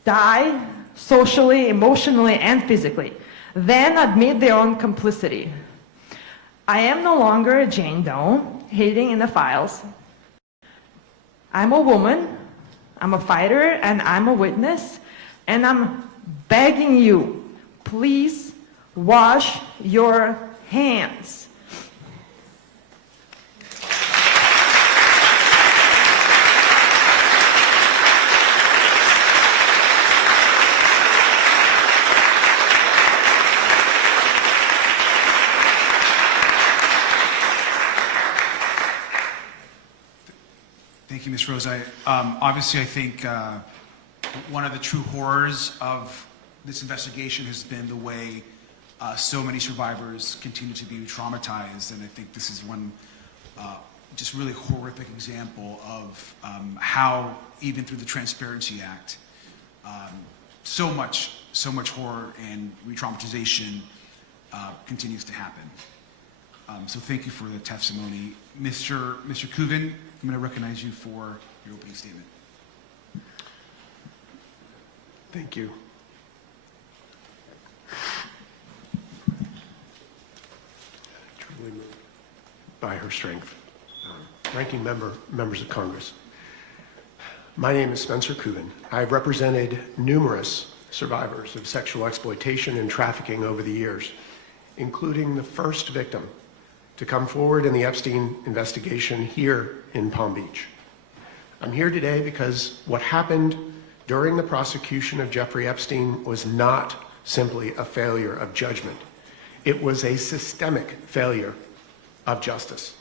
die socially, emotionally, and physically, than admit their own complicity. I am no longer a Jane Doe, hiding in the files. I'm a woman, I'm a fighter, and I'm a witness, and I'm begging you, please wash your hands. Thank you, Ms. Rose. Obviously, I think one of the true horrors of this investigation has been the way so many survivors continue to be traumatized, and I think this is one just really horrific example of how, even through the Transparency Act, so much horror and re-traumatization continues to happen. So thank you for the testimony. Mr. Kugan, I'm going to recognize you for your opening statement. Thank you. Truly moved by her strength. Ranking members of Congress. My name is Spencer Kugan. I've represented numerous survivors of sexual exploitation and trafficking over the years, including the first victim to come forward in the Epstein investigation here in Palm Beach. I'm here today because what happened during the prosecution of Jeffrey Epstein was not simply a failure of judgment. It was a systemic failure of justice.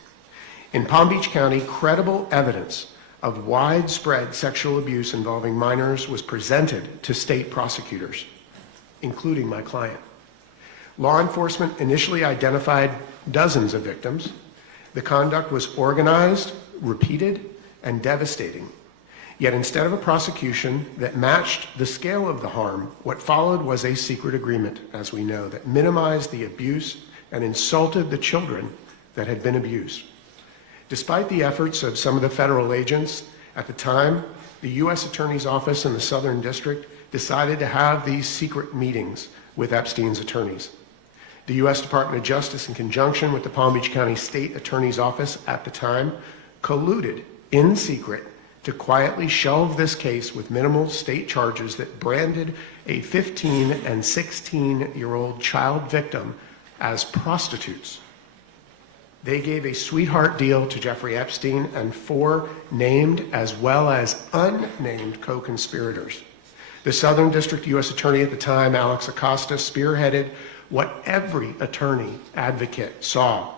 In Palm Beach County, credible evidence of widespread sexual abuse involving minors was presented to state prosecutors, including my client. Law enforcement initially identified dozens of victims. The conduct was organized, repeated, and devastating. Yet instead of a prosecution that matched the scale of the harm, what followed was a secret agreement, as we know, that minimized the abuse and insulted the children that had been abused. Despite the efforts of some of the federal agents at the time, the U.S. Attorney's Office in the Southern District decided to have these secret meetings with Epstein's attorneys. The U.S. Department of Justice, in conjunction with the Palm Beach County State Attorney's Office at the time, colluded in secret to quietly shelve this case with minimal state charges that branded a 15 and 16-year-old child victim as prostitutes. They gave a sweetheart deal to Jeffrey Epstein and 4 named as well as unnamed co-conspirators. The Southern District U.S. Attorney at the time, Alex Acosta, spearheaded what every attorney advocate saw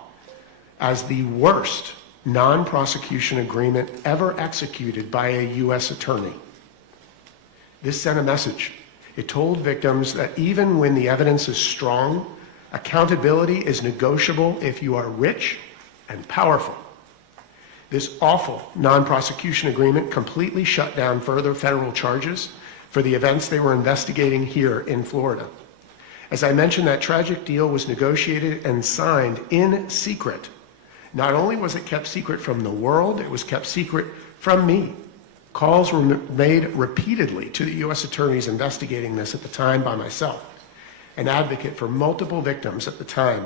as the worst non-prosecution agreement ever executed by a U.S. attorney. This sent a message. It told victims that even when the evidence is strong, accountability is negotiable if you are rich and powerful. This awful non-prosecution agreement completely shut down further federal charges for the events they were investigating here in Florida. As I mentioned, that tragic deal was negotiated and signed in secret. Not only was it kept secret from the world, it was kept secret from me. Calls were made repeatedly to the U.S. attorneys investigating this at the time by myself, an advocate for multiple victims at the time,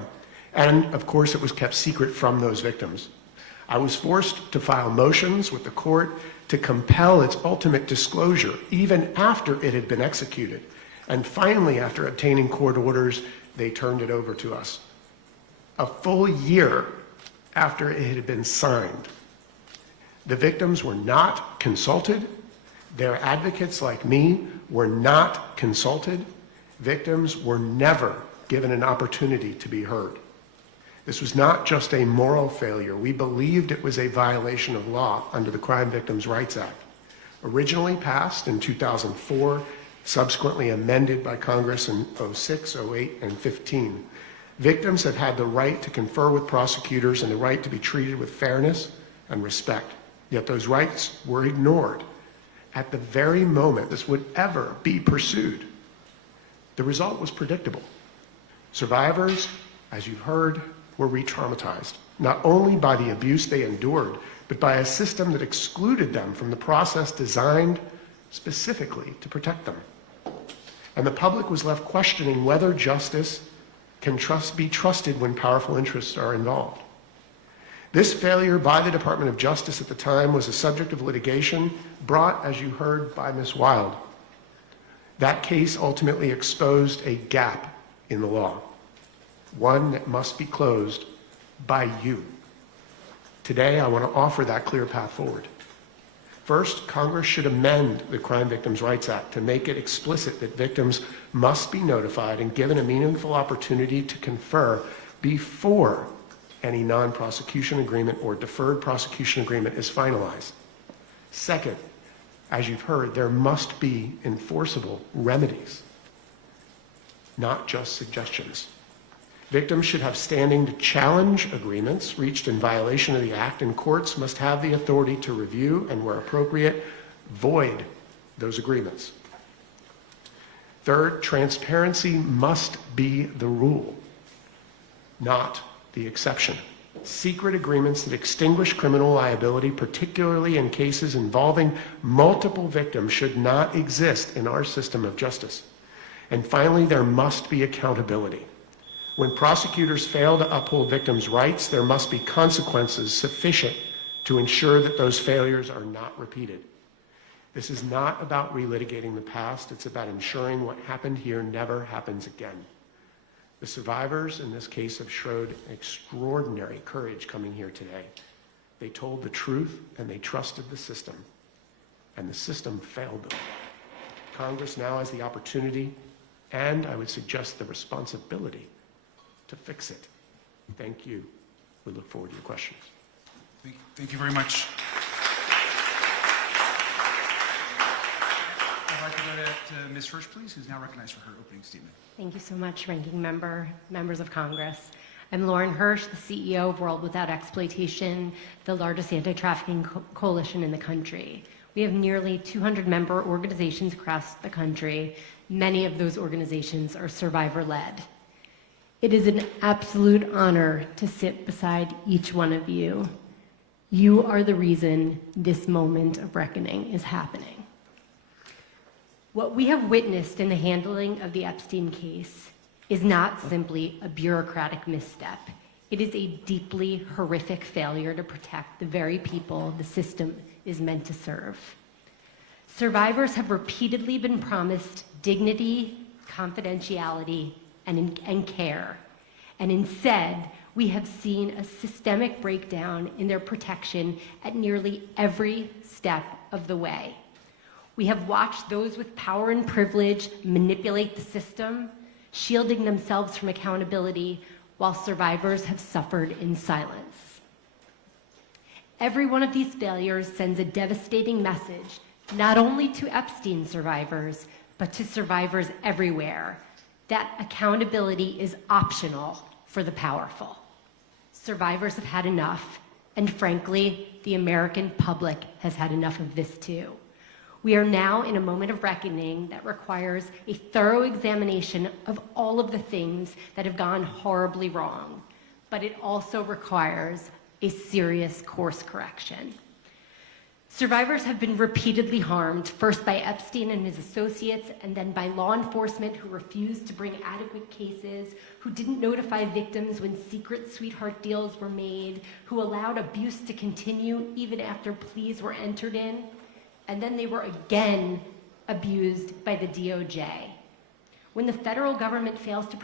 and of course it was kept secret from those victims. I was forced to file motions with the court to compel its ultimate disclosure even after it had been executed. And finally, after obtaining court orders, they turned it over to us. A full year after it had been signed. The victims were not consulted. Their advocates like me were not consulted. Victims were never given an opportunity to be heard. This was not just a moral failure. We believed it was a violation of law under the Crime Victims' Rights Act, originally passed in 2004, subsequently amended by Congress in 06, 08, and 15. Victims have had the right to confer with prosecutors and the right to be treated with fairness and respect. Yet those rights were ignored at the very moment this would ever be pursued. The result was predictable. Survivors, as you've heard, were re-traumatized, not only by the abuse they endured, but by a system that excluded them from the process designed specifically to protect them. And the public was left questioning whether justice can be trusted when powerful interests are involved. This failure by the Department of Justice at the time was a subject of litigation brought, as you heard, by Ms. Wild. That case ultimately exposed a gap in the law, one that must be closed by you. Today, I want to offer that clear path forward. First, Congress should amend the Crime Victims' Rights Act to make it explicit that victims must be notified and given a meaningful opportunity to confer before any non-prosecution agreement or deferred prosecution agreement is finalized. Second, as you've heard, there must be enforceable remedies, not just suggestions. Victims should have standing to challenge agreements reached in violation of the Act, and courts must have the authority to review and, where appropriate, void those agreements. Third, transparency must be the rule, not the exception. Secret agreements that extinguish criminal liability, particularly in cases involving multiple victims, should not exist in our system of justice. And finally, there must be accountability. When prosecutors fail to uphold victims' rights, there must be consequences sufficient to ensure that those failures are not repeated. This is not about relitigating the past. It's about ensuring what happened here never happens again. The survivors in this case have showed extraordinary courage coming here today. They told the truth and they trusted the system, and the system failed them. Congress now has the opportunity, and I would suggest the responsibility, to fix it. Thank you. We look forward to your questions. Thank you very much. I'd like to go to Ms. Hirsch, please, who's now recognized for her opening statement. Thank you so much, Ranking Member, members of Congress. I'm Lauren Hirsch, the CEO of World Without Exploitation, the largest anti-trafficking coalition in the country. We have nearly 200 member organizations across the country. Many of those organizations are survivor-led. It is an absolute honor to sit beside each one of you. You are the reason this moment of reckoning is happening. What we have witnessed in the handling of the Epstein case is not simply a bureaucratic misstep. It is a deeply horrific failure to protect the very people the system is meant to serve. Survivors have repeatedly been promised dignity, confidentiality, and care. And instead, we have seen a systemic breakdown in their protection at nearly every step of the way. We have watched those with power and privilege manipulate the system, shielding themselves from accountability, while survivors have suffered in silence. Every one of these failures sends a devastating message, not only to Epstein survivors, but to survivors everywhere, that accountability is optional for the powerful. Survivors have had enough, and frankly, the American public has had enough of this too. We are now in a moment of reckoning that requires a thorough examination of all of the things that have gone horribly wrong, but it also requires a serious course correction. Survivors have been repeatedly harmed, first by Epstein and his associates, and then by law enforcement who refused to bring adequate cases, who didn't notify victims when secret sweetheart deals were made, who allowed abuse to continue even after pleas were entered in, and then they were again abused by the DOJ. When the federal government fails to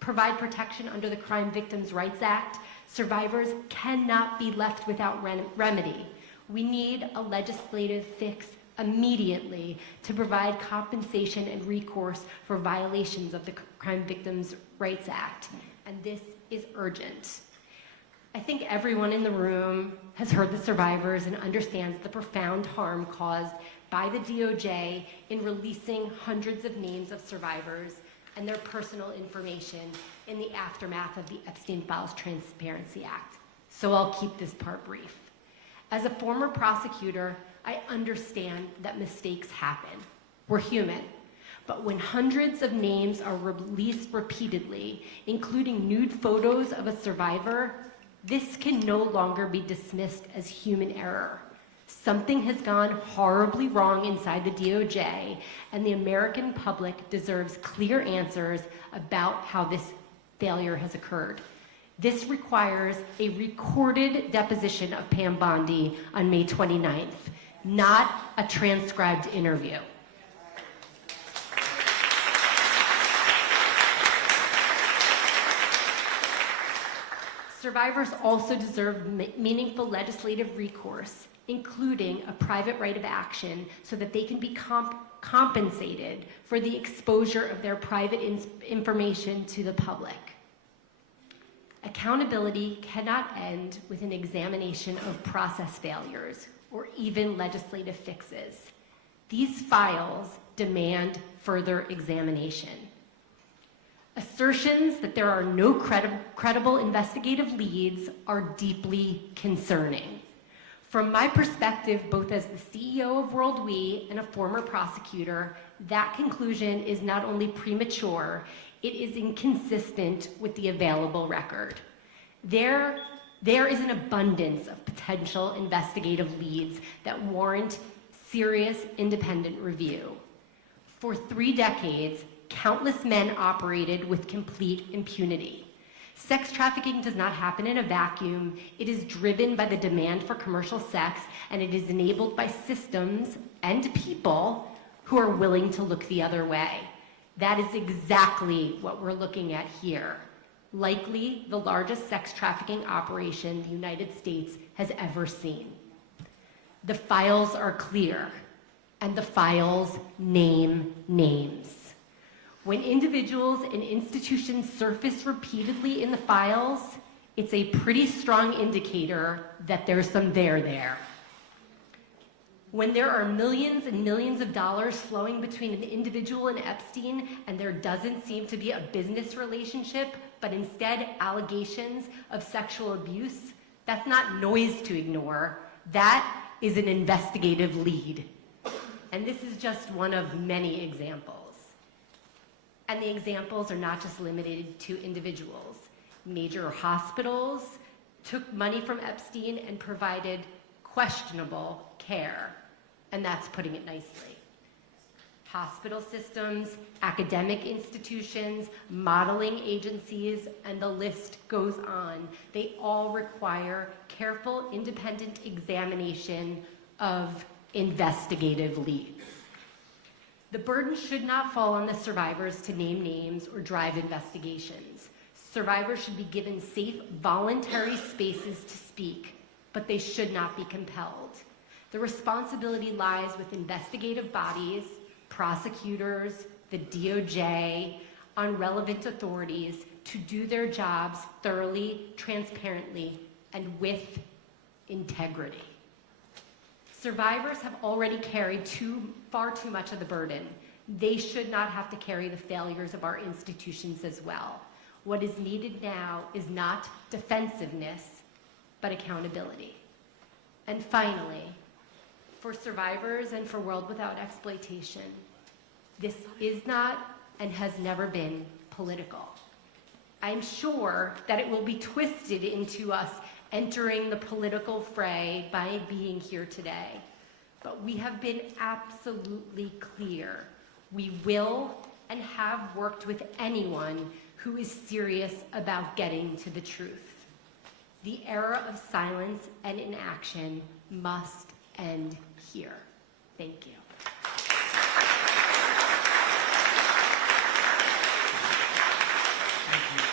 provide protection under the Crime Victims' Rights Act, survivors cannot be left without remedy. We need a legislative fix immediately to provide compensation and recourse for violations of the Crime Victims' Rights Act, and this is urgent. I think everyone in the room has heard the survivors and understands the profound harm caused by the DOJ in releasing hundreds of names of survivors and their personal information in the aftermath of the Epstein Files Transparency Act. So I'll keep this part brief. As a former prosecutor, I understand that mistakes happen. We're human. But when hundreds of names are released repeatedly, including nude photos of a survivor, this can no longer be dismissed as human error. Something has gone horribly wrong inside the DOJ, and the American public deserves clear answers about how this failure has occurred. This requires a recorded deposition of Pam Bondi on May 29th, not a transcribed interview. Survivors also deserve meaningful legislative recourse, including a private right of action, so that they can be compensated for the exposure of their private information to the public. Accountability cannot end with an examination of process failures or even legislative fixes. These files demand further examination. Assertions that there are no credible investigative leads are deeply concerning. From my perspective, both as the CEO of World We and a former prosecutor, that conclusion is not only premature, it is inconsistent with the available record. There is an abundance of potential investigative leads that warrant serious independent review. For 3 decades, countless men operated with complete impunity. Sex trafficking does not happen in a vacuum. It is driven by the demand for commercial sex, and it is enabled by systems and people who are willing to look the other way. That is exactly what we're looking at here. Likely the largest sex trafficking operation the United States has ever seen. The files are clear, and the files name names. When individuals and institutions surface repeatedly in the files, it's a pretty strong indicator that there's some there. When there are millions and millions of dollars flowing between an individual and Epstein, and there doesn't seem to be a business relationship, but instead allegations of sexual abuse, that's not noise to ignore. That is an investigative lead. And this is just one of many examples. And the examples are not just limited to individuals. Major hospitals took money from Epstein and provided questionable care, and that's putting it nicely. hospital systems, academic institutions, modeling agencies, and the list goes on. They all require careful, independent examination of investigative leads. The burden should not fall on the survivors to name names or drive investigations. Survivors should be given safe, voluntary spaces to speak, but they should not be compelled. The responsibility lies with investigative bodies, prosecutors, the DOJ, on relevant authorities to do their jobs thoroughly, transparently, and with integrity. Survivors have already carried far too much of the burden. They should not have to carry the failures of our institutions as well. What is needed now is not defensiveness, but accountability. And finally, for survivors and for World Without Exploitation, this is not and has never been political. I'm sure that it will be twisted into us entering the political fray by being here today. But we have been absolutely clear. We will and have worked with anyone who is serious about getting to the truth. The era of silence and inaction must end here. Thank you. Thank you.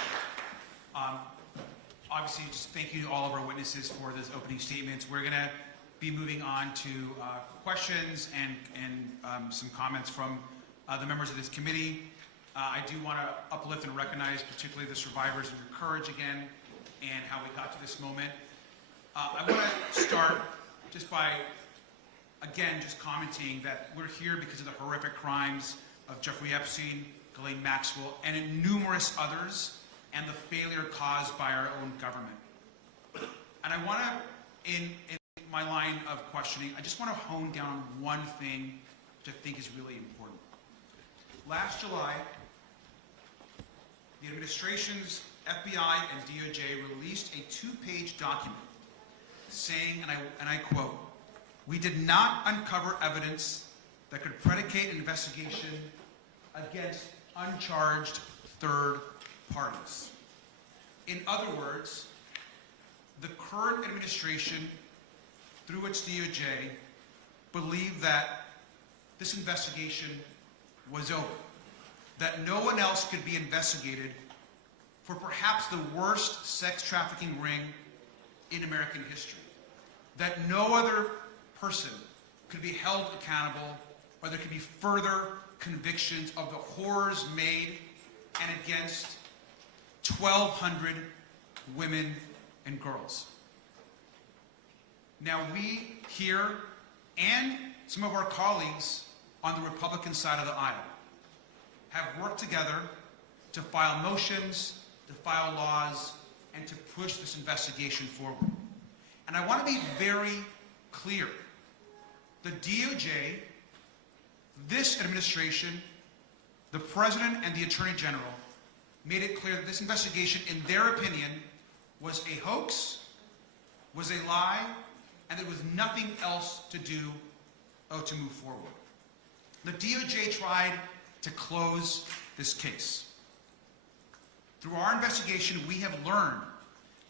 Obviously, just thank you to all of our witnesses for those opening statements. We're going to be moving on to questions and some comments from the members of this committee. I do want to uplift and recognize particularly the survivors and your courage again and how we got to this moment. I want to start just by, again, just commenting that we're here because of the horrific crimes of Jeffrey Epstein, Ghislaine Maxwell, and numerous others, and the failure caused by our own government. And I want to, in my line of questioning, I just want to hone down on one thing which I think is really important. Last July, the administration's FBI and DOJ released a 2-page document saying, and I quote, "We did not uncover evidence that could predicate an investigation against uncharged third parties." In other words, the current administration, through its DOJ, believed that this investigation was over, that no one else could be investigated for perhaps the worst sex trafficking ring in American history, that no other person could be held accountable, or there could be further convictions of the horrors made and against 1,200 women and girls. Now we here, and some of our colleagues on the Republican side of the aisle, have worked together to file motions, to file laws, and to push this investigation forward. And I want to be very clear. The DOJ, this administration, the President and the Attorney General made it clear that this investigation, in their opinion, was a hoax, was a lie, and there was nothing else to do to move forward. The DOJ tried to close this case. Through our investigation, we have learned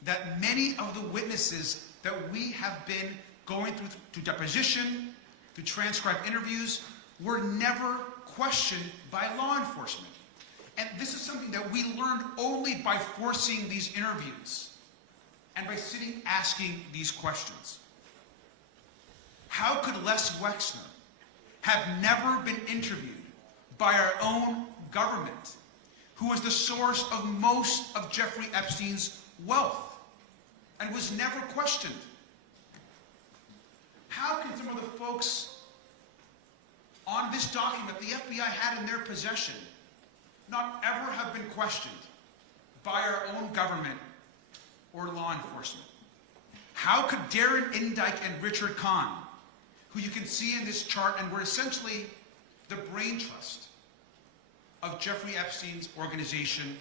that many of the witnesses that we have been going through deposition, through transcribed interviews, were never questioned by law enforcement. And this is something that we learned only by forcing these interviews and by sitting asking these questions. How could Les Wexner have never been interviewed by our own government, who was the source of most of Jeffrey Epstein's wealth and was never questioned? How can some of the folks on this document the FBI had in their possession not ever have been questioned by our own government or law enforcement? How could Darren Indyke and Richard Kahn, who you can see in this chart and were essentially the brain trust of Jeffrey Epstein's organization,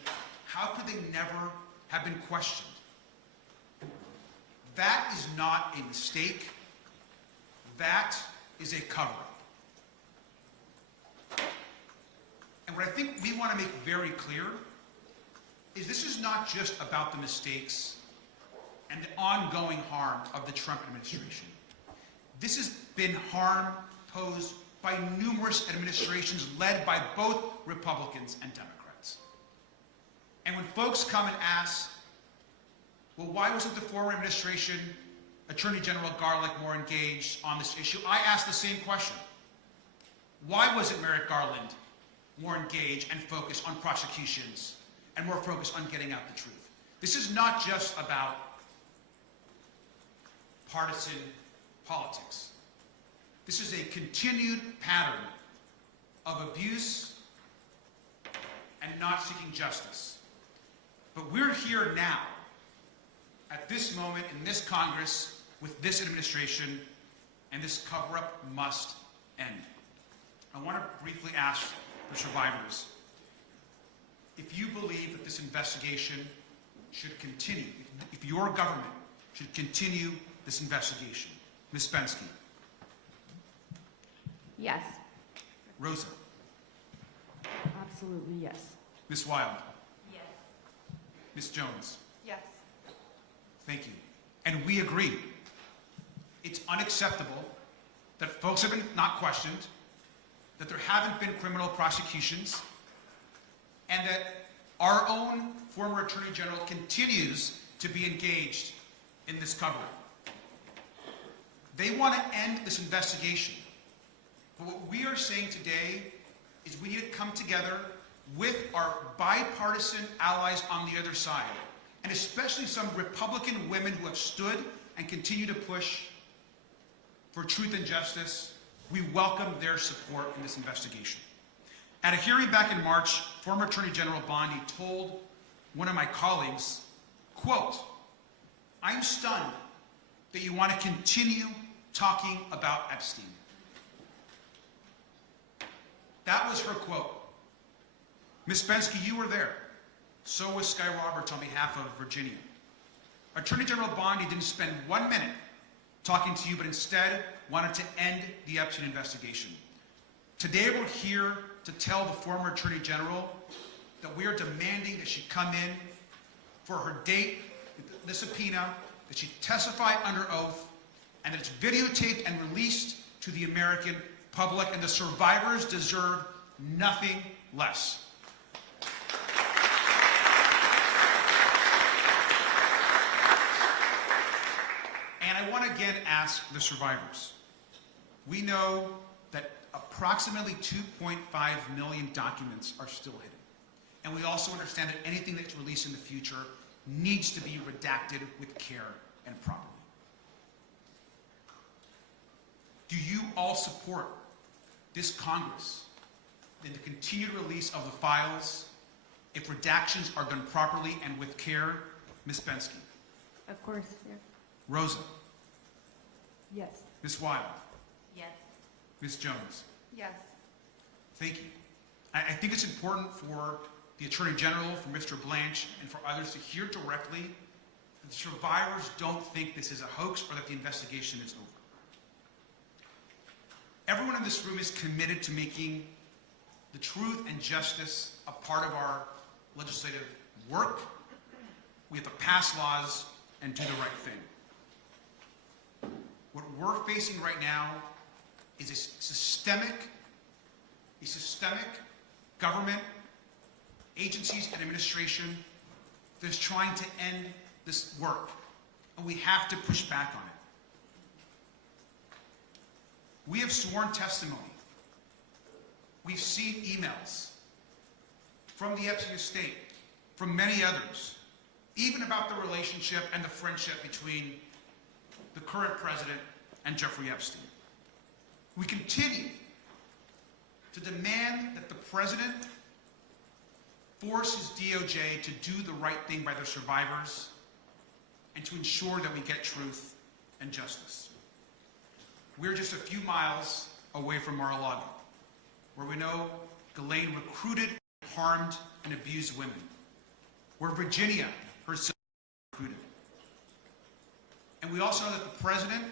how could they never have been questioned? That is not a mistake. That is a cover-up. And what I think we want to make very clear is this is not just about the mistakes and the ongoing harm of the Trump administration. This has been harm posed by numerous administrations led by both Republicans and Democrats. And when folks come and ask, well, why wasn't the former administration, Attorney General Garlick, more engaged on this issue? I ask the same question. Why wasn't Merrick Garland more engaged and focused on prosecutions and more focused on getting out the truth? This is not just about partisan politics. This is a continued pattern of abuse and not seeking justice. But we're here now, at this moment in this Congress, with this administration, and this cover-up must end. I want to briefly ask the survivors, if you believe that this investigation should continue, if your government should continue this investigation. Ms. Spensky. Yes. Rosa. Absolutely, yes. Ms. Wild. Yes. Ms. Jones. Yes. Thank you. And we agree. It's unacceptable that folks have been not questioned, that there haven't been criminal prosecutions, and that our own former Attorney General continues to be engaged in this cover-up. They want to end this investigation. But what we are saying today is we need to come together with our bipartisan allies on the other side, and especially some Republican women who have stood and continue to push for truth and justice. We welcome their support in this investigation. At a hearing back in March, former Attorney General Bondi told one of my colleagues, quote, "I'm stunned that you want to continue talking about Epstein." That was her quote. Ms. Spensky, you were there. So was Sky Roberts on behalf of Virginia. Attorney General Bondi didn't spend 1 minute talking to you, but instead wanted to end the Epstein investigation. Today we're here to tell the former Attorney General that we are demanding that she come in for her date, the subpoena, that she testify under oath, and that it's videotaped and released to the American public, and the survivors deserve nothing less. And I want to again ask the survivors. We know that approximately 2.5 million documents are still hidden. And we also understand that anything that's released in the future needs to be redacted with care and properly. Do you all support this Congress in the continued release of the files if redactions are done properly and with care? Ms. Spensky. Of course, yeah. Rosa. Yes. Ms. Wild. Yes. Ms. Jones. Yes. Thank you. I think it's important for the Attorney General, for Mr. Blanche, and for others to hear directly that the survivors don't think this is a hoax or that the investigation is over. Everyone in this room is committed to making the truth and justice a part of our legislative work. We have to pass laws and do the right thing. What we're facing right now is a systemic government, agencies, and administration that's trying to end this work, and we have to push back on it. We have sworn testimony. We've seen emails from the Epstein estate, from many others, even about the relationship and the friendship between the current president and Jeffrey Epstein. We continue to demand that the president force his DOJ to do the right thing by the survivors and to ensure that we get truth and justice. We're just a few miles away from Mar-a-Lago, where we know Ghislaine recruited, harmed, and abused women, where Virginia herself recruited. And we also know that the president,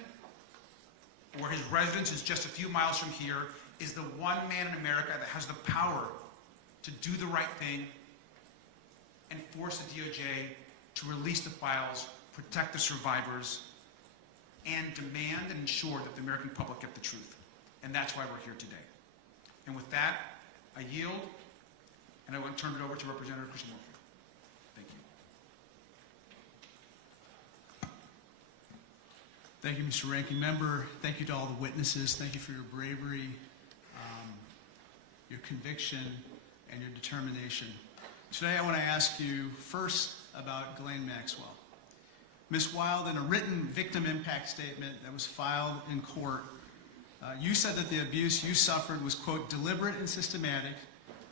where his residence is just a few miles from here, is the one man in America that has the power to do the right thing and force the DOJ to release the files, protect the survivors, and demand and ensure that the American public get the truth. And that's why we're here today. And with that, I yield, and I will turn it over to Representative Christian Morphy. Thank you. Thank you, Mr. Ranking Member. Thank you to all the witnesses. Thank you for your bravery, your conviction, and your determination. Today I want to ask you first about Ghislaine Maxwell. Ms. Wild, in a written victim impact statement that was filed in court, you said that the abuse you suffered was, quote, deliberate and systematic,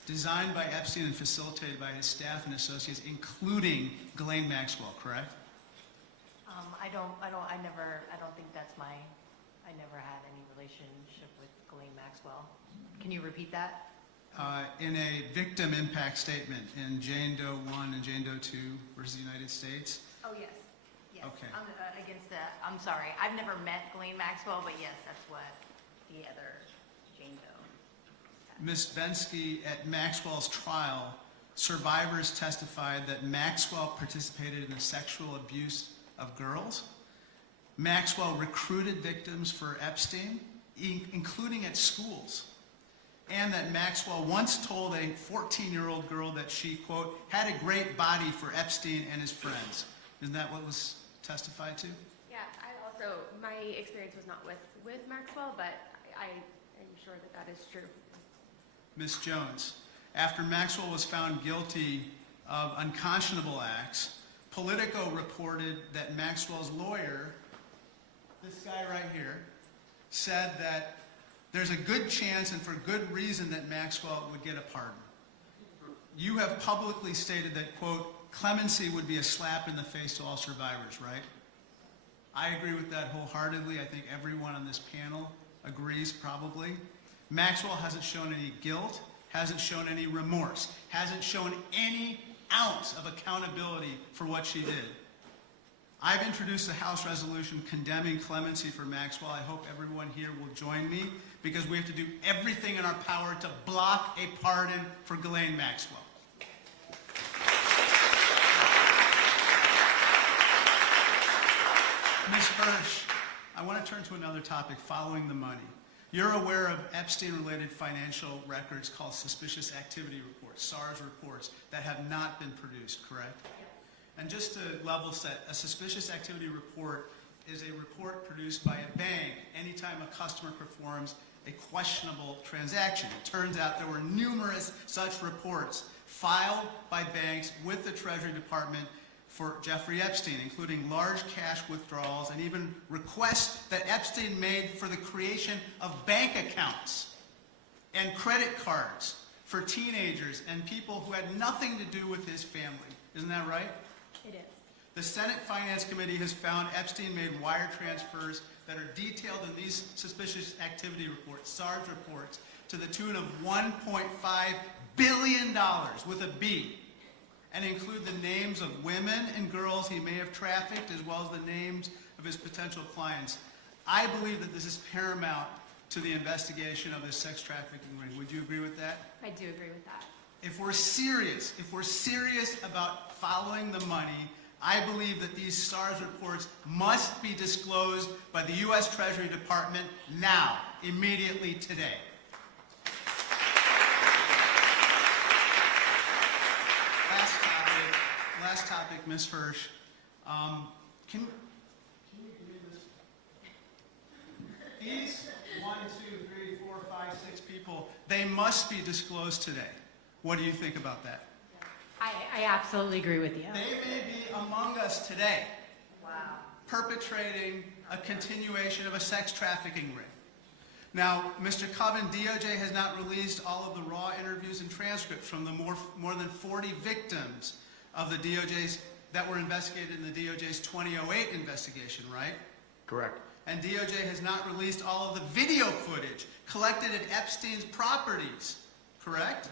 designed by Epstein and facilitated by his staff and associates, including Ghislaine Maxwell, correct? I don't think that's I never had any relationship with Ghislaine Maxwell. Can you repeat that? In a victim impact statement in Jane Doe 1 and Jane Doe 2 versus the United States. Oh, yes. Yes. Okay. I'm sorry. I've never met Ghislaine Maxwell, but yes, that's what the other Jane Doe. Ms. Bensky, at Maxwell's trial, survivors testified that Maxwell participated in the sexual abuse of girls. Maxwell recruited victims for Epstein, including at schools. And that Maxwell once told a 14-year-old girl that she, quote, had a great body for Epstein and his friends. Isn't that what was testified to? Yeah, my experience was not with Maxwell, but I am sure that is true. Ms. Jones, after Maxwell was found guilty of unconscionable acts, Politico reported that Maxwell's lawyer, this guy right here, said that there's a good chance and for good reason that Maxwell would get a pardon. You have publicly stated that, quote, clemency would be a slap in the face to all survivors, right? I agree with that wholeheartedly. I think everyone on this panel agrees, probably. Maxwell hasn't shown any guilt, hasn't shown any remorse, hasn't shown any ounce of accountability for what she did. I've introduced a House resolution condemning clemency for Maxwell. I hope everyone here will join me because we have to do everything in our power to block a pardon for Ghislaine Maxwell. Ms. Hirsch, I want to turn to another topic, following the money. You're aware of Epstein-related financial records called suspicious activity reports, SARS reports, that have not been produced, correct? Yes. And just to level set, a suspicious activity report is a report produced by a bank anytime a customer performs a questionable transaction. It turns out there were numerous such reports filed by banks with the Treasury Department for Jeffrey Epstein, including large cash withdrawals and even requests that Epstein made for the creation of bank accounts and credit cards for teenagers and people who had nothing to do with his family. Isn't that right? It is. The Senate Finance Committee has found Epstein made wire transfers that are detailed in these suspicious activity reports, SARS reports, to the tune of $1.5 billion with a B, and include the names of women and girls he may have trafficked, as well as the names of his potential clients. I believe that this is paramount to the investigation of this sex trafficking ring. Would you agree with that? I do agree with that. If we're serious about following the money, I believe that these SARS reports must be disclosed by the U.S. Treasury Department now, immediately today. Last topic, Ms. Hirsch. Can you read this? These 1, 2, 3, 4, 5, 6 people, they must be disclosed today. What do you think about that? I absolutely agree with you. They may be among us today, Wow. perpetrating a continuation of a sex trafficking ring. Now, Mr. Coven, DOJ has not released all of the raw interviews and transcripts from the more than 40 victims of the DOJ's that were investigated in the DOJ's 2008 investigation, right? Correct. And DOJ has not released all of the video footage collected at Epstein's properties, correct?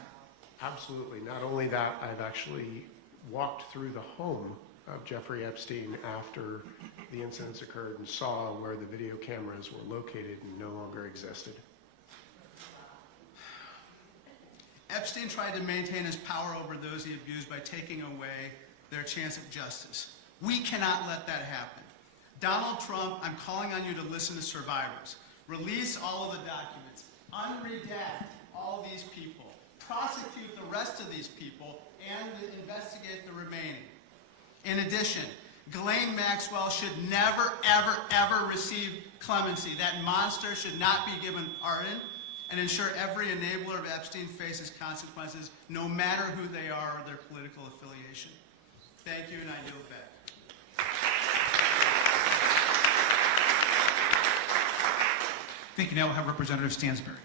Absolutely. Not only that, I've actually walked through the home of Jeffrey Epstein after the incidents occurred and saw where the video cameras were located and no longer existed. Epstein tried to maintain his power over those he abused by taking away their chance at justice. We cannot let that happen. Donald Trump, I'm calling on you to listen to survivors. Release all of the documents. Unredact all these people. Prosecute the rest of these people and investigate the remaining. In addition, Ghislaine Maxwell should never, ever, ever receive clemency. That monster should not be given pardon, and ensure every enabler of Epstein faces consequences, no matter who they are or their political affiliation. Thank you, and I yield back. Thank you. Now we'll have Representative Stansbury.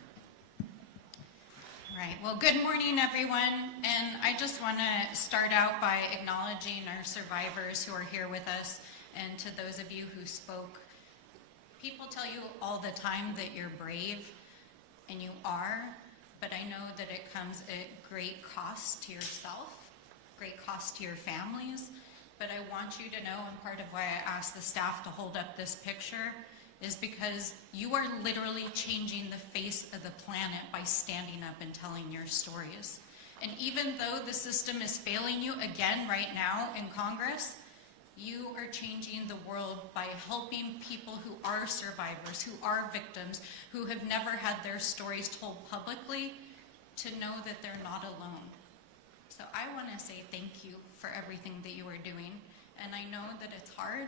Right. Well, good morning, everyone. And I just want to start out by acknowledging our survivors who are here with us, and to those of you who spoke. People tell you all the time that you're brave, and you are, but I know that it comes at great cost to yourself, great cost to your families. But I want you to know, and part of why I asked the staff to hold up this picture, is because you are literally changing the face of the planet by standing up and telling your stories. And even though the system is failing you again right now in Congress, you are changing the world by helping people who are survivors, who are victims, who have never had their stories told publicly, to know that they're not alone. So I want to say thank you for everything that you are doing. And I know that it's hard,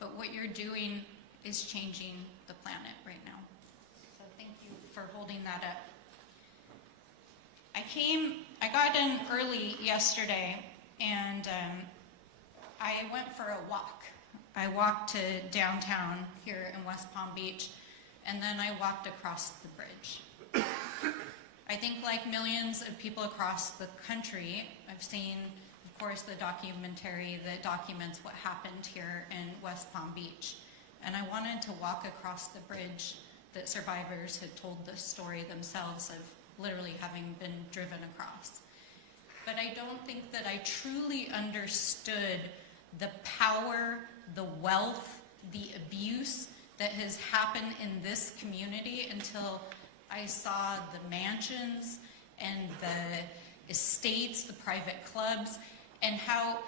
but what you're doing is changing the planet right now. So thank you for holding that up. I got in early yesterday, and I went for a walk. I walked to downtown here in West Palm Beach, and then I walked across the bridge. I think like millions of people across the country, I've seen, of course, the documentary that documents what happened here in West Palm Beach. And I wanted to walk across the bridge that survivors had told the story themselves of literally having been driven across. But I don't think that I truly understood the power, the wealth, the abuse that has happened in this community until I saw the mansions and the estates, the private clubs, and how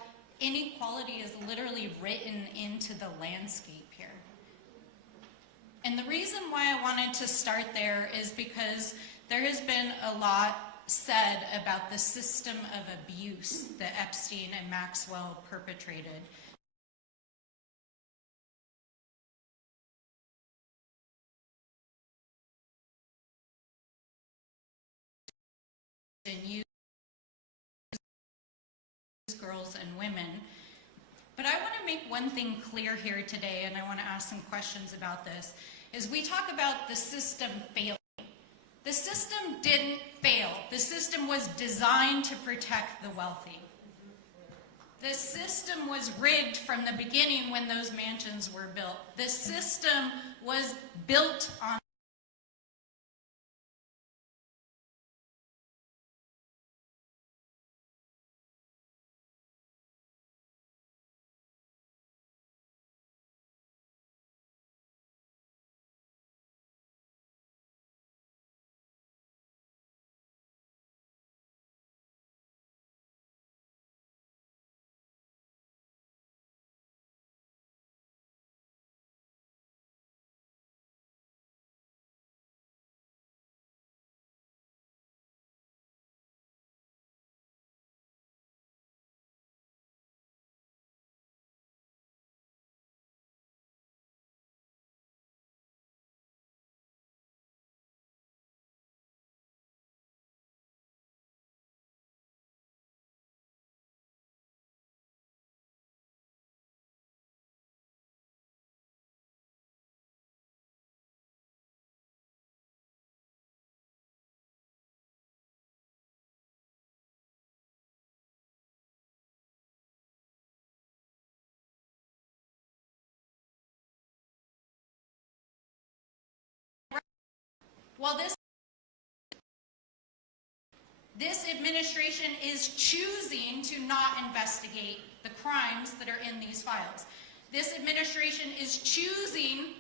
inequality is literally written into the landscape here. And the reason why I wanted to start there is because there has been a lot said about the system of abuse that Epstein and Maxwell perpetrated. And use girls and women. But I want to make one thing clear here today, and I want to ask some questions about this, is we talk about the system failing. The system didn't fail. The system was designed to protect the wealthy. The system was rigged from the beginning when those mansions were built. The system was built on well, this administration is choosing to not investigate the crimes that are in these files. This administration is choosing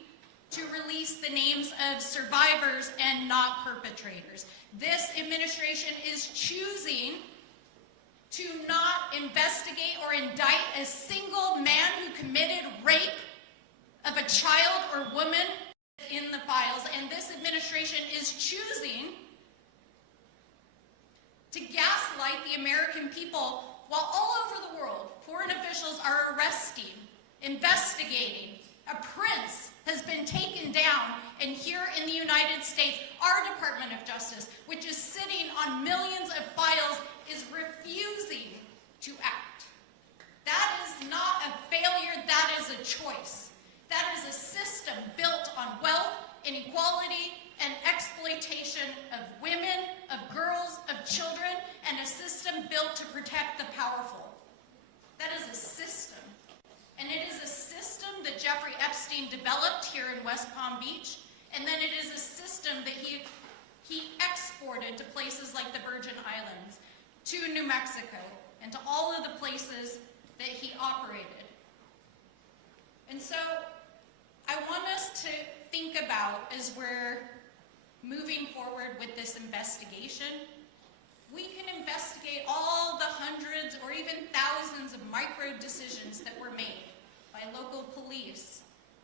to release the names of survivors and not perpetrators. This administration is choosing to not investigate or indict a single man who committed rape of a child or woman in the files, and this administration is choosing to gaslight the American people while all over the world, foreign officials are arresting, investigating. A prince has been taken down, and here in the United States, our Department of Justice, which is sitting on millions of files, is refusing to act. That is not a failure, that is a choice. That is a system built on wealth, inequality, and exploitation of women, of girls, of children, and a system built to protect the powerful. That is a system. And it is a system that Jeffrey Epstein developed here in West Palm Beach, and then it is a system that he exported to places like the Virgin Islands, to New Mexico, and to all of the places that he operated. And so I want us to think about, as we're moving forward with this investigation, we can investigate all the hundreds or even thousands of micro decisions that were made by local police,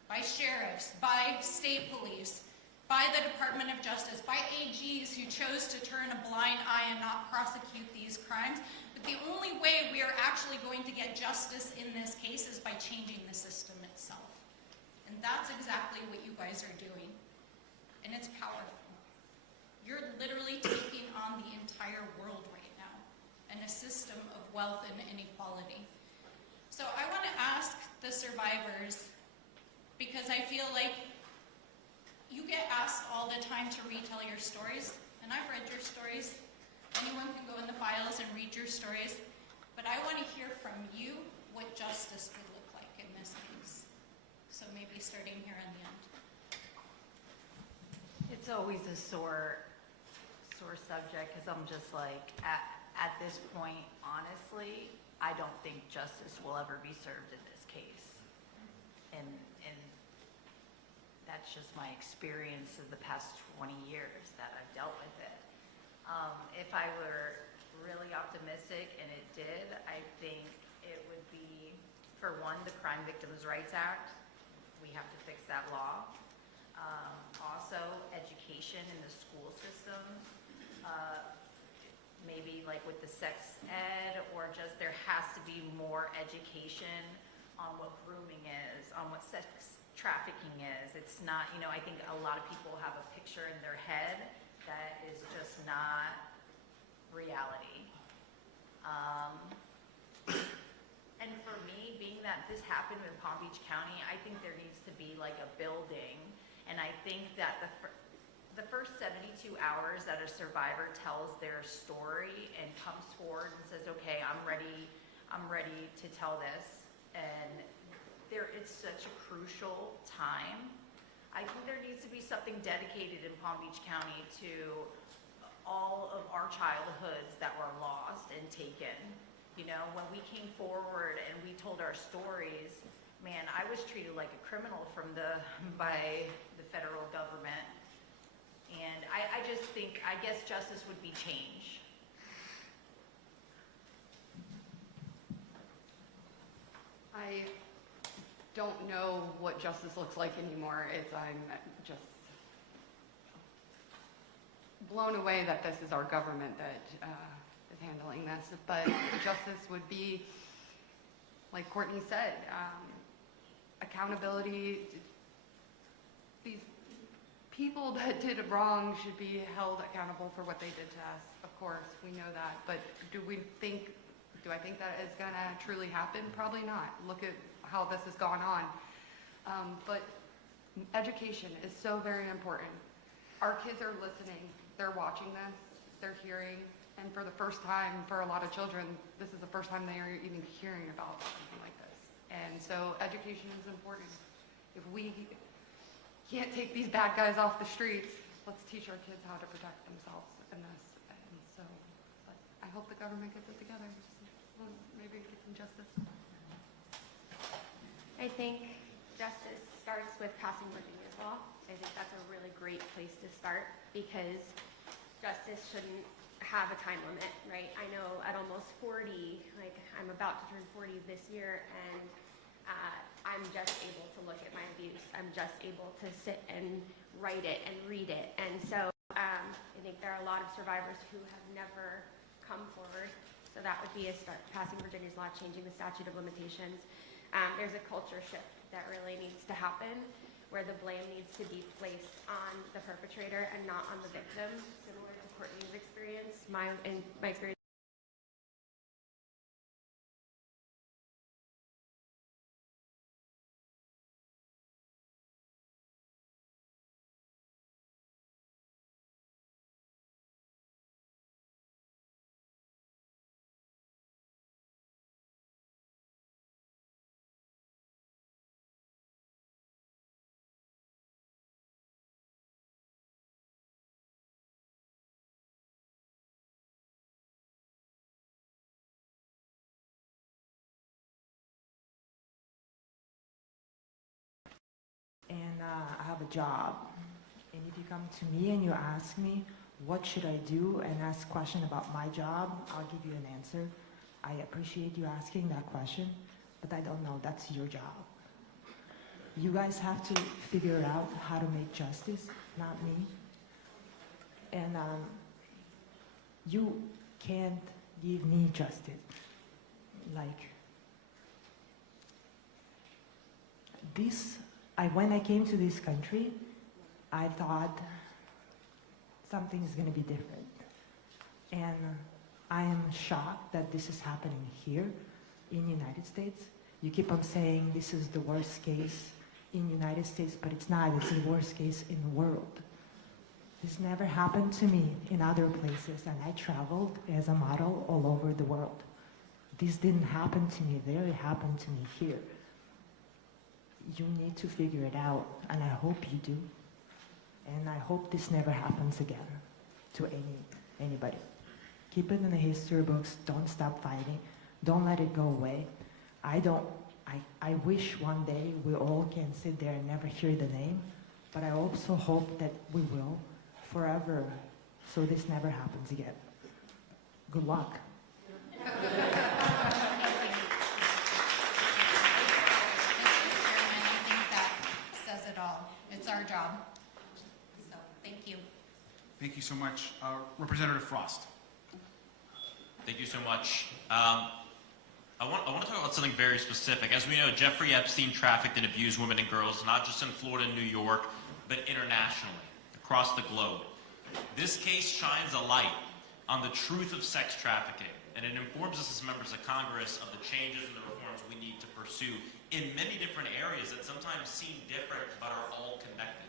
by sheriffs, by state police, by the Department of Justice, by AGs who chose to turn a blind eye and not prosecute these crimes. But the only way we are actually going to get justice in this case is by changing the system itself. And that's exactly what you guys are doing. And it's powerful. You're literally taking on the entire world right now, and a system of wealth and inequality. So I want to ask the survivors, because I feel like you get asked all the time to retell your stories, and I've read your stories. Anyone can go in the files and read your stories, but I want to hear from you what justice would look like in this case. So maybe starting here on the end. It's always a sore subject, because I'm just like, at this point, honestly, I don't think justice will ever be served in this case. And that's just my experience of the past 20 years that I've dealt with it. If I were really optimistic, and it did, I think it would be, for one, the Crime Victims' Rights Act. We have to fix that law. Also, education in the school systems. Maybe like with the sex ed, or just there has to be more education on what grooming is, on what sex trafficking is. It's not, I think a lot of people have a picture in their head that is just not reality. And for me, being that this happened in Palm Beach County, I think there needs to be like a building, and I think that the first 72 hours that a survivor tells their story and comes forward and says, okay, I'm ready to tell this, and it's such a crucial time. I think there needs to be something dedicated in Palm Beach County to all of our childhoods that were lost and taken. When we came forward and we told our stories, man, I was treated like a criminal by the federal government. And I just think, I guess justice would be change. I don't know what justice looks like anymore. I'm just blown away that this is our government that is handling this. But justice would be, like Courtney said, accountability. These people that did wrong should be held accountable for what they did to us. Of course, we know that. But do I think that is going to truly happen? Probably not. Look at how this has gone on. But education is so very important. Our kids are listening. They're watching this. They're hearing. And for the first time, for a lot of children, this is the first time they are even hearing about something like this. And so education is important. If we can't take these bad guys off the streets, let's teach our kids how to protect themselves in this. And so, but I hope the government gets it together. Maybe get some justice. I think justice starts with passing Virginia's law. I think that's a really great place to start because justice shouldn't have a time limit, right? I know at almost 40, like I'm about to turn 40 this year, and I'm just able to look at my abuse. I'm just able to sit and write it and read it. And so I think there are a lot of survivors who have never come forward. So that would be a start, passing Virginia's law, changing the statute of limitations. There's a culture shift that really needs to happen where the blame needs to be placed on the perpetrator and not on the victim, similar to Courtney's experience. My experience. And I have a job. And if you come to me and you ask me, what should I do, and ask a question about my job, I'll give you an answer. I appreciate you asking that question, but I don't know, that's your job. You guys have to figure out how to make justice, not me. And you can't give me justice. Like, when I came to this country, I thought something is going to be different. And I am shocked that this is happening here in the United States. You keep on saying this is the worst case in the United States, but it's not. It's the worst case in the world. This never happened to me in other places, and I traveled as a model all over the world. This didn't happen to me there, it happened to me here. You need to figure it out, and I hope you do. And I hope this never happens again to anybody. Keep it in the history books. Don't stop fighting. Don't let it go away. I wish one day we all can sit there and never hear the name, but I also hope that we will forever, so this never happens again. Good luck. It's our job. So, thank you. Thank you so much. Representative Frost. Thank you so much. I want to talk about something very specific. As we know, Jeffrey Epstein trafficked and abused women and girls, not just in Florida and New York, but internationally, across the globe. This case shines a light on the truth of sex trafficking, and it informs us as members of Congress of the changes and the reforms we need to pursue in many different areas that sometimes seem different but are all connected.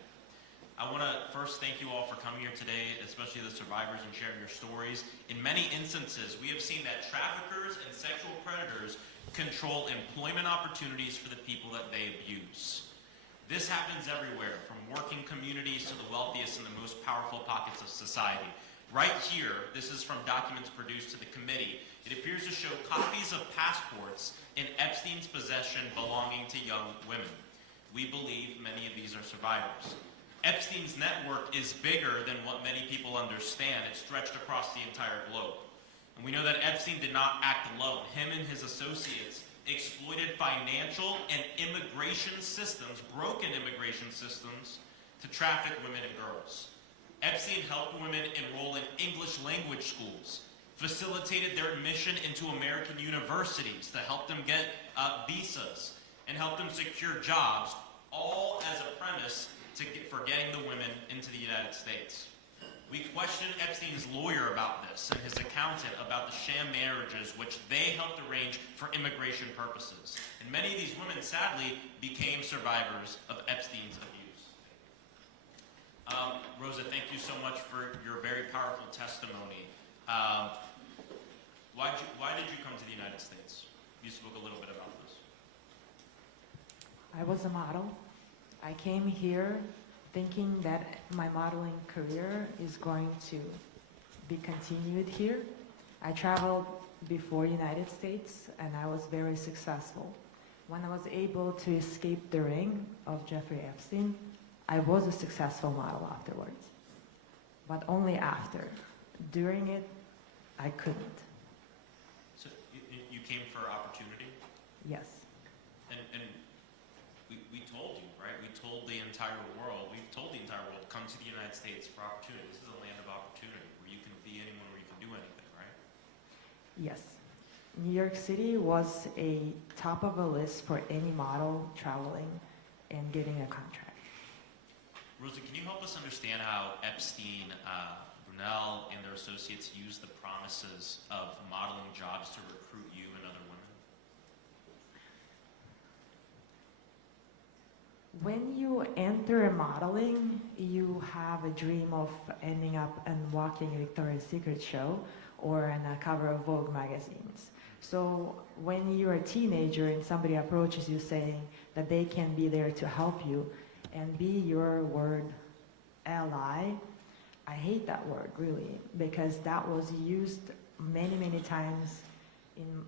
I want to first thank you all for coming here today, especially the survivors, and sharing your stories. In many instances, we have seen that traffickers and sexual predators control employment opportunities for the people that they abuse. This happens everywhere, from working communities to the wealthiest and the most powerful pockets of society. Right here, this is from documents produced to the committee. It appears to show copies of passports in Epstein's possession belonging to young women. We believe many of these are survivors. Epstein's network is bigger than what many people understand. It stretched across the entire globe. And we know that Epstein did not act alone. Him and his associates exploited financial and immigration systems, broken immigration systems, to traffic women and girls. Epstein helped women enroll in English language schools, facilitated their admission into American universities to help them get visas, and helped them secure jobs, all as a premise for getting the women into the United States. We questioned Epstein's lawyer about this and his accountant about the sham marriages which they helped arrange for immigration purposes. And many of these women, sadly, became survivors of Epstein's abuse. Rosa, thank you so much for your very powerful testimony. Why did you come to the United States? You spoke a little bit about this. I was a model. I came here thinking that my modeling career is going to be continued here. I traveled before United States and I was very successful. when I was able to escape the ring of Jeffrey Epstein, I was a successful model afterwards. But only after. During it, I couldn't. So you came for opportunity? Yes. And we told you, right? We told the entire world, we've told the entire world, come to the United States for opportunity. This is a land of opportunity where you can be anyone, where you can do anything, right? Yes. New York City was a top of a list for any model traveling and getting a contract. Rosa, can you help us understand how Epstein, Brunel, and their associates used the promises of modeling jobs to recruit you and other women? When you enter modeling, you have a dream of ending up and walking a Victoria's Secret show or on a cover of Vogue magazines. So when you're a teenager and somebody approaches you saying that they can be there to help you and be your word ally, I hate that word really, because that was used many, many times in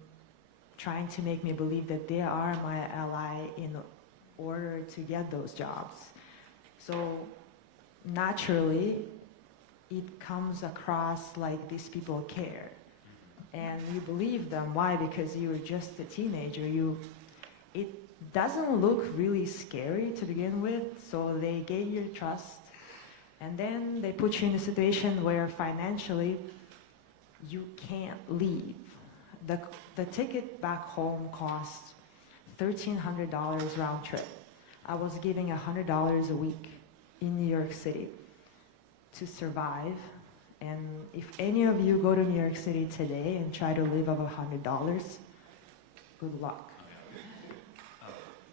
trying to make me believe that they are my ally in order to get those jobs. So naturally, it comes across like these people care. And you believe them. Why? Because you were just a teenager. It doesn't look really scary to begin with, so they gain your trust. And then they put you in a situation where financially you can't leave. The ticket back home costs $1,300 round trip. I was giving $100 a week in New York City to survive. And if any of you go to New York City today and try to live off $100, good luck.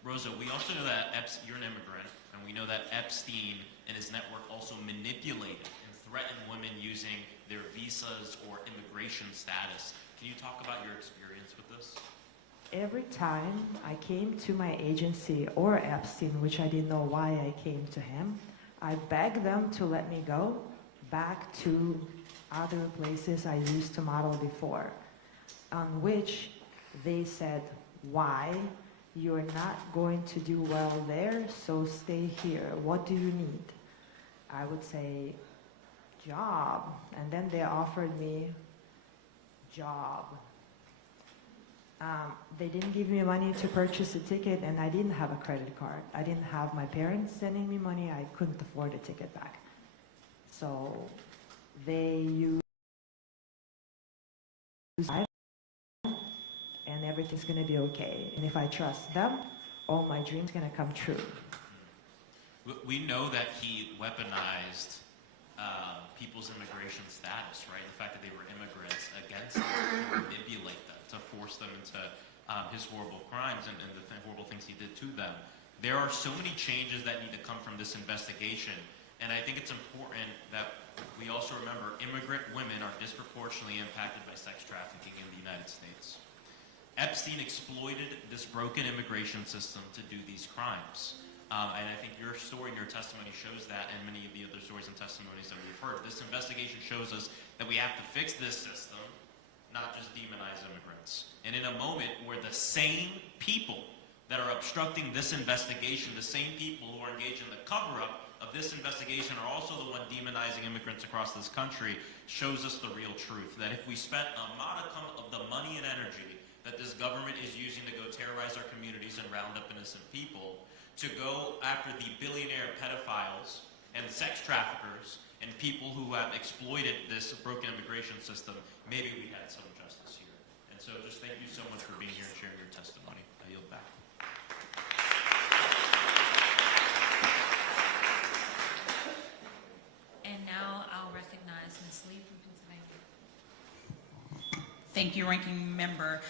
Rosa, we also know that you're an immigrant, and we know that Epstein and his network also manipulated and threatened women using their visas or immigration status. Can you talk about your experience with this? Every time I came to my agency or Epstein, which I didn't know why I came to him, I begged them to let me go back to other places I used to model before, on which they said, why? You're not going to do well there, so stay here. What do you need? I would say, job. And then they offered me job. They didn't give me money to purchase a ticket, and I didn't have a credit card. I didn't have my parents sending me money. I couldn't afford a ticket back. So they use and everything's going to be okay. And if I trust them, all my dreams going to come true. We know that he weaponized people's immigration status, right? The fact that they were immigrants against him, to manipulate them, to force them into his horrible crimes and the horrible things he did to them. There are so many changes that need to come from this investigation. And I think it's important that we also remember immigrant women are disproportionately impacted by sex trafficking in the United States. Epstein exploited this broken immigration system to do these crimes. And I think your story and your testimony shows that, and many of the other stories and testimonies that we've heard. This investigation shows us that we have to fix this system, not just demonize immigrants. And in a moment where the same people that are obstructing this investigation, the same people who are engaged in the cover-up of this investigation are also the one demonizing immigrants across this country, shows us the real truth. That if we spent a modicum of the money and energy that this government is using to go terrorize our communities and round up innocent people, to go after the billionaire pedophiles and sex traffickers and people who have exploited this broken immigration system, maybe we had some justice here. And so just thank you so much for being here and sharing your testimony. I yield back. And now I'll recognize Ms. Lee from Pennsylvania. Thank you, Ranking Member.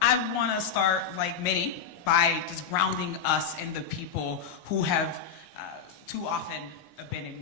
I want to start, like Mitty, by just grounding us in the people who have too often been ignored.